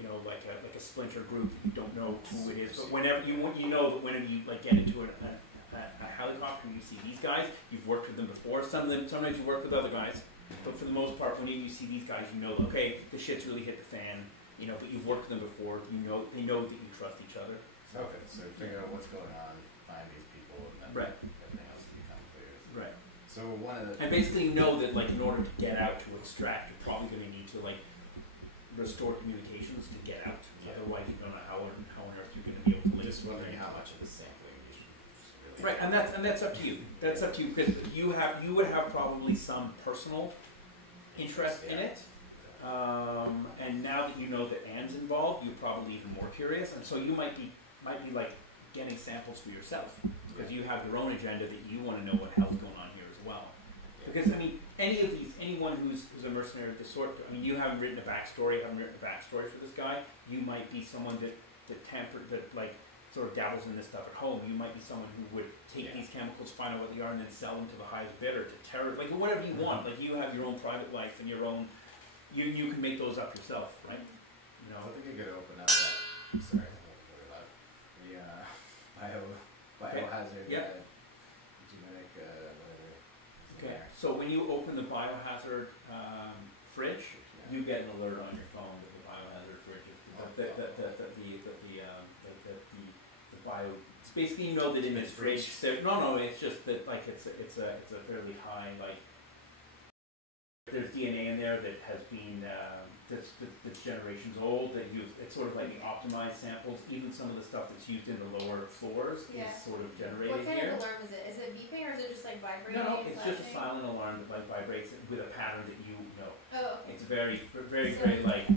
you know, like a splinter group. You don't know who it is, but whenever you know that whenever you like get into a helicopter and you see these guys, you've worked with them before. Sometimes you work with other guys, but for the most part, whenever you see these guys, you know, okay, the shit's really hit the fan. You know, but you've worked with them before. They know that you trust each other. Okay, so figure out what's going on, find these people, and then Right. everything else will become clear. Right. So one of the And basically, you know that like in order to get out to extract, you're probably going to need to like restore communications to get out. Yeah. Otherwise, you don't know how on earth you're going to be able to link. just wondering how much of the sampling you should really. Right, and that's up to you. That's up to you because you would have probably some personal interest in it. And now that you know that Anne's involved, you're probably even more curious, and so you might be like getting samples for yourself because you have your own agenda that you want to know what the hell's going on here as well. Because I mean, anyone who's a mercenary of this sort, I mean, you haven't written a backstory for this guy. You might be someone that like sort of dabbles in this stuff at home. You might be someone who would take these chemicals, find out what they are, and then sell them to the highest bidder to terror, like whatever you want. Like you have your own private life and your own. You can make those up yourself, right? You know. I think you could open up that. Sorry, the biohazard. Yep. Genetic whatever. Okay. So when you open the biohazard fridge, you get an alert on your phone that the biohazard fridge is the bio. It's basically you know that in this fridge. No, it's just that like it's a fairly high like. There's DNA in there that has been that's generations old. It's sort of like the optimized samples. Even some of the stuff that's used in the lower floors Yeah. is sort of What generated kind here. of alarm is it? Is it beeping or is it just like vibrating? No, and it's just a flashing? silent alarm that like vibrates with a pattern that you know. Oh, okay. It's very So- like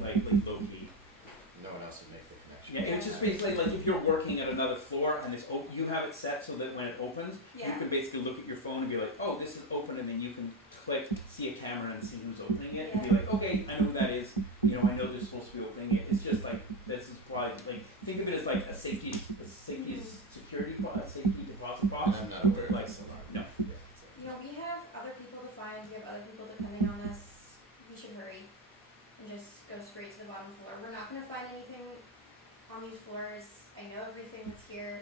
low key. No one else would make the connection. Yeah, it's just basically like if you're working at another floor and you have it set so that when it opens, you Yeah. can basically look at your phone and be like, oh, this is open, and then you can click, see a camera, and see who's opening it, and be like, okay, I know who that is. You know, I know they're supposed to be opening it. It's just like this is probably like think of it as like a safety security safety deposit box. I'm not aware of Like, this alarm. no. Yeah, so. You know, we have other people to find, we have other people depending on us. We should hurry and just go straight to the bottom floor. We're not gonna find anything on these floors. I know everything that's here.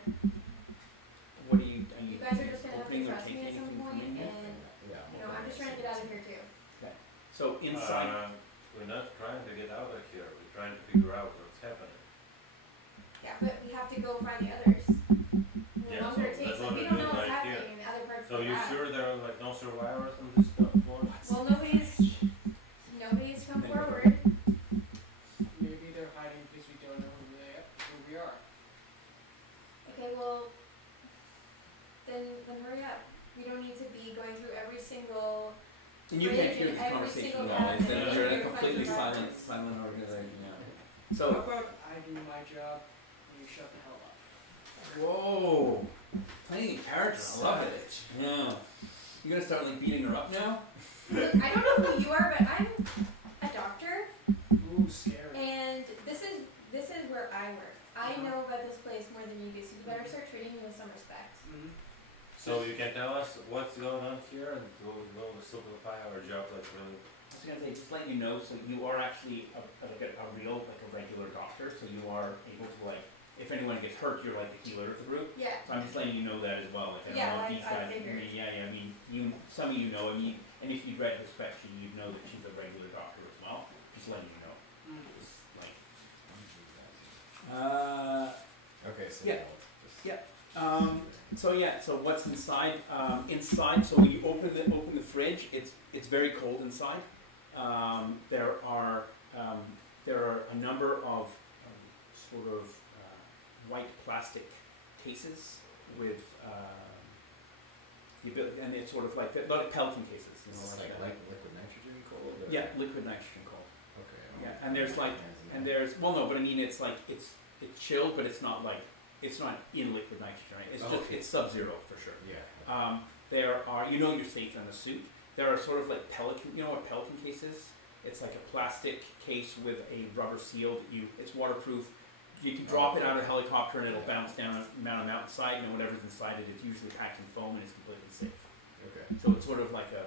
What are you You guys are just gonna have to opening or trust me taking at some anything from point, in here? and, Yeah, you know, I'm just trying to get out of here too. So inside, We're not trying to get out of here. We're trying to figure out what's happening. Yeah, but we have have to go find the others. The Yeah, longer so it takes, that's like, what we we're don't know doing what's right happening here. in the other parts So of the you lab. sure there are like no survivors on this floor? Well, nobody's come forward. Maybe they're hiding because we don't know who we are. Okay, well, then hurry up. We don't need to be going through every single. And you can't hear Break this every conversation single at all. It's cabinet, you're in a you're completely finding silent organization now. How So, about I do my job and you shut the hell up? whoa, playing a character, I love it. Yeah. You gonna start like beating her up now? Look, I don't know who you are, but I'm a doctor, Ooh, scary. and this is where I work. I know about this place more than you do, so you better start treating me with some respect. Mm-hmm. So you can tell us what's going on here and we'll simplify our job like really. I was gonna say, just letting you know, so you are actually a real, like a regular doctor, so you are able to like, if anyone gets hurt, you're like the healer of the group. Yeah. So I'm just letting you know that as well. Like, I don't Yeah, know if I- these I guys, figured. I mean, some of you know, and if you read her spec sheet, you'd know that she's a regular doctor as well. Just letting you know. Mm. Just like, Okay, so Yeah. now just Yeah. So what's inside? Inside, so when you open the fridge, it's very cold inside. There are a number of sort of white plastic cases with the ability, and it's sort of like Pelican cases. You Is know, this like like that. liquid nitrogen cold? Or? Yeah, liquid nitrogen cold. Okay. Yeah, and there's like, and there's but I mean it's like it's chilled, but it's not like it's not in liquid nitrogen. Right? It's just Okay. it's sub-zero for sure. Yeah. There are, you're safe in the suit. There are sort of like Pelican, you know what Pelican case is? It's like a plastic case with a rubber seal that it's waterproof. You can drop it out of a helicopter and it'll bounce down a mountainside, and whatever's inside it, it's usually packed in foam and it's completely safe. Okay. So it's sort of like a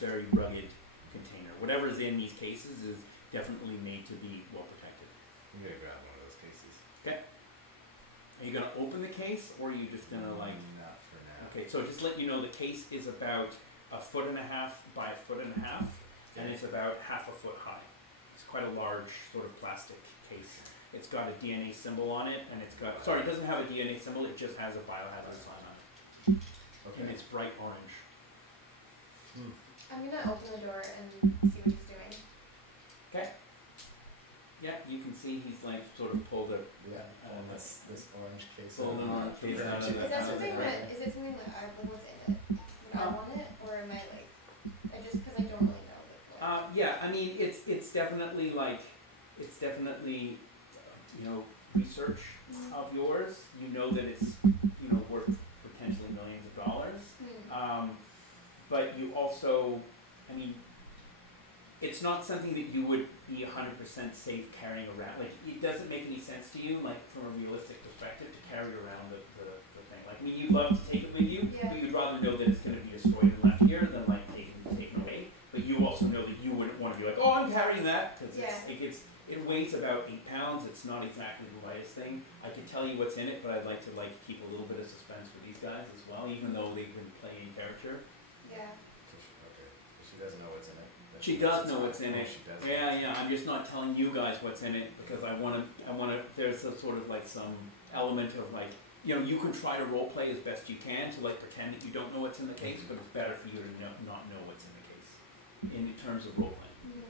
very rugged container. Whatever's in these cases is definitely made to be well protected. I'm gonna grab one of those cases. Are you gonna open the case, or are you just gonna like? Not for now. Okay, so just let you know the case is about 1.5 feet by 1.5 feet, and it's about 1/2 foot high. It's quite a large sort of plastic case. It's got a DNA symbol on it, and it doesn't have a DNA symbol, it just has a biohazard sign on it. Okay. And it's bright orange. I'm gonna open the door and see what he's doing. Yeah, you can see he's like sort of pulled a Yeah. And this orange case. Pulled an orange case out of Is it. that something that what's in it? Would I want it, or am I like, because I don't really know what. Yeah, I mean it's definitely research of yours. You know that it's worth potentially millions of dollars. But you also, I mean, it's not something that you would be 100% safe carrying around. Like, it doesn't make any sense to you, like, from a realistic perspective, to carry around the thing. Like, I mean, you'd love to take it with you, Yeah. but you'd rather know that it's going to be destroyed and left here than, like, taken away. But you also know that you wouldn't want to be like, oh, I'm carrying that, because it weighs about 8 pounds. It's not exactly the lightest thing. I can tell you what's in it, but I'd like to, like, keep a little bit of suspense for these guys as well, even though they've been playing character. Yeah. Okay. So she doesn't know what's in it. She does know what's in Oh, it. she does. Yeah. I'm just not telling you guys what's in it because I wanna. There's a sort of like some element of like, you can try to role play as best you can to like pretend that you don't know what's in the case, but it's better for you to not know what's in the case, in terms of role playing.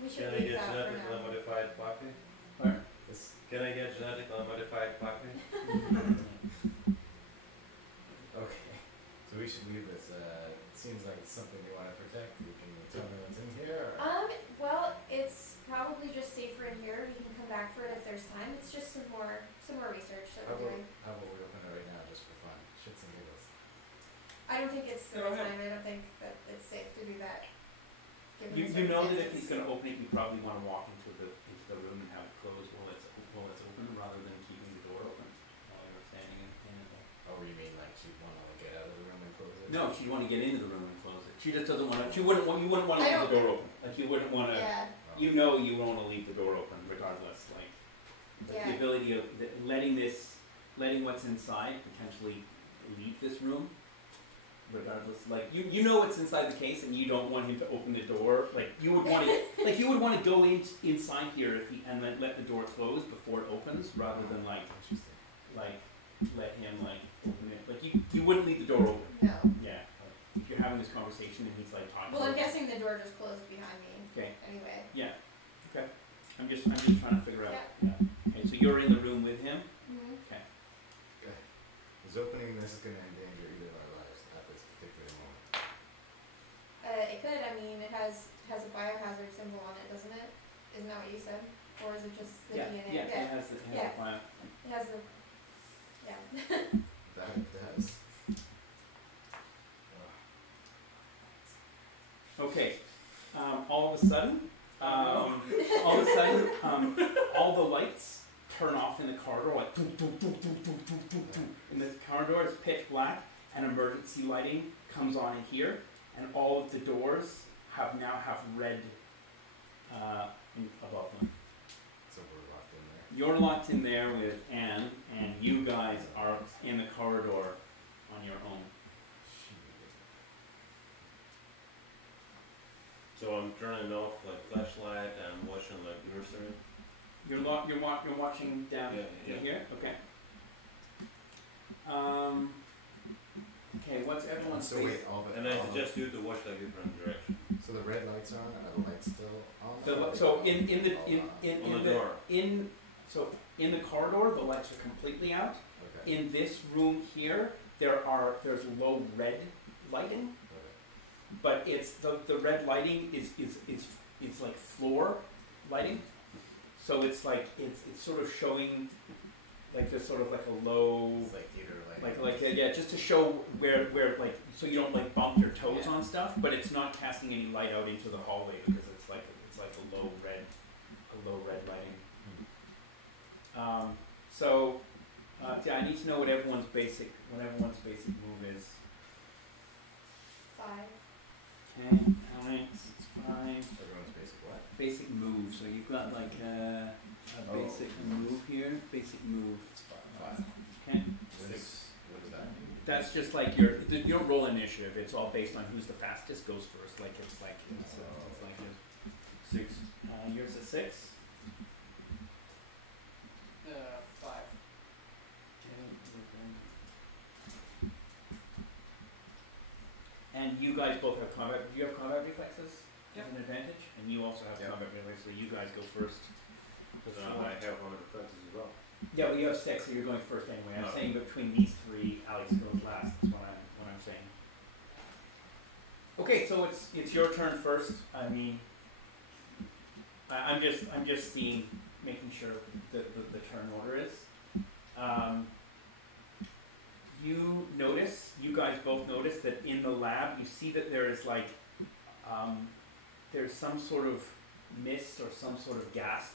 We should Can I leave get that for genetically now. modified coffee? Alright. Can I get genetically modified coffee? Okay. So we should leave this. It seems like it's something you want to protect. You can tell me what's in here. Or? Well, it's probably just safer in here. We can come back for it if there's time. It's just some more research that How we're about, doing. how about we open it right now just for fun? Shits and giggles. I don't think it's the Go right ahead. time. I don't think that it's safe to do that. given You the know that if circumstances. he's going to open it, you probably want to walk into the room and have it closed while it's open, rather than keeping the door open while you're standing in it. Oh, you mean like she'd want to get out of the room and close it? No, she'd want to get into the room and close it. She just doesn't want to. You wouldn't want to I leave don't- the door open. Like you wouldn't want to. Yeah. Oh. You know you want to leave the door open regardless. Like Yeah. the ability of letting what's inside potentially leave this room regardless. Like you know it's inside the case, and you don't want him to open the door. Like you would want to go inside here if he, and then let the door close before it opens, rather than like let him like open it. Like you wouldn't leave the door open. No. Yeah. If you're having this conversation and he's like talking. Well, I'm guessing the door just closed behind me. Okay. Anyway. Yeah. Okay. I'm just trying to figure out. Yeah. Okay. So you're in the room with him. Mm-hmm. Okay. Is opening this going to endanger either of our lives at this particular moment? It could. I mean, it has a biohazard symbol on it, doesn't it? Isn't that what you said? Or is it just the DNA? Yeah. It has the plan. It has the. Yeah. That it does. Okay. All of a sudden, all the lights turn off in the corridor, like doo, doo, doo, doo, doo, doo, doo, doo. And the corridor is pitch black, and emergency lighting comes on in here, and all of the doors now have red above them. So we're locked in there. You're locked in there with Anne, and you guys are in the corridor on your own. So I'm turning off like flashlight and watching like nursery. You're watching down here. Okay. Okay. What's everyone's So face? wait, all the. And I all the- suggest you to watch like different direction. So the red lights are on. Are the lights still on? So in On the door. in the corridor, the lights are completely out. Okay. In this room here, there's low red lighting, Okay. but it's the red lighting is like floor lighting. So it's like it's sort of showing like there's sort of like a low It's like theater lighting. yeah, just to show where like so you don't like bump your toes on stuff, but it's not casting any light out into the hallway because it's like a low red lighting. Yeah, I need to know what everyone's basic move is. 5. Okay, Alex, it's 5. Everyone's basic what? Basic move. So you've got like a basic move here. Basic move. It's 5. Okay. What does that mean? That's just like you don't roll initiative. It's all based on who's the fastest goes first. Like it's like a 6. Yours is 6. 5. And you guys both have combat. Do you have combat reflexes Yep. as an advantage? And you also have Yep. combat reflexes. So you guys go first. I have one reflexes as well. Yeah, but you have 6, so you're going first anyway. I'm No. saying between these 3, Alex goes last. That's what I'm saying. Okay, so it's your turn first. I mean, I'm just making sure the turn order is. You guys both notice that in the lab you see that there is like there's some sort of mist or some sort of gas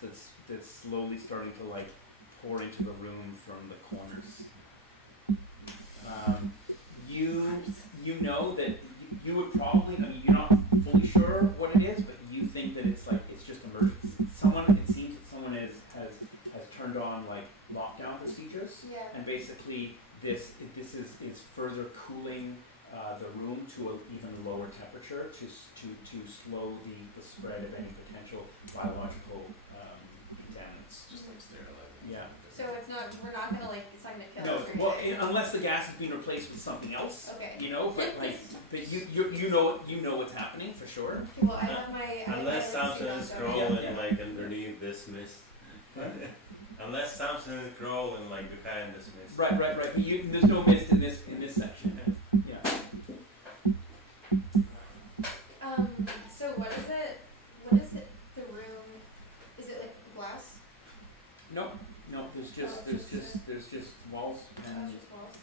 that's slowly starting to like pour into the room from the corners. You know that you would probably, I mean, you're not fully sure what it is, but you think that it's just emergency. It seems that someone has turned on like lockdown procedures, Yeah. and basically this is further cooling the room to an even lower temperature to slow the spread of any potential biological contaminants. Just like sterilizing. Yeah. So it's not. We're not gonna like. It's not gonna kill No, us. or well, anything. unless the gas has been replaced with something else, Okay. you know. But like, but you know what's happening for sure. Okay, well, I have my. I have Unless my something suit on, is so- crawling Yeah. like underneath this mist. Unless something is crawling like behind this mist. Right. There's no mist in this section. Yeah. So what is it? What is it? The room? Is it like glass? Nope. No. There's just walls Oh, and it's just walls.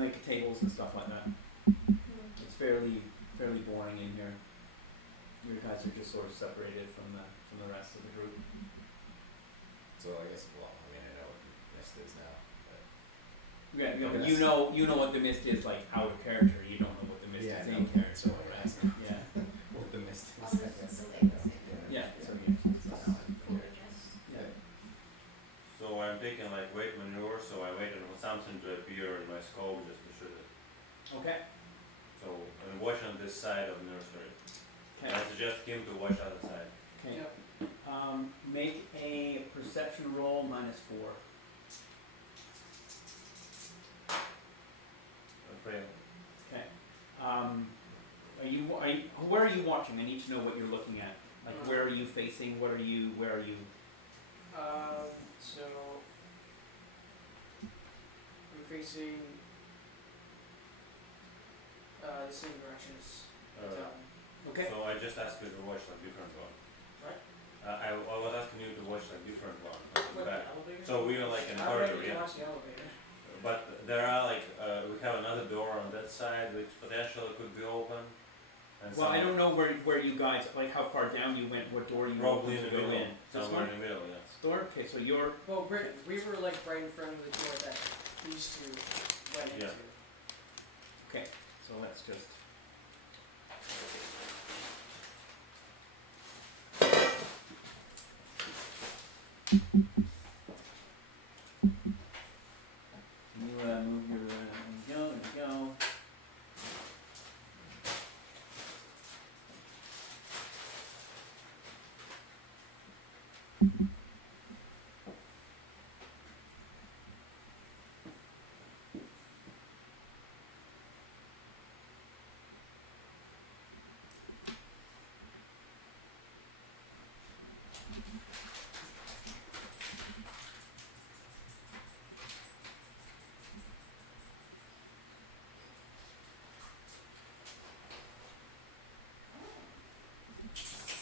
like tables and stuff like that. Hmm. It's fairly boring in here. You guys are just sort of separated from the rest of the group. So I guess, well, I mean, I know what the mist is now, but. Yeah, Okay, you know what the mist is like out of character. You don't know what the mist Yeah, is no, in character. so I'm asking Yeah. what the mist I'll is, I just guess. delay this. Yeah. So yeah. So I'm taking like weight maneuver, so I waited for something to appear in my scope just to shoot it. Okay. Make a perception roll -4. Okay. Okay. Where are you watching? I need to know what you're looking at. Like, where are you facing? Where are you? So I'm facing the same direction as Okay. So I just asked you to watch like different one. Right. I was asking you to watch like different one. What, the Back. elevator? So we are like in I already corridor, yeah. watched the elevator. But there are like we have another door on that side which potentially could be open. And Well, I don't know where you guys, like how far down you went, what door you Probably opened in to the go middle. in. This Somewhere one? in the middle, yes. Store? Okay, so you're. Well, we were like right in front of the door that these two went Yeah. into. Okay, so let's just. Can you move your. There we go.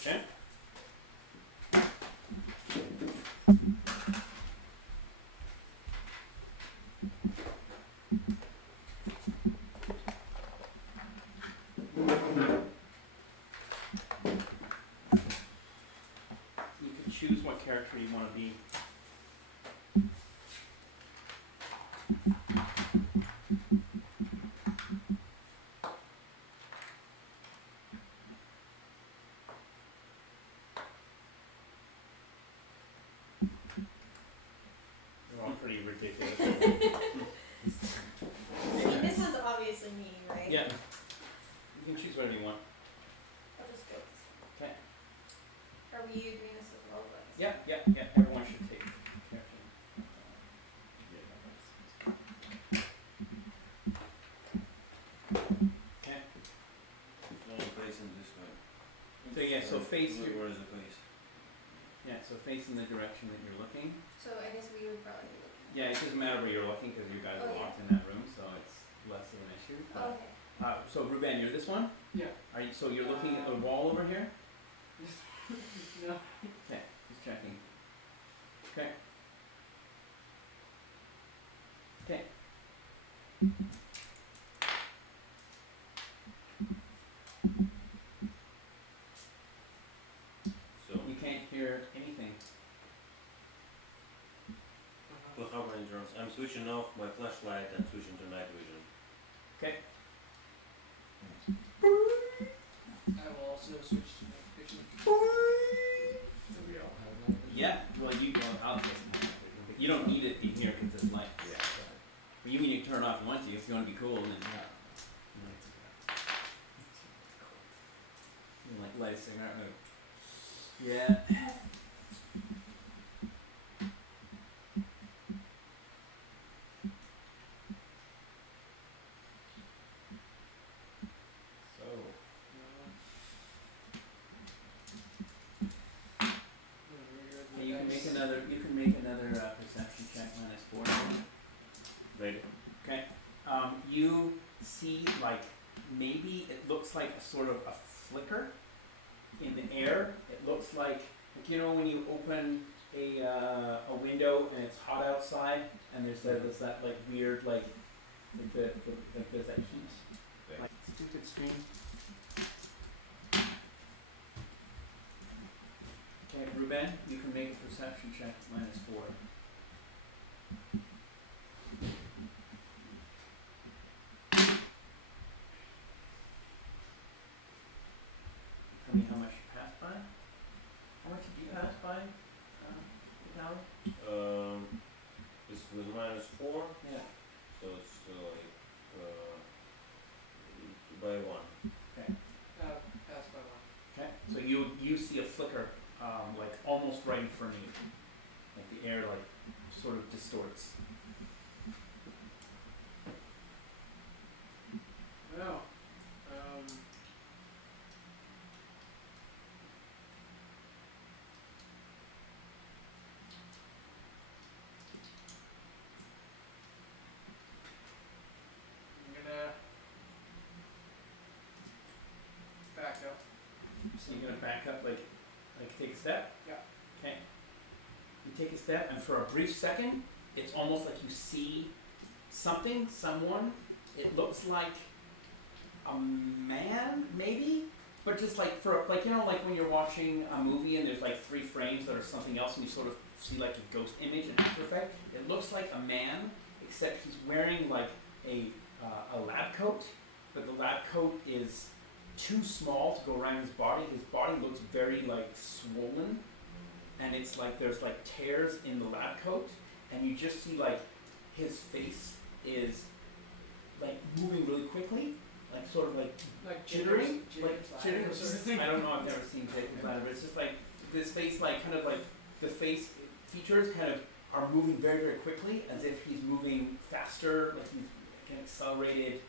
Okay. You can choose what character you want to be. They're all pretty ridiculous. I mean, this one's obviously me, right? Yeah. You can choose whatever you want. I'll just go with this one. Okay. Are we doing this as well? Like, Yeah. Everyone should take character. Okay. No, facing this way. So yeah, so face your. Where is the place? Yeah, so face in the direction that you're looking. So I guess we would probably be looking. Yeah, it doesn't matter where you're looking because you guys Oh, are yeah. locked in that room, so it's less of an issue. Oh, But, okay. so Ruben, you're this one. Yeah. Are you? So you're looking at the wall over here. No. Okay, just checking. Okay. Okay. So You can't hear anything. to how many drones? I'm switching off my flashlight and switching to night vision. Okay. I will also switch to night vision. Do we all have that? Yeah. Well, I'll just but you don't need it in here because it's light. Yeah. But you mean you can turn it off if you want to if you want to be cool and then. You like light a cigarette out. Yeah. So yeah, you can make another perception check -4. Ready? Okay. You see like maybe it looks like a sort of a flicker in the air. It looks like you know when you open a window and it's hot outside and there's that like weird like there's that heat. Yeah. Like stupid screen. Okay, Ruben, you can make a perception check -4. Tell me how much you passed by. How much did you pass by? Now? This was -4, Yeah. so it's like by 1. Pass by one. Okay. So you see a flicker, like almost right turning, like the air like sort of distorts. No. I'm gonna back up. So you're gonna back up, like take a step? Yeah. Okay. You take a step, and for a brief second, it's almost like you see something, someone. It looks like a man, maybe? But just like for, like, you know, like when you're watching a movie and there's like 3 frames that are something else and you sort of see like a ghost image in After Effects. It looks like a man, except he's wearing like a lab coat, but the lab coat is too small to go around his body. His body looks very like swollen, and it's like there's like tears in the lab coat, and you just see like his face is like moving really quickly, like sort of like jittering, like jittering. I don't know, I've never seen Jacob Bladder, but it's just like this face, like kind of like the face features kind of are moving very, very quickly, as if he's moving faster, like he's like an accelerated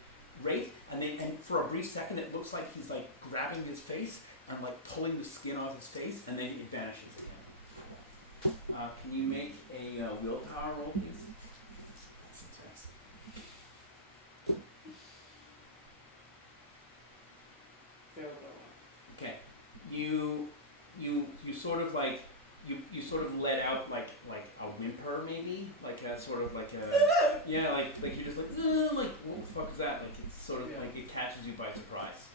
rate, and then and for a brief second it looks like he's like grabbing his face and like pulling the skin off his face, and then it vanishes again. Can you make a willpower roll, please? That's intense. Failed that one. Okay, you sort of like you sort of let out like a whimper, maybe like a sort of like a yeah, like you're just like no, like what the fuck is that? Like it's sort of like it catches you by surprise.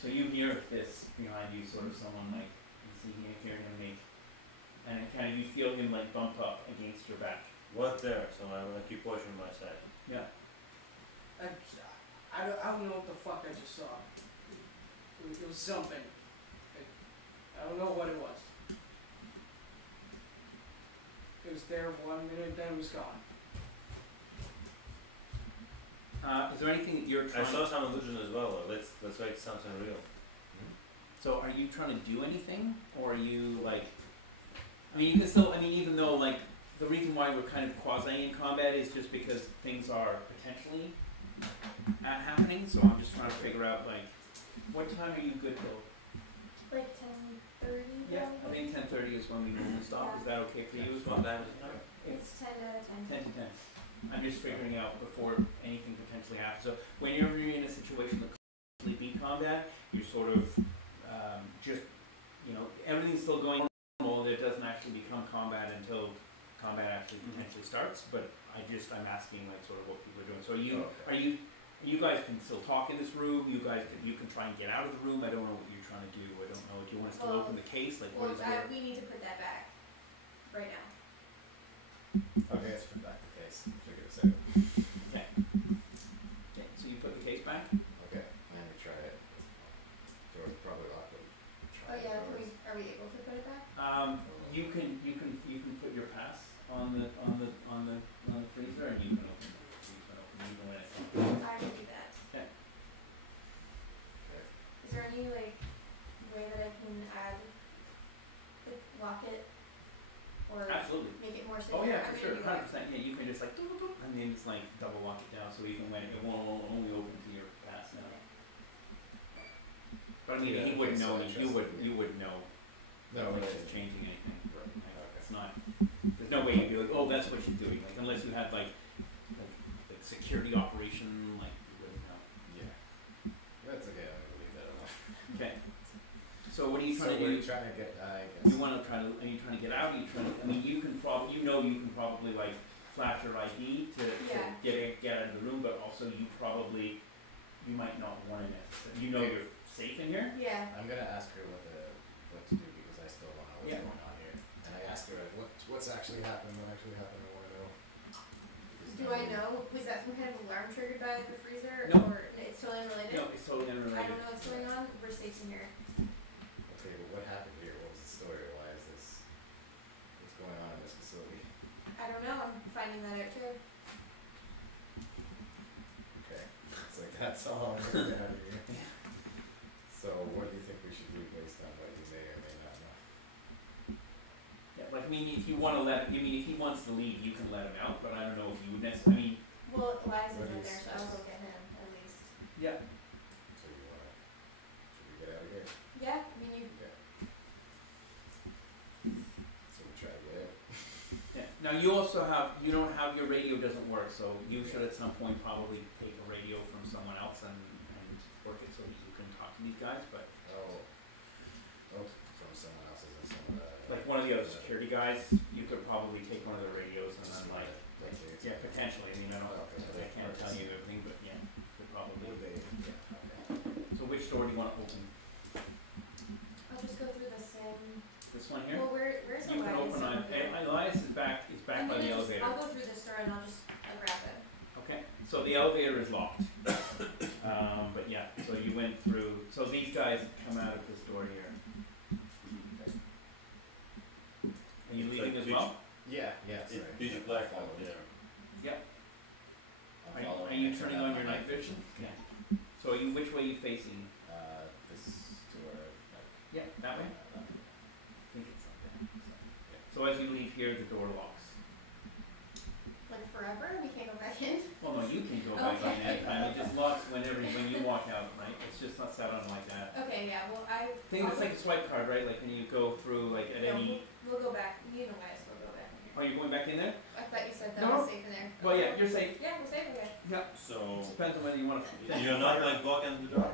So you hear this behind you, sort of someone like you see him, hear him make, and it kind of you feel him like bump up against your back. What there? So I'm gonna keep watching my side. Yeah. I don't know what the fuck I just saw. It was something. I don't know what it was. It was there 1 minute, then it was gone. Is there anything that you're I trying? saw some illusion as well. Let's make something real. So are you trying to do anything, or are you like? I mean, you can still. I mean, even though like the reason why we're kind of quasi in combat is just because things are potentially happening. So I'm just trying to figure out like, what time are you good till? Like 10:30. Yeah, I think 10:30 is when we normally stop. Is that okay for you as well? What time is it now? It's 10 to 10. 10 to 10. I'm just figuring out before anything potentially happens. So whenever you're in a situation that could be combat, you're sort of just, you know, everything's still going normal. It doesn't actually become combat until combat actually potentially starts. But I'm asking like sort of what people are doing. So you guys can still talk in this room. You can try and get out of the room. I don't know what you're trying to do. I don't know. Do you want to still open the case? Like Well, what is your... we need to put that back right now. Okay, let's put back the case. Figure this out. Okay. Okay. So you put the case back. Okay, and we try it. Door's probably locked, but Oh try yeah, it. are we able to put it back? You can put your pass on the freezer, and you can open it. You can let it go. I can do that. Okay. Okay. Is there any like way that I can add, like, lock it or Absolutely. make it more secure? Oh yeah, I'm for sure, gonna do that. 100%. Yeah, you can just like, doop, doop, doop, and then it's like double lock it down, so you can it won't only open to your pass now. But I mean, Yeah, he wouldn't okay, so know. interesting. You wouldn't know. No, like but she's changing anything. Right. Like, Okay. it's not. There's no way you'd be like, oh, that's what she's doing. Like unless you had like security operation, like you wouldn't know. Yeah. That's okay, I'm gonna leave that alone. Okay. So what are you So trying to what are do? you trying to get, I guess? You want to try to? Are you trying to get out? Are you trying to? I mean, you can probably. You know, you can probably like flash your ID to Yeah. get out of the room, but also you probably you might not want to necessarily. You know, you're safe in here. Yeah. I'm gonna ask her what to do because I still don't know what's Yeah. going on here. And I asked her like, what's actually happened, I want to know. Because Do I know? Was that some kind of alarm triggered by the freezer? No. Or it's totally unrelated? No, it's totally I unrelated. don't know what's going on. We're safe in here. Okay, but what happened here? What was the story? Why is this? What's going on in this facility? I don't know. I'm finding that out too. Okay. It's like that's all I'm gonna get out of here. So what do you think we should do based on what you may or may not know? I mean, if you want to let, I mean, if he wants to leave, you can let him out. But I don't know if you would necessarily. I mean, Well, Elias What isn't is- there, so I'll go get him at least. yeah. So you wanna, should we get out of here? Yeah, I mean, you, Yeah. So we try to get out. Yeah. Now you also have, you don't have, your radio doesn't work, so you should at some point probably take a radio from someone else and work it so that you can talk to these guys. But Oh, from someone else's and someone, like one of the other security guys, you could probably take one of their radios and then like, yeah, potentially. I mean, I don't, I can't tell you everything, but yeah, could probably. Would they, yeah, okay. So which door do you want to open? I'll just go through the same. This one here? Well, where's You can Elias? open on, Elias is back I'm by gonna the just- elevator. I'll go through this door and I'll just grab it. Okay, so the elevator is locked. But yeah, so you went through, so these guys come out of this door here. Are you leaving as well? Yeah, yeah, sorry. Did you black out there? I'm Are following you it, turning turn on my your night vision? Okay. So are you, which way are you facing? This door, like, Yeah, that way? that way. I think it's like that. So as you leave here, the door locks. Like forever? We can't go back in? Well, no, you can go back in Okay. anytime. It just locks when you walk out, right? It's just not set on like that. Okay, yeah, well, Think it's like a swipe card, right? Like when you go through, like at No, any. we'll go back, you know why, so we'll go back in here. Are you going back in there? I thought you said that No. was safe in there. Well, yeah, you're safe. Yeah, we're safe, okay. Yeah. So Depends on whether you want to. you're not like blocking the door.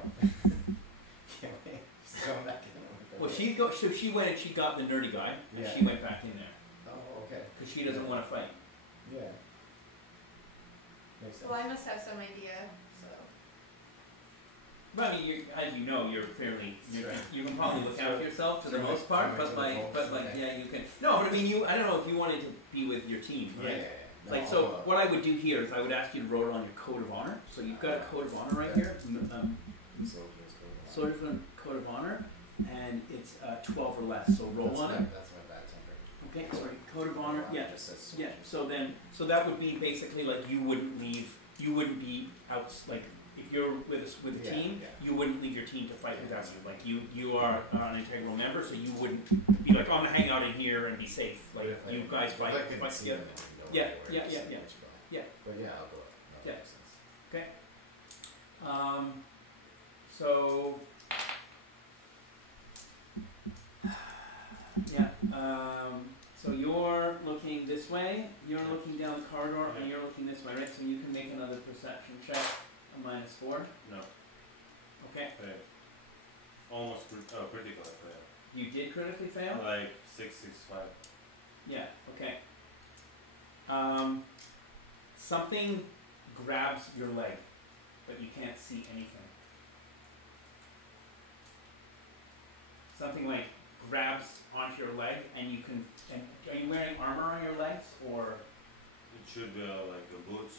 Just going back in. Well, so she went and she got the nerdy guy, and Yeah. she went back in there Oh, okay. because she doesn't want to fight. Yeah. Makes sense. Well, I must have some idea, so. But I mean, as you know, you're fairly. Sure. You can probably look out for yourself for the Sure. most part, Sure. but like, Okay. yeah, you can. No, but I mean, I don't know if you wanted to be with your team, Yeah, right? yeah, yeah. No, Like, I'll, so what I would do here is I would ask you to roll on your code of honor. So you've got a code of honor right here. Sort of a code of honor, and it's 12 or less. So roll on it. That's my bad temper. Okay, sorry, code of honor. Yeah, Just says yeah. So that would be basically like you wouldn't leave. You wouldn't be out. Like if you're with a Yeah, team, yeah. you wouldn't leave your team to fight without you. Like you are an integral member, so you wouldn't be like, oh, I'm gonna hang out in here and be safe. Like If I- you guys if fight I can see together. them and know Yeah, where yeah, to yeah, see yeah. which button. Yeah. But yeah, I'll go up. That Yeah. makes sense. Okay. So yeah. So you're looking this way. You're looking down the corridor, and you're looking this way, right? So you can make another perception check, a -4. No, Okay. fail. Almost critical fail. You did critically fail. Like 665. Yeah. Okay. Something grabs your leg, but you can't see anything. Something like grabs onto your leg, and you can. And are you wearing armor on your legs or It should be like a boots.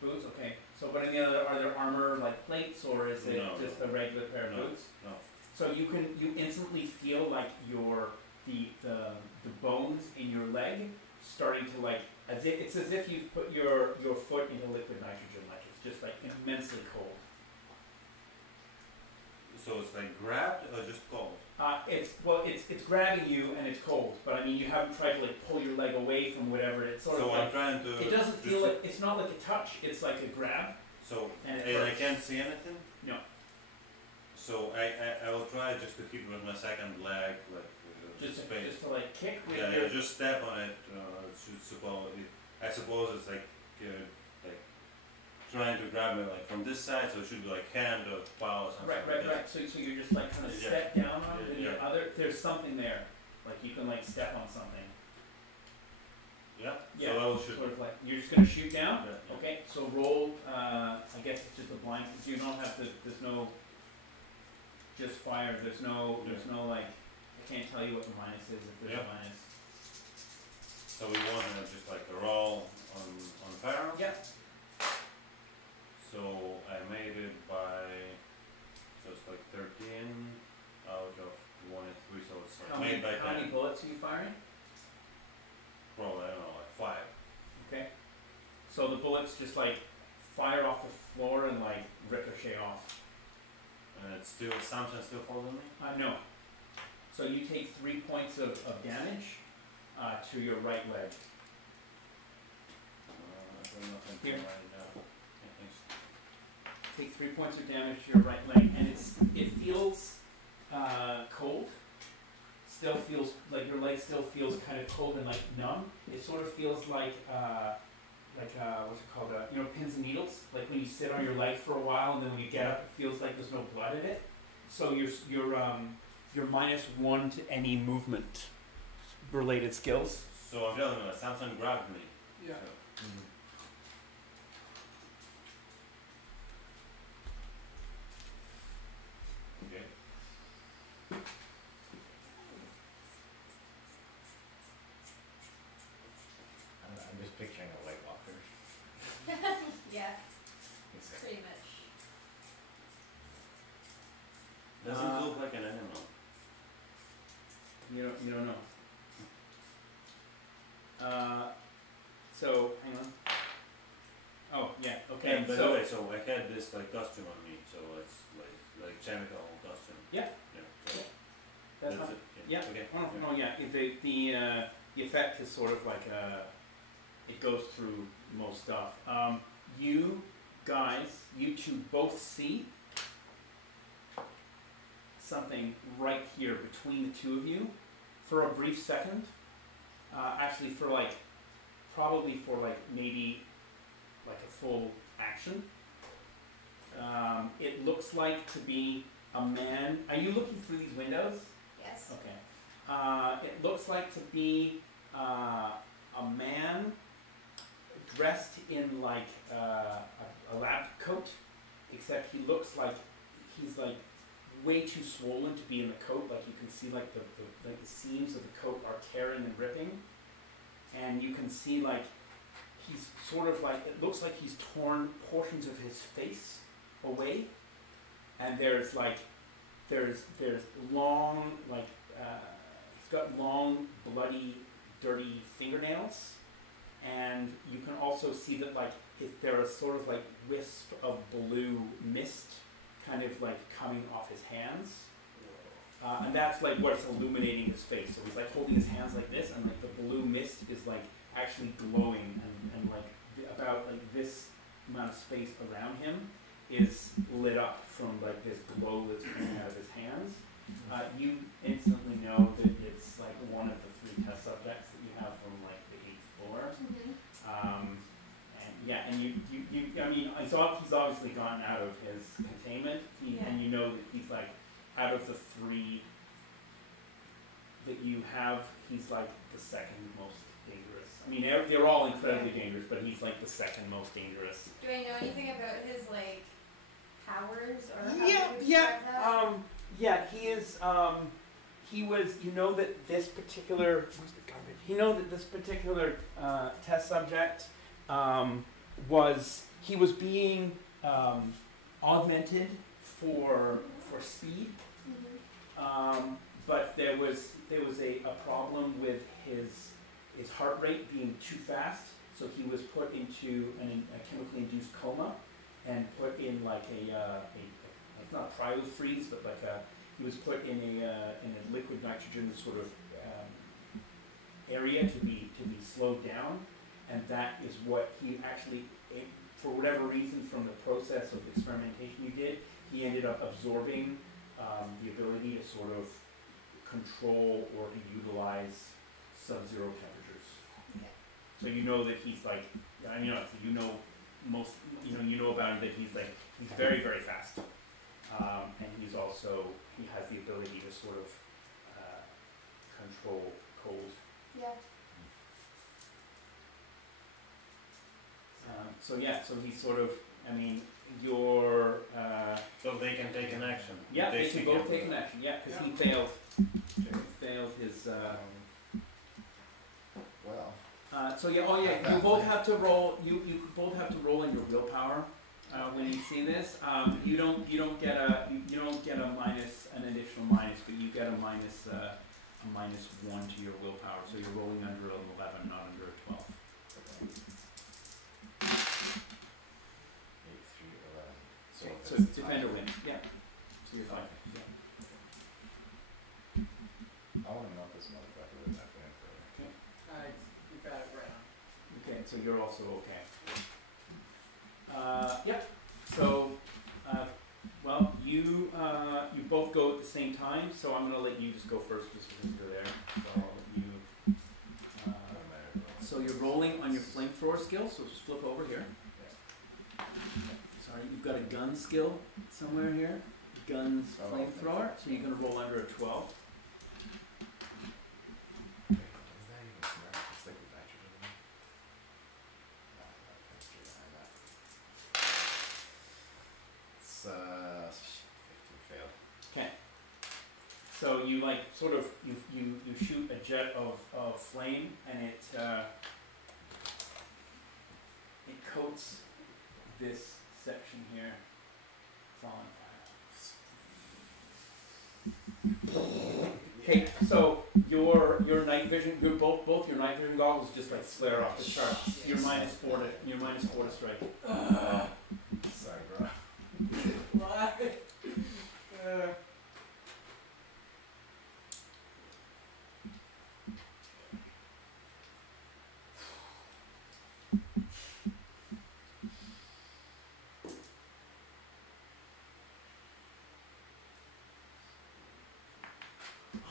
boots? Okay. So, but any other are there armor like plates, or is it No, just a regular pair of No. boots? No. So you instantly feel like the bones in your leg starting to like it's as if you put your foot into liquid nitrogen, like it's just like immensely cold. So it's like grabbed or just cold? It's grabbing you and it's cold, but I mean you haven't tried to like pull your leg away from whatever. It's sort So of I'm like trying to. it doesn't just feel like it's not like a touch. It's like a grab. So And it and I hurts. can't see anything. No. So I will try just to hit with my second leg, like Just space. to like kick with Yeah, your yeah, just step on it. I suppose it's like trying to grab it like from this side, so it should be like hand or paw or something. right. like that. So you just like kind of Yeah. step down on it, and Yeah, your yeah. other there's something there, like you can like step on something. Yeah. Yeah. So I will shoot. Sort of like you're just gonna shoot down. Yeah, yeah. Okay, so roll. I guess it's just a blind. So you don't have to. There's no. Just fire. There's no like. I can't tell you what the minus is if there's Yeah. a minus. So we want to just like roll on fire. Yeah. So I made it by just like 13 out of 1 and 3, so it's like made by How many 10. bullets are you firing? Probably, I don't know, like 5. Okay. So the bullets just like fire off the floor and like ricochet off. And it's still, Samson still holding me? No. So you take 3 points of damage, to your right leg. Here. Take 3 points of damage to your right leg, and it feels cold. Still feels like your leg still feels kind of cold and like numb. It sort of feels like what's it called? Pins and needles. Like when you sit on your leg for a while, and then when you get up, it feels like there's no blood in it. So you're -1 to any movement related skills. So I'm telling you, Samson grabbed me. Yeah. So, okay. I'm just picturing a White Walker. Yeah, It's pretty much. Doesn't look like an animal. You don't know. So hang on. Oh yeah, okay. And by so the way, so I had this like costume on me, so it's like chemical costume. Yeah. Yeah. So that's fine. it. Yeah. Okay. Oh, no, yeah. The effect is sort of like it goes through most stuff. You guys, you two both see something right here between the two of you for a brief second. Actually, for probably for maybe a full action. It looks like to be a man. Are you looking through these windows? Yes. Okay. It looks like to be a man dressed in a lab coat, except he looks like he's way too swollen to be in the coat. Like you can see the seams of the coat are tearing and ripping, and you can see he's sort of it looks like he's torn portions of his face away, and there's long he's got long bloody dirty fingernails, and you can also see that there are sort of wisp of blue mist kind of coming off his hands, and that's what's illuminating his face. So he's holding his hands like this, and the blue mist is actually glowing, and about this amount of space around him is lit up from this glow that's coming out of his hands. You instantly know that it's one of the 3 test subjects that you have from the 8th floor. Mm-hmm. And he's obviously gotten out of his containment, and you know that he's out of the 3 that you have, he's the second most dangerous. I mean, they're all incredibly dangerous, but he's the second most dangerous. Do I know anything about his powers or how you would describe that? He is. He was. You know that this particular. Where's the garbage? You know that this particular test subject he was being augmented for speed, but there was a problem with his heart rate being too fast, so he was put into a chemically induced coma and put in it's not cryo freeze, but he was put in a liquid nitrogen sort of area to be slowed down, and that is what he actually, for whatever reason, from the process of experimentation he did, he ended up absorbing the ability to sort of control or to utilize sub-zero temperatures. Okay. So you know that he's you know about him that he's very, very fast, and he has the ability to sort of control cold. Yeah. So he's sort of, your So they can take an action. yeah, they can both take an action, yeah, because he failed his Well, you both have to roll. You both have to roll in your willpower when you see this. You don't get an additional minus, but you get a minus -1 to your willpower. So you're rolling under an 11, not under a 12. 8, 3, 11. So defender wins. Yeah. So you're fine. Yeah. I want to know if this motherfucker was not going to. so you're also okay. Yep. So, well, you both go at the same time. So I'm gonna let you just go first, just because you're there. So I'll let you. So you're rolling on your flamethrower skill. So just flip over here. Sorry, you've got a gun skill somewhere here. Guns flamethrower. So you're gonna roll under a 12. Is that even smart? It's like the nitrogen. No, chemistry behind that. It's 15 failed. Okay. So you like sort of you shoot a jet of flame and it coats this section here. It's on fire. Okay, so your night vision, both your night vision goggles just like flare off the charts. You're -4 to strike. Sorry, bro. Why?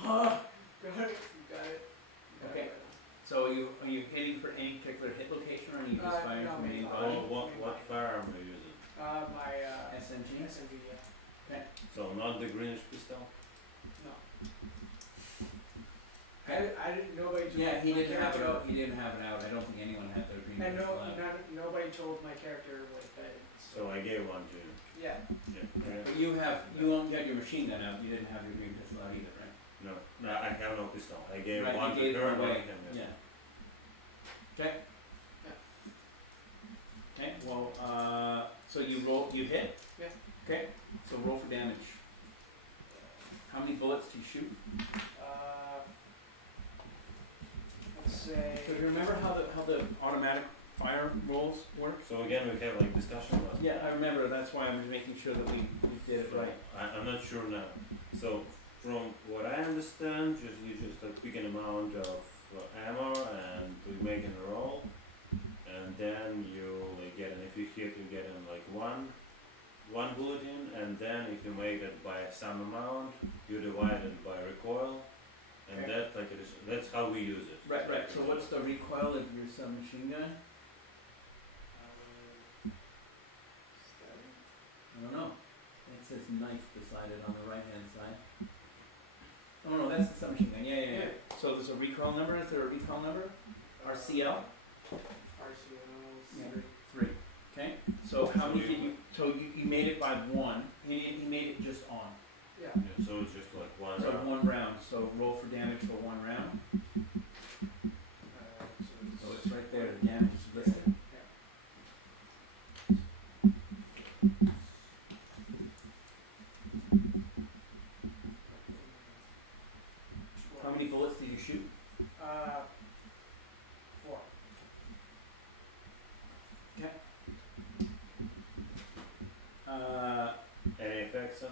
Got it. Okay. So are you hitting for any particular hit location, or are you just firing no, from any main body? body. What firearm are you using? My SMG? SMG, yeah. So not the greenish pistol? No. I didn't. Nobody told Yeah, he my didn't have it character- out. He didn't have it out. I don't think anyone had their green And pistol out. nobody told my character what that. So I gave one to you. Yeah. Yeah. But you had your machine gun out. You didn't have your green pistol out either, right? No, I have no pistol. I gave Right, one you to gave her one and one away. to him. Yeah. Okay. Okay. Well, so you hit. Yeah. Okay. So roll for damage. How many bullets do you shoot? Let's say. So do you remember how the automatic fire rolls work? So again, we have like discussion last. Yeah, I remember. That's why I'm making sure that we did it So right. I'm not sure now. So from what I understand, you just like pick an amount of ammo and we make a roll, and then you like get, and if you hit, you get in like one bullet in, and then if you make it by some amount, you divide it by recoil, and Okay. that's how we use it. Right. So what's the recoil of your submachine gun? I don't know. It says knife beside it on the right hand side. Oh no, that's the submachine gun. Yeah. So there's a recoil number. Is there a recoil number? RCL? RCL. 3. Okay. So how many did you? So you made it by 1. He made it just on. Yeah. Yeah, so it's just like one So round. 1 round. So roll for damage for 1 round. So it's right there. The damage is listed. How many bullets did you shoot? 4. Any effects on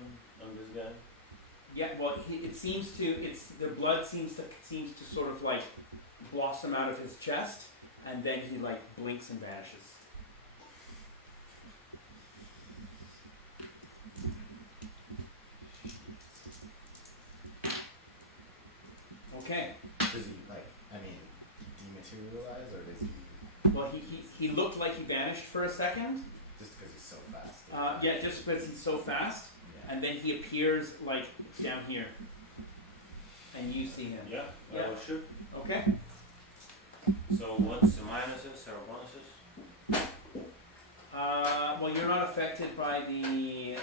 this guy? Yeah, well, the blood seems to sort of like blossom out of his chest, and then he like blinks and vanishes. Okay. Does he dematerialize, or does he Well, he looked like he vanished for a second. just because he's so fast? Yeah, just because he's so fast, Yeah. and then he appears like down here, and you see him. Yeah, Yeah. I will shoot. Okay. So what's the minuses or bonuses? Well, you're not affected by the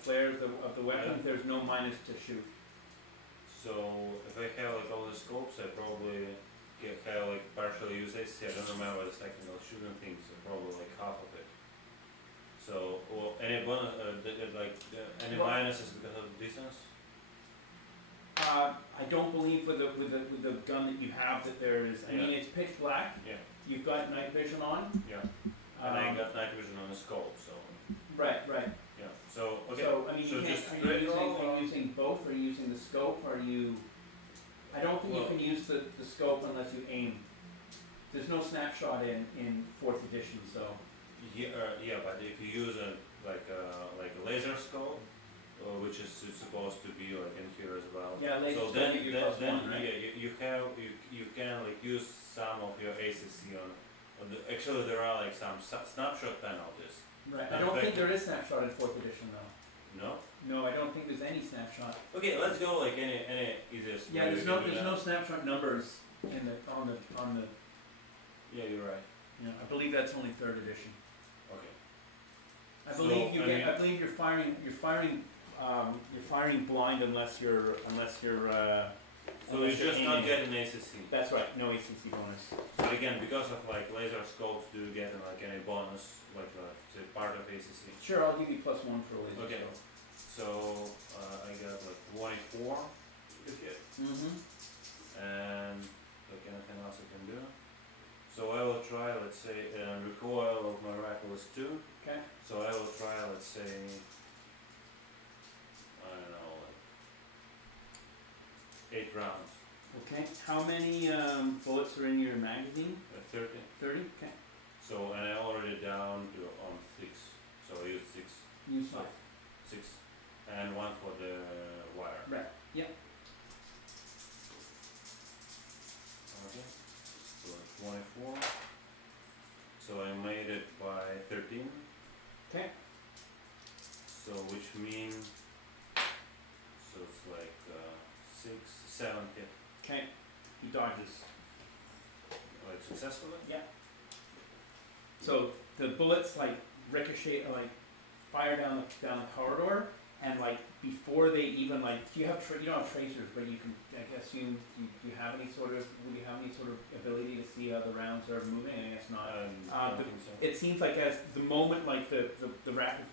flares of the weapon. Yeah. There's no minus to shoot. So if I have like all the scopes, I probably have like partial use AC. I don't remember the second of shooting things, so probably like half of it. So, well, any bonus, any Well- minuses because of the distance? I don't believe with the gun that you have that there is. I mean, it's pitch black. Yeah, You've got night vision on. yeah. And I got night vision on the scope, so Right. yeah. So okay. So I mean, So you can't. just Are you straight using, roll are or- you using both? Are you using the scope? Are you? I don't think Well- you can use the scope unless you aim. There's no snapshot in 4th edition, so. Yeah, but if you use a laser scope, which is supposed to be like in here as well. Yeah, laser So scope then, give you then, +1, then right? yeah, you can like use some of your ACC on actually there are like some snapshot penalties. Right. I don't think there is snapshot in 4th edition though. No? No, I don't think there's any snapshot. Okay, let's go like any easiest Yeah, way there's we no can do there's that. no snapshot numbers in the on the. Yeah, you're right. You know, I believe that's only 3rd edition. Okay. I So, believe I mean- I believe you're firing blind unless you're So you unless you're just not aiming. get an ACC. That's right, no ACC bonus. But again, because of like laser scopes, do you get like any bonus like say part of ACC? Sure, I'll give you +1 for a laser Okay. scope. So I got like 24 to hit, Mm-hmm. and like anything else I can do. So I will try, let's say, recoil of my rifle is 2. Okay. So I will try, let's say, I don't know, like 8 rounds, Okay. How many bullets are in your magazine? 30. 30. Okay. So and I already down to on 6. So I used 6, Use 6, and 1 for the wire. Right. Yep. Okay. So 24. So I made it by 13. Okay. So which means, so it's like 6, 7 hit. Okay. He dodges. Like successfully? Yeah. So the bullets like ricochet, like fire down the corridor, and like before they even like, do you have you don't have tracers, but you can, I guess you have any sort of, will you have any sort of ability to see how the rounds are moving? I guess not. I don't think so. It seems like as the moment like the rapid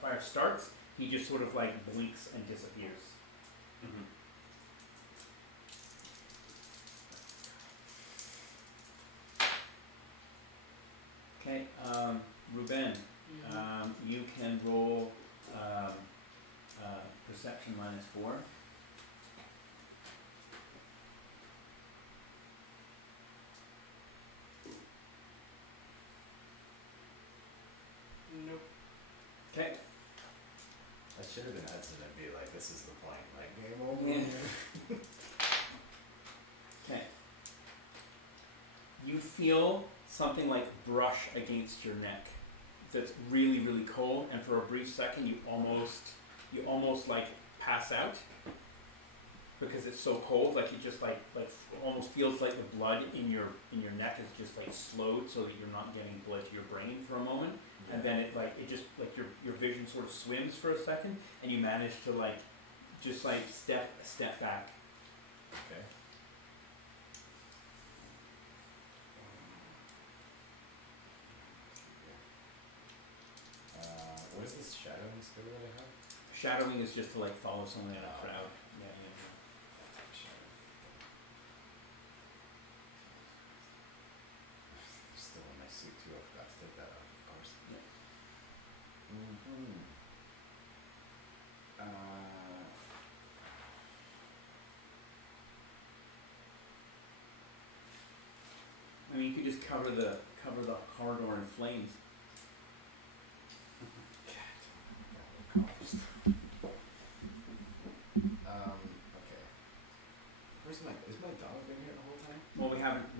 fire starts, he just sort of like blinks and disappears. Mhm. Okay, Ruben, you can roll perception -4. Nope. Okay. That should have been Hudson. I'd be like, this is the point. Like, game over. Yeah. Okay. You feel something like brush against your neck that's really, really cold, and for a brief second you almost like pass out because it's so cold. Like it just like almost feels like the blood in your neck is just like slowed so that you're not getting blood to your brain for a moment. And then it just like your vision sort of swims for a second, and you manage to just step back. Okay. What is this shadowing skill that I have? Shadowing is just to like follow someone in a Oh. crowd. Still in my suit too. I forgot to take that off, of course. Yeah. Mm-hmm. I mean, you could just cover the corridor in flames. Okay. Is my dog been here the whole time? Well,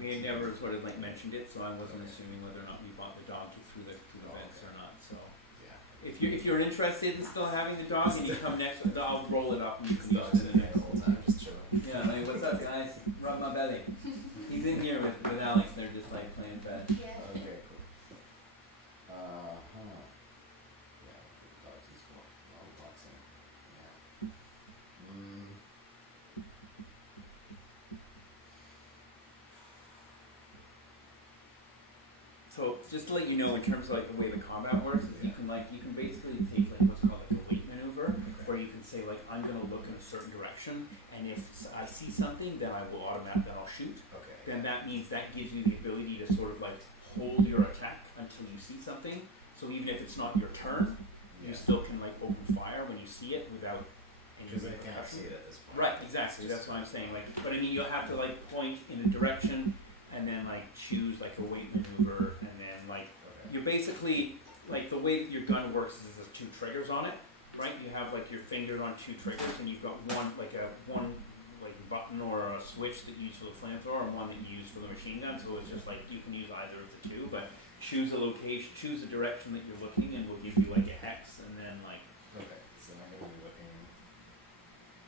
we had never sort of like mentioned it, so I wasn't assuming whether or not you bought the dog through the vents or not. So Yeah. if you're interested in still having the dog, and you come next, I'll roll it up and you can The use dog's it been in here there. the whole time, just chilling. Yeah, like, what's up, guys? Rub my belly. He's in here with Alex. They're just like playing fetch. Yeah. Okay, cool. Huh. Yeah, the dog's useful. All boxing. Yeah. So just to let you know, in terms of like the way the combat works, is you can basically take like what's called like a weight maneuver, where you can say like I'm gonna look in a certain direction, and if I see something, then I will I'll shoot. Okay. Then that means that gives you the ability to sort of like hold your attack until you see something. So even if it's not your turn, you Yeah. still can like open fire when you see it without any Because I can't repercussion. see it at this point. Right, exactly. exactly. That's what I'm saying. Like, but I mean, you'll have to like point in a direction, and then like choose like a weight maneuver, and then like Okay. you're basically like the way that your gun works is there's 2 triggers on it, right? You have like your finger on 2 triggers, and you've got one like button or a switch that you use for the flamethrower, and one that you use for the machine gun. So it's just like you can use either of the 2, but choose a location, choose a direction that you're looking, and we'll give you like a hex, and then like. Okay, so I'm gonna be looking,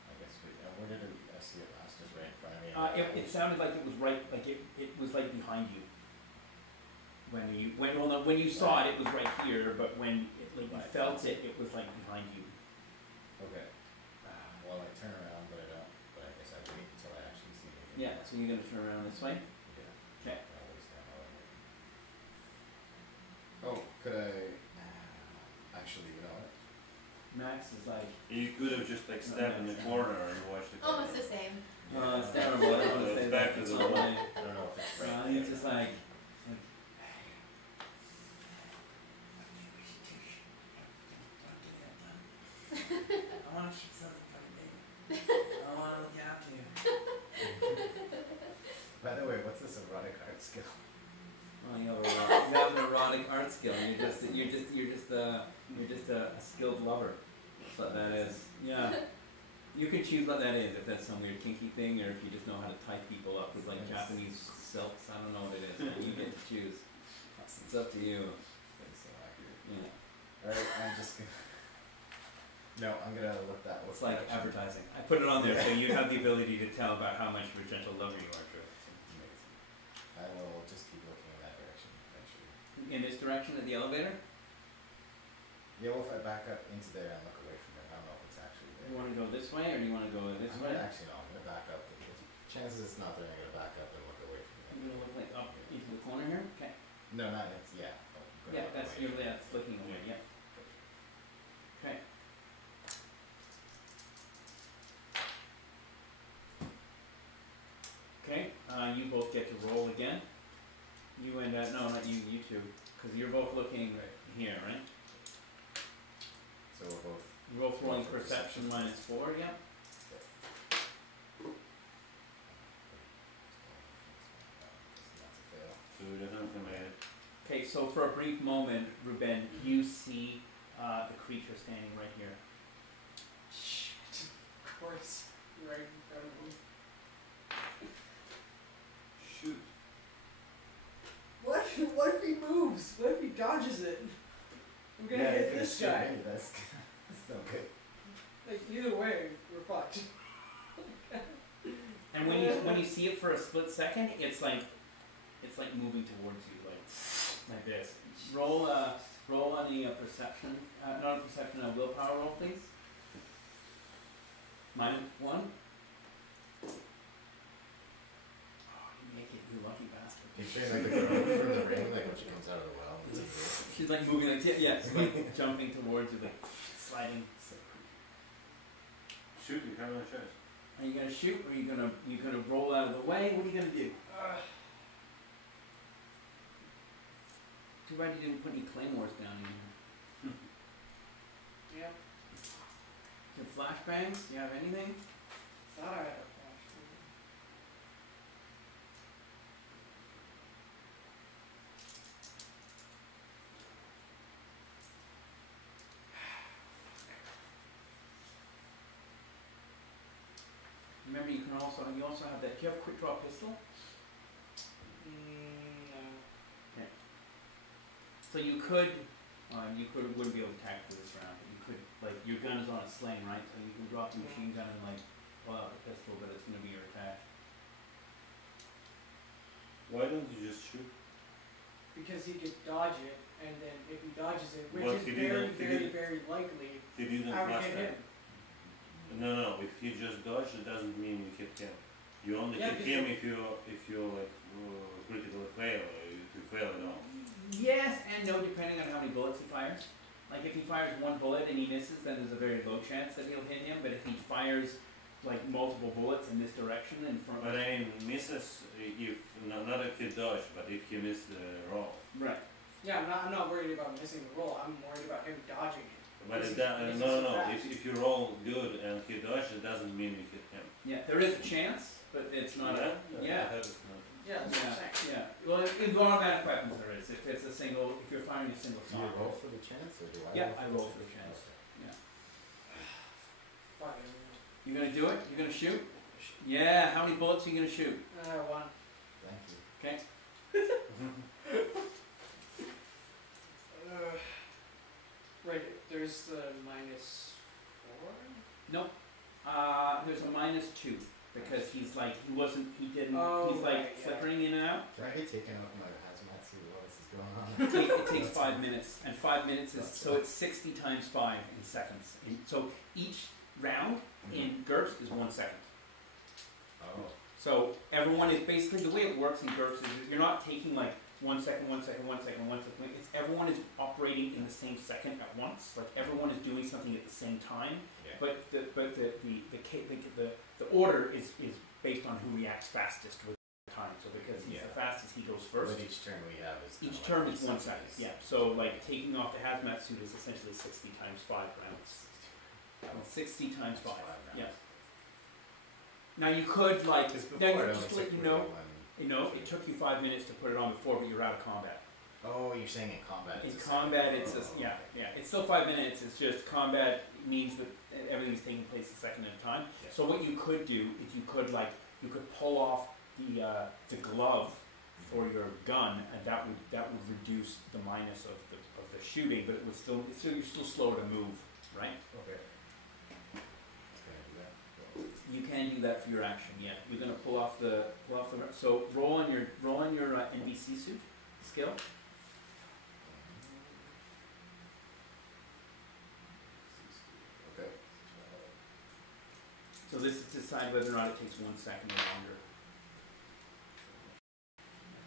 I guess, where did I see it last? Just right in front of me? It sounded like it was right, like it was like behind you. When you saw it, it was right here, but when it, like you felt it, it was like behind you. Okay. Well, I turn around, but I guess I wait until I actually see it. Yeah, so you're gonna turn around this way. Yeah. Okay. I always know how I wait. Oh, could I, actually, you know what? Max is like, You could have just like stepped in the corner and watched the Almost the same. it's terrible. I don't want to say Back that. to the It's all wall. right. I don't know if it's right. He's just like. I want to shoot something funny, baby. I want to look after you. By the way, what's this erotic art skill? Oh, you have an erotic art skill. You're just a skilled lover. That's what that is. Yeah. You can choose what that is, if that's some weird kinky thing, or if you just know how to tie people up with like Japanese silks. I don't know what it is. Man. You get to choose. It's up to you. That's so accurate. Yeah. Alright, I'm just gonna. No, I'm gonna look that. It's like advertising. I put it on there so you have the ability to tell about how much of a gentle lover you are to it. Amazing. I will just keep looking in that direction eventually. In this direction of the elevator? Yeah, well, if I back up into there and look away from it, I don't know if it's actually there. You want to go this way or do you want to go this I'm way? gonna actually, no, I'm gonna back up. Chances it's not there, I'm gonna back up and look away from I'm going to look like up into the corner here? Okay. it. No, not, it's, yeah. I'm gonna Yeah, look that's away. usually that's looking away, yeah. Okay. Okay, you both get to roll again. You and, no, not you, you two. Because you're both looking here, right? So we're both. You're both rolling perception -4, yeah? That's a fail. So we definitely made it. Okay, so for a brief moment, Ruben, you see the creature standing right here. Shit. Of course. Right in front of me. Shoot. What if he moves? What if he dodges it? I'm gonna Yeah, hit you're this gonna shoot guy. me, That's no good. Like either way, we're fucked. And when you see it for a split second, it's like moving towards you, like this. Roll on the perception, not a perception, a willpower roll, please. -1. Oh, you make it, you lucky bastard. Picturing like the girl from the ring, like when she comes out of the well. It's like this. She's like moving like yeah, so like jumping towards you, like sliding. Shoot, you have no choice. Are you gonna shoot, or are you gonna roll out of the way? What are you gonna do? Too bad you didn't put any claymores down in here. Yep. Your flashbangs? Do you have anything? Thought I had a flash. Remember, you also have that. Do you have a quick draw pistol? No. So you wouldn't be able to tackle this round, but you could, like, your gun is on a sling, right? So you can drop the machine gun and, like, pull out the pistol, but it's gonna be your attack. Why don't you just shoot? Because he could dodge it, and then if he dodges it, which Well, is he very, didn't- very, very likely, He didn't I would flash hit that. him. No, if he just dodged, it doesn't mean you hit him. You only Yeah, hit him if you like critically fail, or if you fail at all. Yes and no, depending on how many bullets he fires. Like, if he fires one bullet and he misses, then there's a very low chance that he'll hit him, but if he fires, like, multiple bullets in this direction and from... But I mean, misses if not if he dodged, but if he missed the roll. Right. Yeah, I'm not worried about missing the roll. I'm worried about him dodging it. But This it is- this is no. fast. If you roll good and he dodged, it doesn't mean you hit him. Yeah, there is a chance, but it's not a. Yeah. That is not. Yeah, that's what I'm saying. Yeah. Well, in automatic weapons there is. If it's a single, if you're firing a single Do you shot. roll for the chance, or do I? Yeah, I roll for the chance. Okay. Fuck You gonna do it? You gonna shoot? Yeah. How many bullets are you gonna shoot? One. Thank you. Okay. Right, there's the -4? Nope. There's a -2 because he's like he wasn't he didn't Oh, he's like right, yeah. flickering in and out. Can I get taken off my hazmat suit while this is going on? It takes 5 minutes, and 5 minutes is so it's 60 times 5 in seconds. And so each round in GURPS is 1 second. Oh. So everyone is basically the way it works in GURPS is you're not taking like 1 second, 1 second, 1 second, 1 second. It's everyone is operating in the same second at once. Like everyone is doing something at the same time. Yeah. But the order is based on who reacts fastest with time. So because he's the fastest, he goes first. But each turn we have is. Each turn is 1 second. Yeah. So like taking off the hazmat suit is essentially 60 times 5 rounds. 60 times 5. Yeah. Now you could like Because now before it just only let took you me know. when. You know, it took you 5 minutes to put it on before, but you're out of combat. Oh, you're saying in combat. In it's a combat, second. it's just Oh, yeah, okay. yeah. It's still 5 minutes. It's just combat means that everything's taking place a second at a time. Yeah. So what you could do is you could pull off the glove for your gun, and that would reduce the minus of the shooting, but it would still you're still slow to move, right? Okay. Can I do that? Cool. You can do that for your action. Yeah, you're gonna pull off the so roll on your NBC suit skill. Okay. So this is to decide whether or not it takes 1 second or longer. I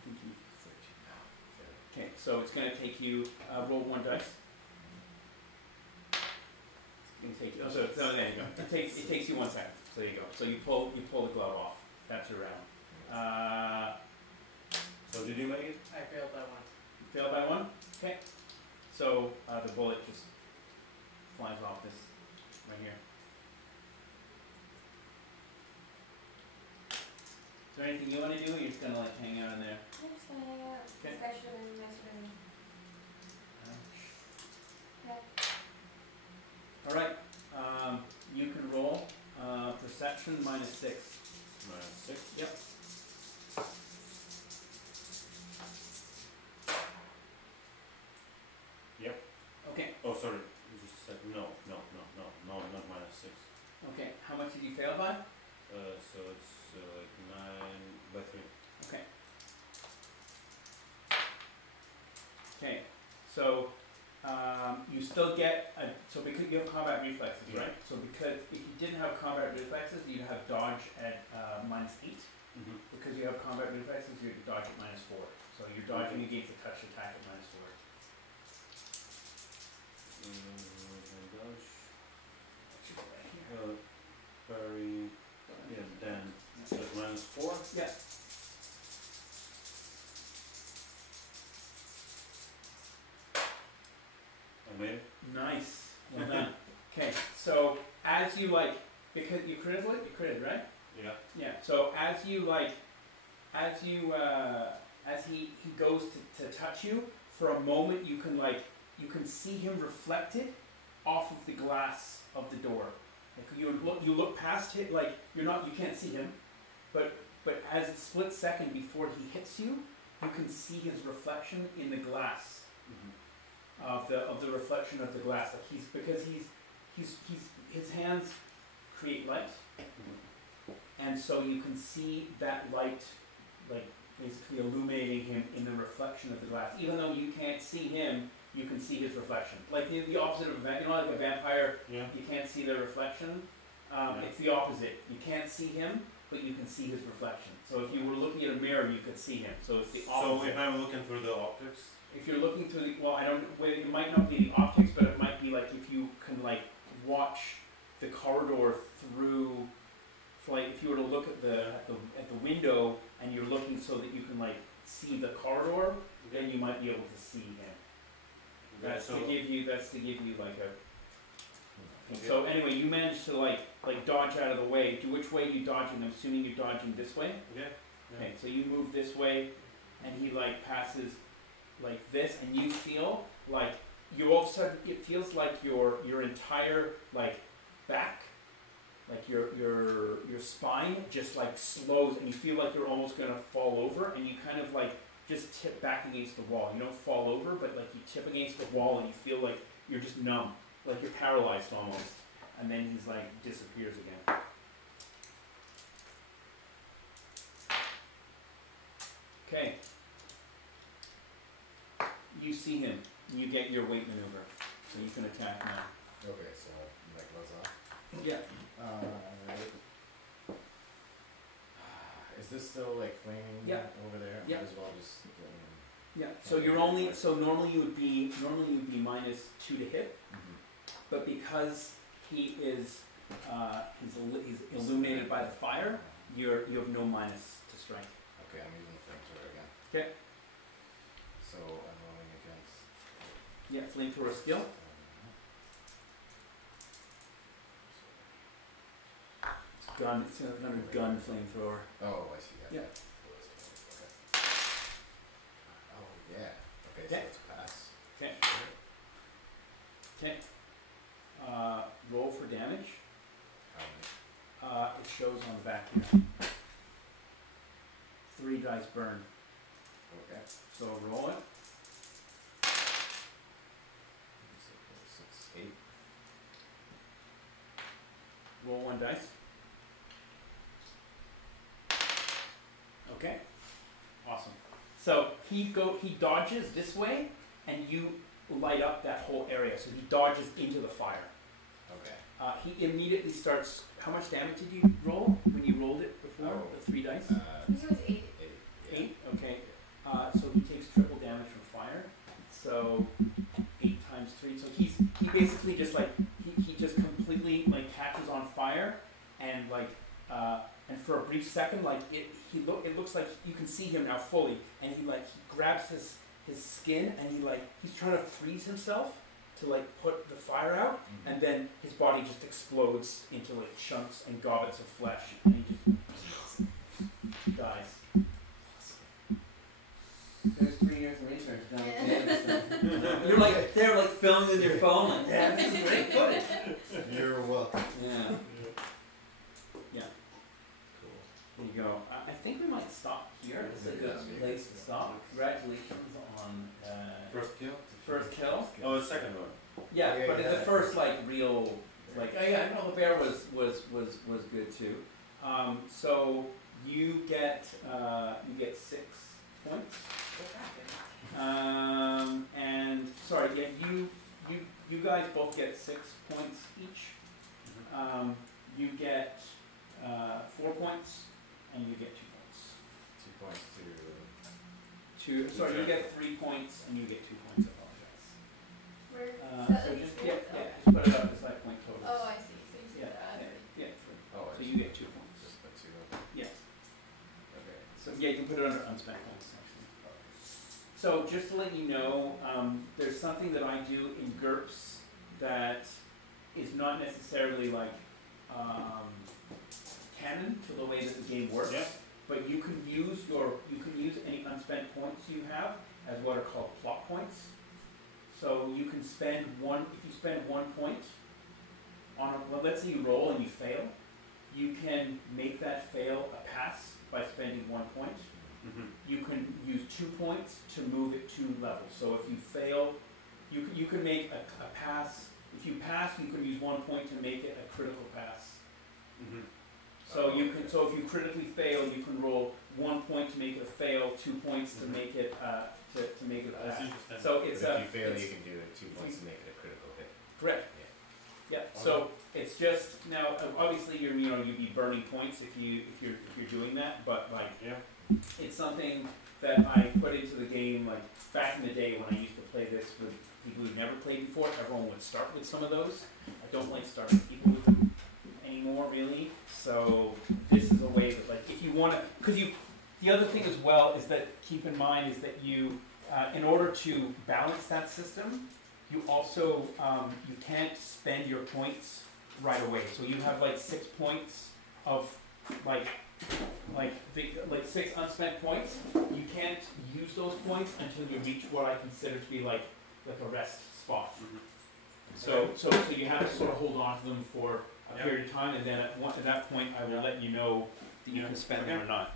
think you. 13 now. Okay, so it's going to take you roll 1 dice. It's going to take you. Oh, so there you go. It takes you 1 second. So there you go. So you pull the glove off. That's your round. So did you make it? I failed that one. You fail by 1. Okay. So the bullet just flies off this right here. Is there anything you want to do, or you're just gonna like hang out in there? I'm just gonna hang out. Okay. This guy should have been nicer than me. Yeah. All right. You can roll perception -6. -6. Yep. Yep. Okay. Oh, sorry. You just said no, not -6. Okay. How much did you fail by? So it's like 9 by 3. Okay. Okay. So you still get so because you have combat reflexes, Yeah. right? So because if you didn't have combat reflexes, you'd have dodge at -8. Mm-hmm. Because you have combat reflexes, you'd dodge at -4. So you're dodging against a touch attack at -4. Dodge. Parry. Yeah, then so it's -4. Yeah. I made it. Nice. Well done. Okay. So as you like, because you critted what? You critted, right? Yeah. Yeah. So as you like, as he goes to touch you, for a moment you can see him reflected off of the glass of the door. Like you look past it, like you can't see him, but as a split second before he hits you, you can see his reflection in the glass. Of the reflection of the glass, like his hands create light, and so you can see that light, like basically illuminating him in the reflection of the glass. Even though you can't see him, you can see his reflection. Like the opposite of like a vampire, Yeah. you can't see their reflection. It's the opposite. You can't see him, but you can see his reflection. So if you were looking at a mirror, you could see him. So it's the opposite. So if I'm looking through the optics. If you're looking through the, it might not be the optics, but it might be like if you can like watch the corridor through, like if you were to look at the window and you're looking so that you can like see the corridor, then you might be able to see him. That's to give you like a. Okay. So anyway, you managed to like like dodge out of the way. To which way are you dodging? I'm assuming you're dodging this way. Yeah. Okay, so you move this way, and he like passes like this, and you feel like you all of a sudden it feels like your entire like back, like your spine just like slows, and you feel like you're almost gonna fall over, and you kind of like just tip back against the wall. You don't fall over, but like you tip against the wall, and you feel like you're just numb, like you're paralyzed almost. And then he's like disappears again. Okay. You see him. You get your weight maneuver, so you can attack now. Okay, so that goes off. Yeah. Is this still like flaming Yeah. over there? Yeah. Might as well just go Yeah. So you're only normally you would be -2 to hit, but because he is he's illuminated by the fire, you have no minus to strength. Okay, I'm using the flamethrower again. Okay. So I'm rolling against. Yeah, flamethrower skill. It's gun. It's another gun flamethrower. Oh, I see that. Yeah. Okay. Oh yeah. Okay, so Okay. it's pass. Okay. Okay. Roll for damage. How It shows on the back here. 3 dice burn. many? Okay. So roll it. 6, 8. Roll 1 dice. Okay. Awesome. So he dodges this way, and you light up that whole area. So he dodges into the fire. Okay. He immediately starts. How much damage did you roll when you rolled it before? Oh. The 3 dice. I think it was 8. 8. Yeah. 8. Okay. So he takes triple damage from fire. So 8 times 3. So he basically just like he just completely like catches on fire, and like and for a brief second like it looks like you can see him now fully, and he grabs his skin, and he's trying to freeze himself to like put the fire out, and then his body just explodes into like chunks and gobbets of flesh, and he just dies. There's 3 years of research done at the end of this. You're like they're like filming with your phone, like Yeah, this is great footage. You're welcome. Yeah, Cool. there you go. I think we might stop here. This is a good place to stop. Congratulations on First kill. first kill. Oh, the second one. Yeah, Yeah, but yeah. the first like real like no, the bear was good too. So you get 6 points. And sorry, yeah, you guys both get 6 points each. You get 4 points, and you get 2 points. 2 points Sorry, you get 3 points, and you get 2 points. I Where? apologize. So just just put it up as like point totals. Oh, I see. So you Yeah, said yeah. to. Oh, So you get 2 points. just put 2. Yeah. Okay. So yeah, you can put it under unspent points actually. So just to let you know, there's something that I do in GURPS that is not necessarily like canon to the way that the game works. Yeah. But you can use any unspent points you have as what are called plot points. So you can spend if you spend 1 point on let's say you roll and you fail, you can make that fail a pass by spending 1 point. You can use 2 points to move it 2 levels. So if you fail, you can make a pass. If you pass, you can use 1 point to make it a critical pass. So so if you critically fail, you can roll 1 point to make it a fail, 2 points to make it to make it a That's pass. interesting. So But it's if you fail, it's- you can do 2 points to make it a critical hit. correct. Yeah. So it's just now obviously you'd be burning points if you're doing that, but like Yeah. it's something that I put into the game like back in the day when I used to play this with people who'd never played before. Everyone would start with some of those. I don't like starting people with them anymore really. So this is a way that like if you want to, the other thing as well is that keep in mind is that you in order to balance that system, you also you can't spend your points right away. So you have like 6 points of like 6 unspent points. You can't use those points until you reach what I consider to be like a rest spot. So you have to sort of hold on to them for a period of time, and then at that point I will let you know that you can spend them or not.